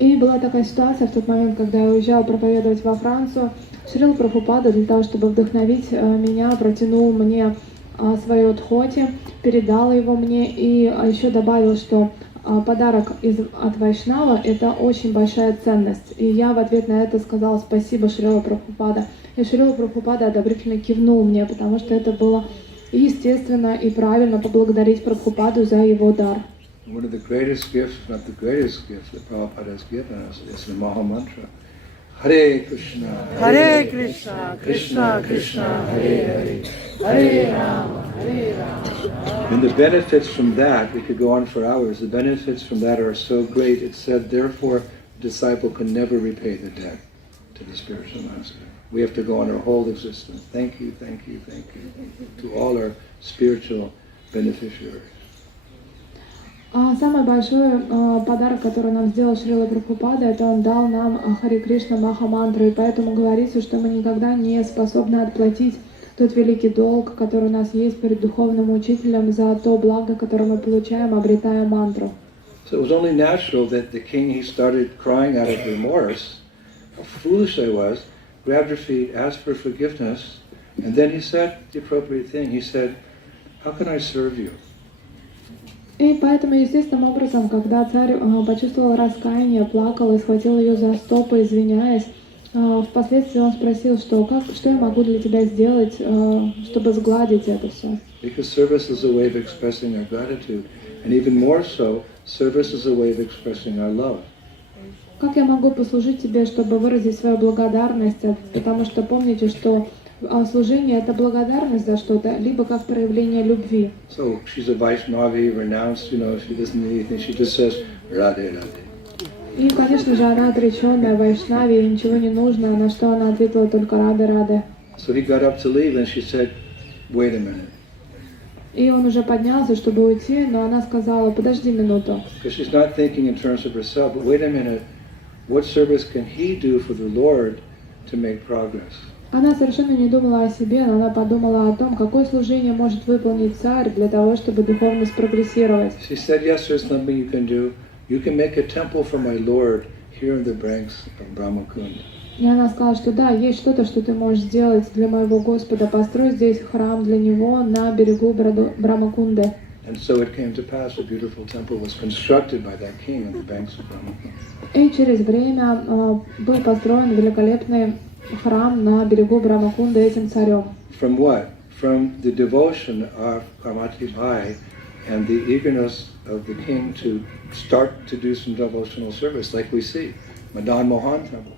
И была такая ситуация в тот момент, когда я уезжал проповедовать во Францию. Шрилы Прабхупады для того, чтобы вдохновить меня, протянул мне свое дхоти, передал его мне и еще добавил, что подарок от Вайшнава – это очень большая ценность. И я в ответ на это сказала спасибо, Шрила Прабхупада. И Шрила Прабхупада одобрительно кивнул мне, потому что это было естественно и правильно поблагодарить Прабхупаду за его дар. One of the greatest gifts, not the greatest gift that Prabhupada has given us, is the Maha Mantra. Hare Krishna, Hare Krishna, Krishna Krishna, Hare Hare, Hare Rama, Hare Rama. And the benefits from that, we could go on for hours, the benefits from that are so great. It said, therefore, the disciple can never repay the debt to the spiritual master. We have to go on our whole existence. Thank you, thank you, thank you, to all our spiritual beneficiaries. Самый большой подарок, который нам сделал Шрила Прабхупада, это он дал нам Хари Кришна Маха Мантру, и поэтому говорится, что мы никогда не способны отплатить тот великий долг, который у нас есть перед духовным учителем за то благо, которое мы получаем, обретая мантру. So it was only natural that the king, he started crying out of remorse, how foolish I was, grabbed her feet, asked for forgiveness, and then he said the appropriate thing. He said, how can I serve you? И поэтому, естественным образом, когда царь почувствовал раскаяние, плакал и схватил ее за стопы, извиняясь, впоследствии он спросил, что я могу для тебя сделать, чтобы сгладить это все. Because service is a way of expressing our gratitude, and even more so, service is a way of expressing our love. Как я могу послужить тебе, чтобы выразить свою благодарность? Потому что помните, что служение — это благодарность за что-то, либо как проявление любви. So she's a Vaishnavi, renounced, she doesn't need anything, she just says, Radhe, Radhe. И, конечно же, она отреченная, вайшнави, ей ничего не нужно, на что она ответила только рады, рады. So he got up to leave, and she said, wait a minute. И он уже поднялся, чтобы уйти, но она сказала, подожди минуту. Because she's not thinking in terms of herself, but wait a minute, what service can he do for the Lord to make progress? Она совершенно не думала о себе, но она подумала о том, какое служение может выполнить царь для того, чтобы духовно спрогрессировать. She said, yes, there's something you can do. You can make a temple for my Lord here in the banks of Brahmakund. И она сказала, что да, есть что-то, что ты можешь сделать для моего Господа. Построй здесь храм для него на берегу Брамакунды. And so it came to pass, a beautiful temple was constructed by that king on the banks of Brahmakund. И через время был построен великолепный храм на берегу Брамакунды этим царем. From what? From the devotion of Karmati Bhai and the eagerness of the king to start to do some devotional service, like we see, Madan Mohan temple.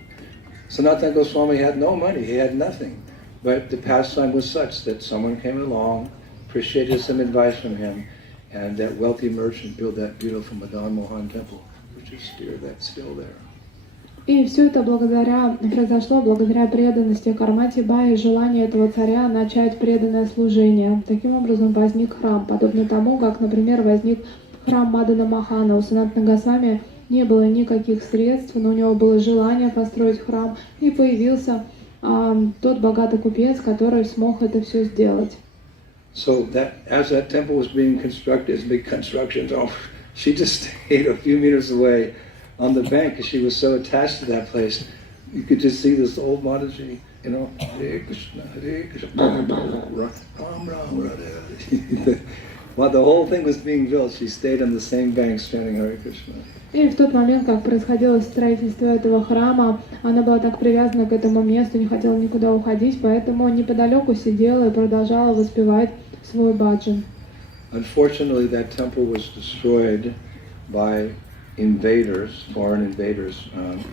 Sanatana Goswami had no money, he had nothing. But the pastime was such that someone came along, appreciated some advice from him, and that wealthy merchant built that beautiful Madan Mohan temple, which is still there. И все это произошло благодаря преданности Кармати Бай и желанию этого царя начать преданное служение. Таким образом возник храм, подобно тому, как, например, возник храм Мадана Махана. У Санатана Госвами не было никаких средств, но у него было желание построить храм, и появился тот богатый купец, который смог это все сделать. So that as that temple was being constructed, it's big construction, she just stayed a few meters away on the bank because she was so attached to that place. You could just see this old Mataji, Hare Krishna, Ram Ram, Radhe. While the whole thing was being built, she stayed on the same bank chanting Hare Krishna. И в тот момент, как происходило строительство этого храма, она была так привязана к этому месту, не хотела никуда уходить, поэтому неподалеку сидела и продолжала воспевать свой баджан. Unfortunately, that temple was destroyed by invaders, foreign invaders,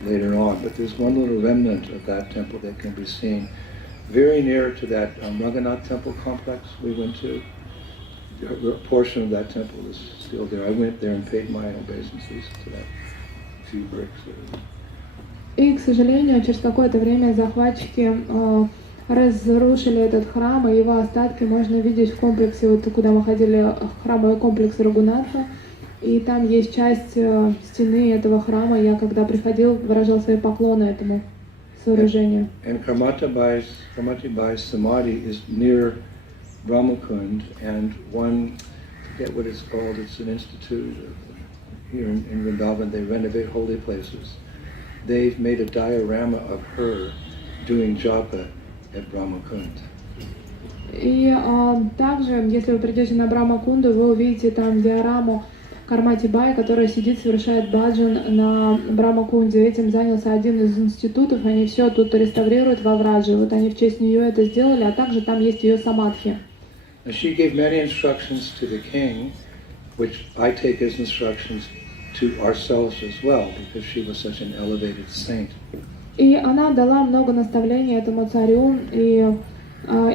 later on. But there's one little remnant of that temple that can be seen very near to that Raghunath temple complex we went to. A portion of that temple is still there. I went there and paid my obeisances to that few bricks there. И, к сожалению, через какое-то время захватчики разрушили этот храм, и его остатки можно видеть в комплексе, вот куда мы ходили, храмовый комплекс Рагунатха. И там есть часть стены этого храма. Я, когда приходил, выражал свои поклоны этому сооружению. And Karmati Bai's Samadhi is near Brahmakund, and one, I forget what it's called, it's an institute here in Vrindavan, they renovate holy places. They've made a diorama of her doing japa at Brahmakund. И также, если вы придете на Брамакунду, вы увидите там диораму Кармати Бай, которая сидит, совершает баджан на Брамакунде. Этим занялся один из институтов, они все тут реставрируют во Враджи. Вот они в честь нее это сделали, а также там есть ее самадхи. She gave many instructions to the king, which I take as instructions to ourselves as well, because she was such an elevated saint. И она дала много наставлений этому царю, и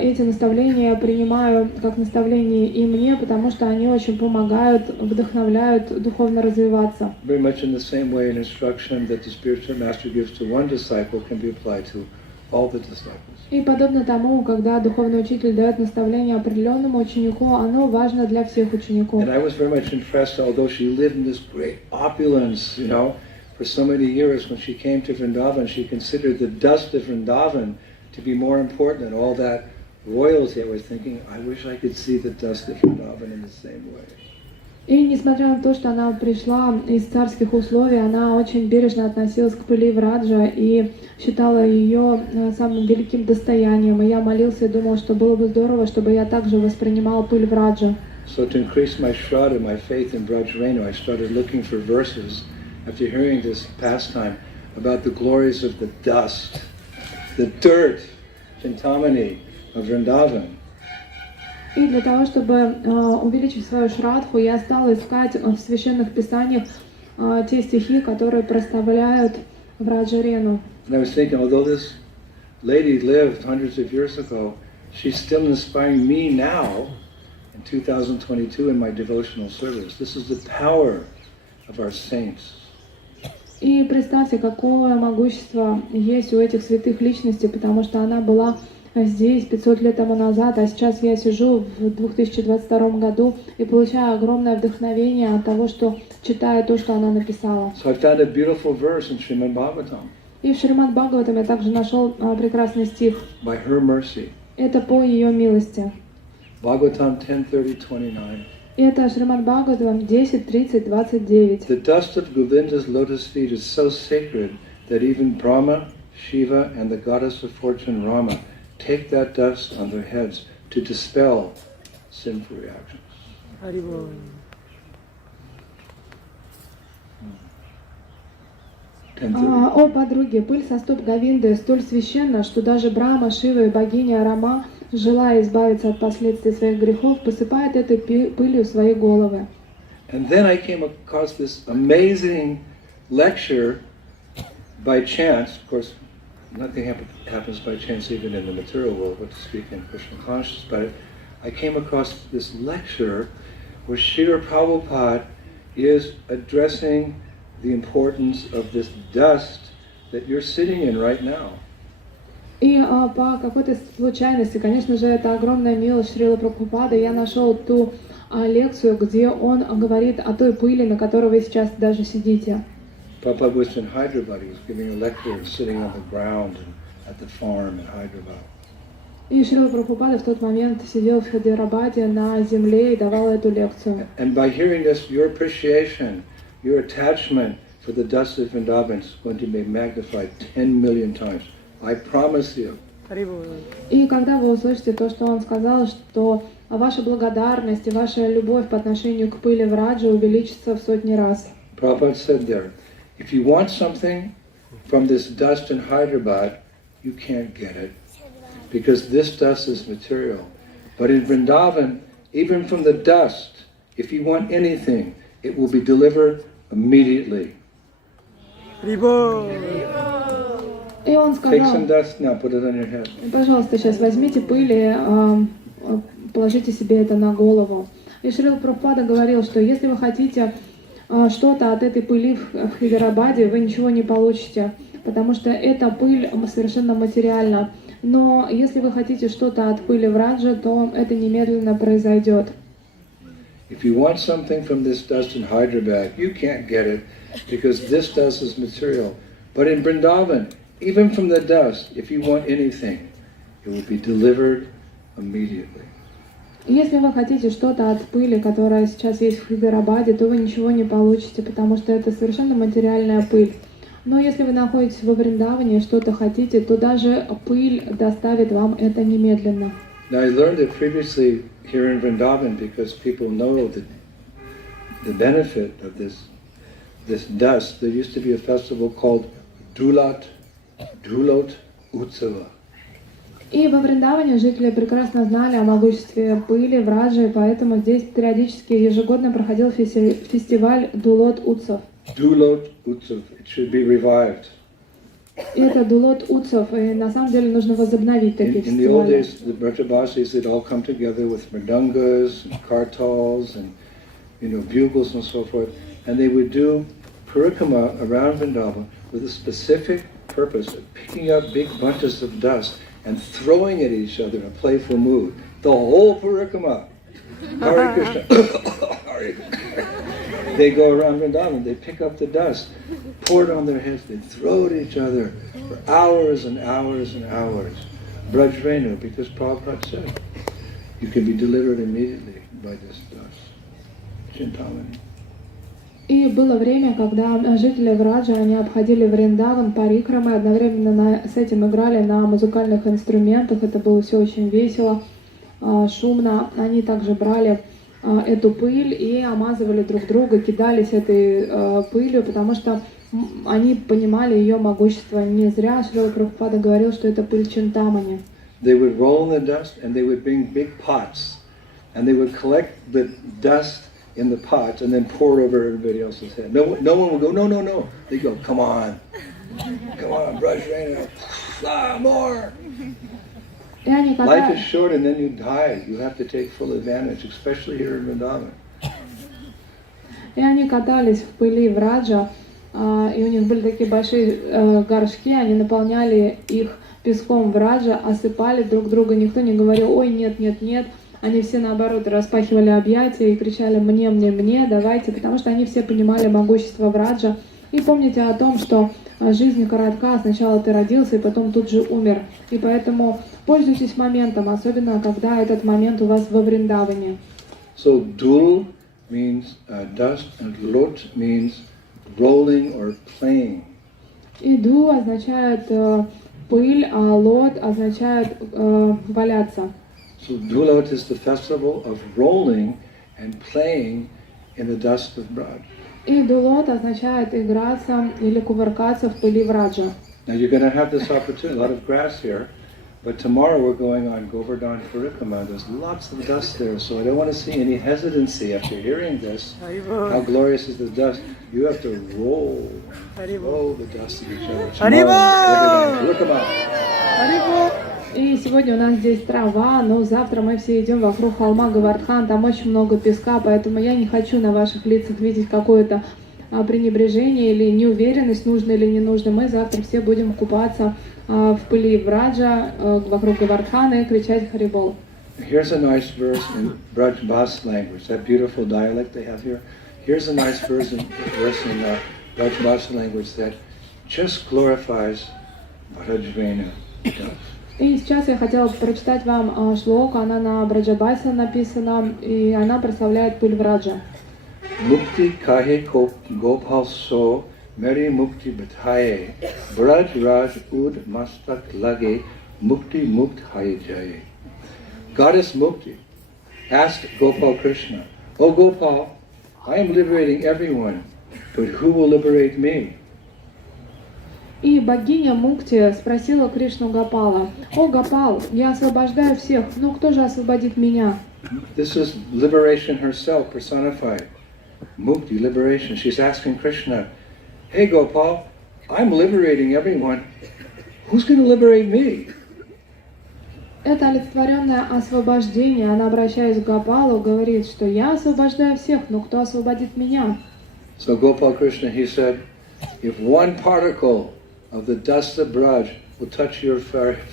эти наставления я принимаю как наставления и мне, потому что они очень помогают, вдохновляют духовно развиваться. Very much in the same way, an instruction that the spiritual master gives to one disciple can be applied to all the disciples. И подобно тому, когда духовный учитель дает наставление определенному ученику, оно важно для всех учеников. And I was very much impressed, although she lived in this great opulence, for so many years. When she came to Vrindavan, she considered the dust of Vrindavan to be more important than all that royalty. I was thinking, I wish I could see the dust of Vrindavan in the same way. И несмотря на то, что она пришла из царских условий, она очень бережно относилась к пыли Враджа и считала ее самым великим достоянием. И я молился и думал, что было бы здорово, чтобы я также воспринимал пыль Враджа. So to increase my shraddha, my faith in Brajrenu, I started looking for verses after hearing this pastime about the glories of the dust, the dirt, Chintamani of Vrindavan. И для того, чтобы увеличить свою шрадху, я стала искать в священных писаниях те стихи, которые прославляют Враджарену. And I was thinking, although this lady lived hundreds of years ago, she's still inspiring me now in 2022 in my devotional service. This is the power of our saints. И представьте, какое могущество есть у этих святых личностей, потому что она была здесь 500 лет тому назад, а сейчас я сижу в 2022 году и получаю огромное вдохновение от того, что читаю то, что она написала. So I found a beautiful verse in Srimad Bhagavatam. И в Шримад Бхагаватам я также нашел прекрасный стих. By her mercy. Это по ее милости. Bhagavatam 10:30-29. Это Шримад Бхагаватам 10:30-29. The dust of Govinda's lotus feet is so sacred that even Brahma, Shiva, and the goddess of fortune Rama take that dust on their heads to dispel sinful reactions. О, подруги, пыль со стоп Говинды столь священна, что даже Брахма, Шива и богиня Рама, желая избавиться от последствий своих грехов, посыпает этой пылью свои головы. And then I came across this amazing lecture by chance. Of course, nothing happens by chance even in the material world, what to speak in Krishna consciousness, but I came across this lecture where Shrila Prabhupada is addressing the importance of this dust that you're sitting in right now. И по какой-то случайности, конечно же, это огромная милость Шрилы Прабхупады, я нашел ту лекцию, где он говорит о той пыли, на которой вы сейчас даже сидите. Prabhupada was in Hyderabad. He was giving a lecture and sitting on the ground at the farm in Hyderabad. И Шрила Прабхупада в тот момент сидел в Хайдарабаде на земле и давал эту лекцию. And by hearing this, your appreciation, your attachment for the dust of Vrindavan is going to be magnified 10 million times. I promise you. И когда вы услышите то, что он сказал, что ваша благодарность и ваша любовь по отношению к пыли Враджа увеличится в сотни раз. Prabhupada said there, if you want something from this dust in Hyderabad, you can't get it, because this dust is material. But in Vrindavan, even from the dust, if you want anything, it will be delivered immediately. И он Take some сказал, dust now, put it on your head. пожалуйста, сейчас возьмите пыль и положите себе это на голову. И Шрила Прабхупада говорил, что если вы хотите что-то от этой пыли в Хайдарабаде, вы ничего не получите, потому что эта пыль совершенно материальна. Но если вы хотите что-то от пыли Враджа, то это немедленно произойдет. If you want something from this dust in Hyderabad, you can't get it, because this dust is material. But in Vrindavan, even from the dust, if you want anything, it will be delivered immediately. Если вы хотите что-то от пыли, которая сейчас есть в Хайдарабаде, то вы ничего не получите, потому что это совершенно материальная пыль. Но если вы находитесь во Вриндаване и что-то хотите, то даже пыль доставит вам это немедленно. Now I learned it previously here in Vrindavan because people know the benefit of this dust. There used to be a festival called Dhulot Utsava. И во Вриндаване жители прекрасно знали о могуществе пыли, Враджи, и поэтому здесь периодически ежегодно проходил фестиваль Дулот Утсав. Dhulot Utsav. It should be revived. И это Дулот Утсав, и на самом деле нужно возобновить такие In the old фестивали. days, the Brajavasis, they'd all come together with mridangas and kartals and bugles and so forth, and they would do parikrama around Vrindavan with a specific purpose of picking up big bunches of dust and throwing at each other in a playful mood. The whole parikrama. Hare Krishna. Hare Krishna. They go around Vrindavan, they pick up the dust, pour it on their heads, they throw it at each other for hours and hours and hours. Brajrenu, because Prabhupada said, you can be delivered immediately by this dust. Chintamani. И было время, когда жители Враджа, они обходили Вриндаван парикрамой, одновременно с этим играли на музыкальных инструментах, это было все очень весело, шумно. Они также брали эту пыль и омазывали друг друга, кидались этой пылью, потому что они понимали ее могущество. Не зря Шрила Прабхупада говорил, что это пыль Чинтамани. They would roll in the dust and they would bring big pots and they would collect the dust in the pots and then pour it over everybody else's head. No one would go, no. They go, come on, brush right out, more. Life is short and then you die. You have to take full advantage, especially here in Vrindavan. И они катались в пыли Враджа, и у них были такие большие горшки, они наполняли их песком Враджа, осыпали друг друга, никто не говорил, ой, нет. Они все, наоборот, распахивали объятия и кричали мне, давайте, потому что они все понимали могущество Враджа. И помните о том, что жизнь коротка, сначала ты родился и потом тут же умер. И поэтому пользуйтесь моментом, особенно когда этот момент у вас во Вриндаване. So dhul means dust and lot means rolling or playing. И ду означает пыль, а лот означает валяться. So dhulot is the festival of rolling and playing in the dust of Braj. И дулот означает играться или кувыркаться в пыли Враджа. Now you're going to have this opportunity, a lot of grass here, but tomorrow we're going on Govardhan Parikama. There's lots of dust there, so I don't want to see any hesitancy after hearing this. How glorious is the dust. You have to roll the dust of each other. Tomorrow, Parikama. И сегодня у нас здесь трава, но завтра мы все идем вокруг холма Говардхан, там очень много песка, поэтому я не хочу на ваших лицах видеть какое-то пренебрежение или неуверенность, нужно или не нужно. Мы завтра все будем купаться в пыли Враджа вокруг Говардхана и кричать Харибол. Here's a nice verse in Braj Bas language, that beautiful dialect they have here. Here's a nice verse in Braj Bas language that just glorifies Bharajvena. И сейчас я хотела прочитать вам шлоку, она на Браджабасе написана, и она прославляет пыль Враджа. Mukti kahe gopal so meri mukti bataye Braj Raj ud mastak lage mukti mukt hai jaye. Goddess Mukti asked Gopal Krishna, "Oh Gopal, I am liberating everyone, but who will liberate me?" И богиня Мукти спросила Кришну Гопала: «О, Гопал, я освобождаю всех, но кто же освободит меня?» This is liberation herself personified. Mukti, liberation. She's asking Krishna, "Hey Gopal, I'm liberating everyone. Who's going to liberate me?" Это олицетворенное освобождение. Она, обращаясь к Гопалу, говорит, что я освобождаю всех, но кто освободит меня? So Gopal Krishna, he said, if one particle of the dust of Braj will touch your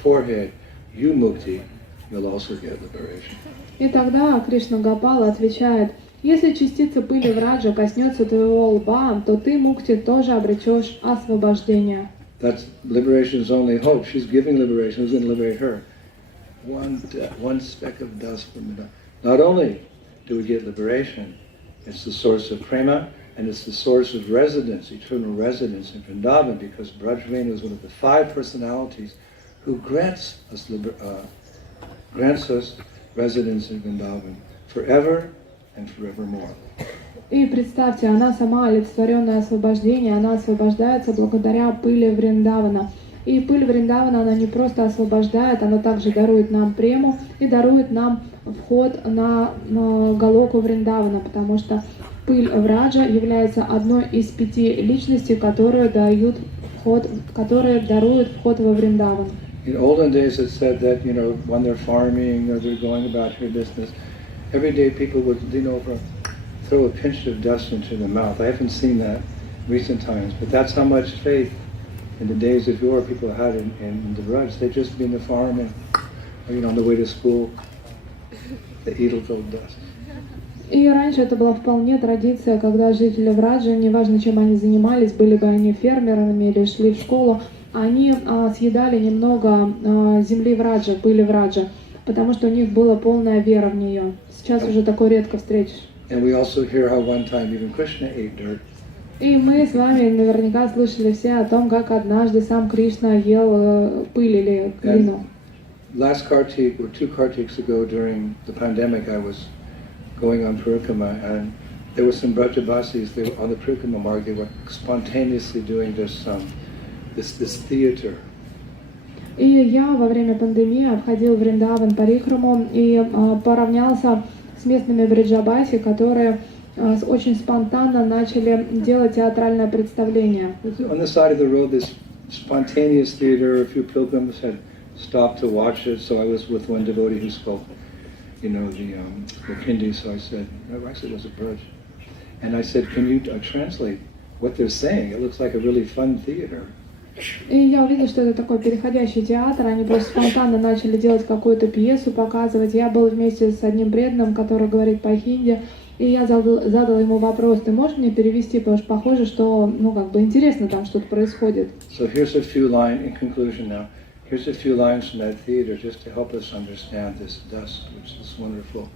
forehead, you Mukti, you'll also get liberation. И тогда Кришна Гопала отвечает: если частица пыли Враджа коснется твоего лба, то ты, Мукти, тоже обретешь освобождение. That's liberation's only hope. She's giving liberation. Who's going to liberate her? One speck of dust from the dust. Not only do we get liberation, it's the source of prema, and it's the source of residence, eternal residence in Vrindavan, because Brajvena is one of the 5 personalities who grants us residence in Vrindavan forever and forevermore. И представьте, она сама олицетворенное освобождение, она освобождается благодаря пыли Вриндавана. И пыль Вриндавана, она не просто освобождает, она также дарует нам прему и дарует нам вход на Галоку Вриндавана, потому что пыль Враджа является одной из 5 личностей, которые даруют вход во Вриндаван. In olden days it said that, when they're farming or they're going about their business, every day people would, throw a pinch of dust into their mouth. I haven't seen that in recent times, but that's how much faith in the days of yore people had in the Braj. They'd just be in the farm and, on the way to school, they eat a little dust. И раньше это была вполне традиция, когда жители Враджа, неважно чем они занимались, были бы они фермерами или шли в школу, они съедали немного земли Враджа, пыли Враджа, потому что у них была полная вера в нее. Сейчас уже такое редко встретишь. And we also hear how one time even Krishna ate dirt. И мы с вами наверняка слышали все о том, как однажды сам Кришна ел пыль или глину. Last Kartik, or 2 Kartiks ago during the pandemic, I was going on Parikrama, and there were some Brajabasis, they were on the Parikrama mark, they were spontaneously doing this theater. И я во время пандемии обходил Вриндаван Парикраму и поравнялся с местными бриджабаси, которые очень спонтанно начали делать театральное представление. On the side of the road, this spontaneous theater, a few pilgrims had stopped to watch it, so I was with one devotee who spoke, the Hindi, so I said it was a Braj. And I said, can you translate what they're saying? It looks like a really fun theater. И я увидела, что это такой переходящий театр, они просто спонтанно начали делать какую-то пьесу, показывать. Я был вместе с одним преданным, который говорит по-хинди, и я задала ему вопрос, ты можешь мне перевести, потому что похоже, что, интересно там что-то происходит. So here's a few lines, in conclusion now, here's a few lines from that theater just to help us understand this dust, which this wonderful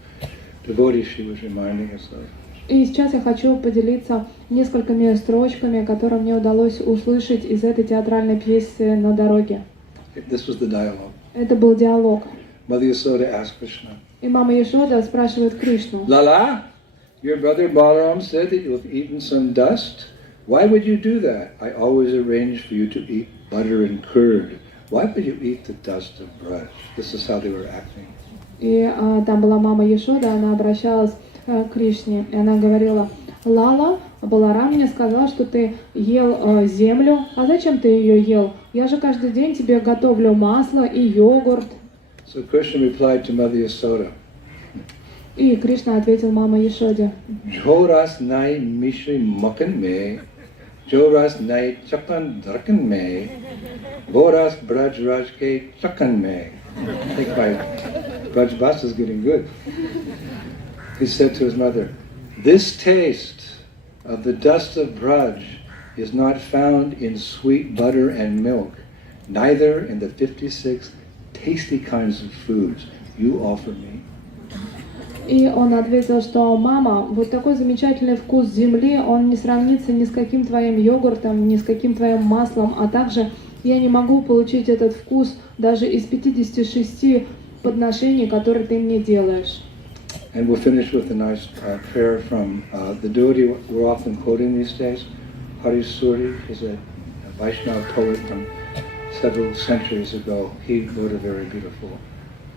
devotee she was reminding us of. И сейчас я хочу поделиться несколькими строчками, которые мне удалось услышать из этой театральной пьесы «На дороге». This was the dialogue. Это был диалог. Mother Yasoda asked Krishna, И мама Яшода спрашивает Кришну. Lala, your brother Balaram said that you have eaten some dust. Why would you do that? I always arranged for you to eat butter and curd. Why would you eat the dust of Braj? This is how they were acting. И там была мама Яшода, она обращалась к Кришне, и она говорила, Лала, Баларам мне сказал, что ты ел землю, а зачем ты ее ел? Я же каждый день тебе готовлю масло и йогурт. So Krishna replied to Mother Yasoda, И Кришна ответил мама Яшоде, Joras nai mishri makan me, Joras nai chakan drakan me, Boras Braj Raj ke chakan me. I think my Braj Bas is getting good. He said to his mother, this taste of the dust of Braj is not found in sweet butter and milk, neither in the 56 tasty kinds of foods you offer me. И он ответил, что мама, вот такой замечательный вкус земли, он не сравнится ни с каким твоим йогуртом, ни с каким твоим маслом, а также я не могу получить этот вкус даже из 56 подношений, которые ты мне делаешь. And we'll finish with a nice prayer from the devotee we're often quoting these days, Harisuri. He's a Vaishnava poet from several centuries ago. He wrote a very beautiful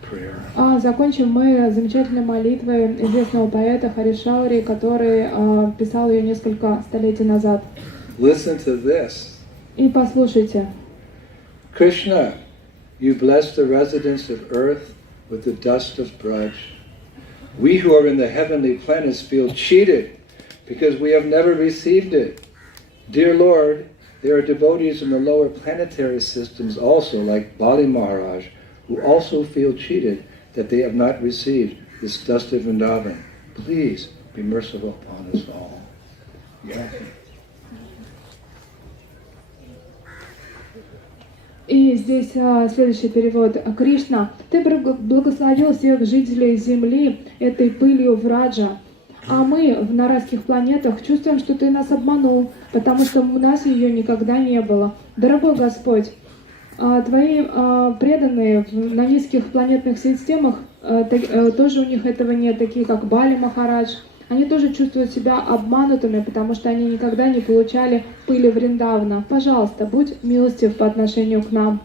prayer. А закончим мы замечательной молитвой известного поэта Харишаури, который писал ее несколько столетий назад. Listen to this. И послушайте. Krishna, you bless the residents of earth with the dust of Braj. We who are in the heavenly planets feel cheated because we have never received it. Dear Lord, there are devotees in the lower planetary systems also, like Bali Maharaj, who also feel cheated that they have not received this dust of Vrindavan. Please be merciful upon us all. Yeah. И здесь следующий перевод. Кришна, ты благословил всех жителей Земли этой пылью Враджа, а мы на райских планетах чувствуем, что ты нас обманул, потому что у нас ее никогда не было. Дорогой Господь, твои преданные на низких планетных системах, тоже у них этого нет, такие как Бали Махарадж, они тоже чувствуют себя обманутыми, потому что они никогда не получали пыли Вриндавана. Пожалуйста, будь милостив по отношению к нам.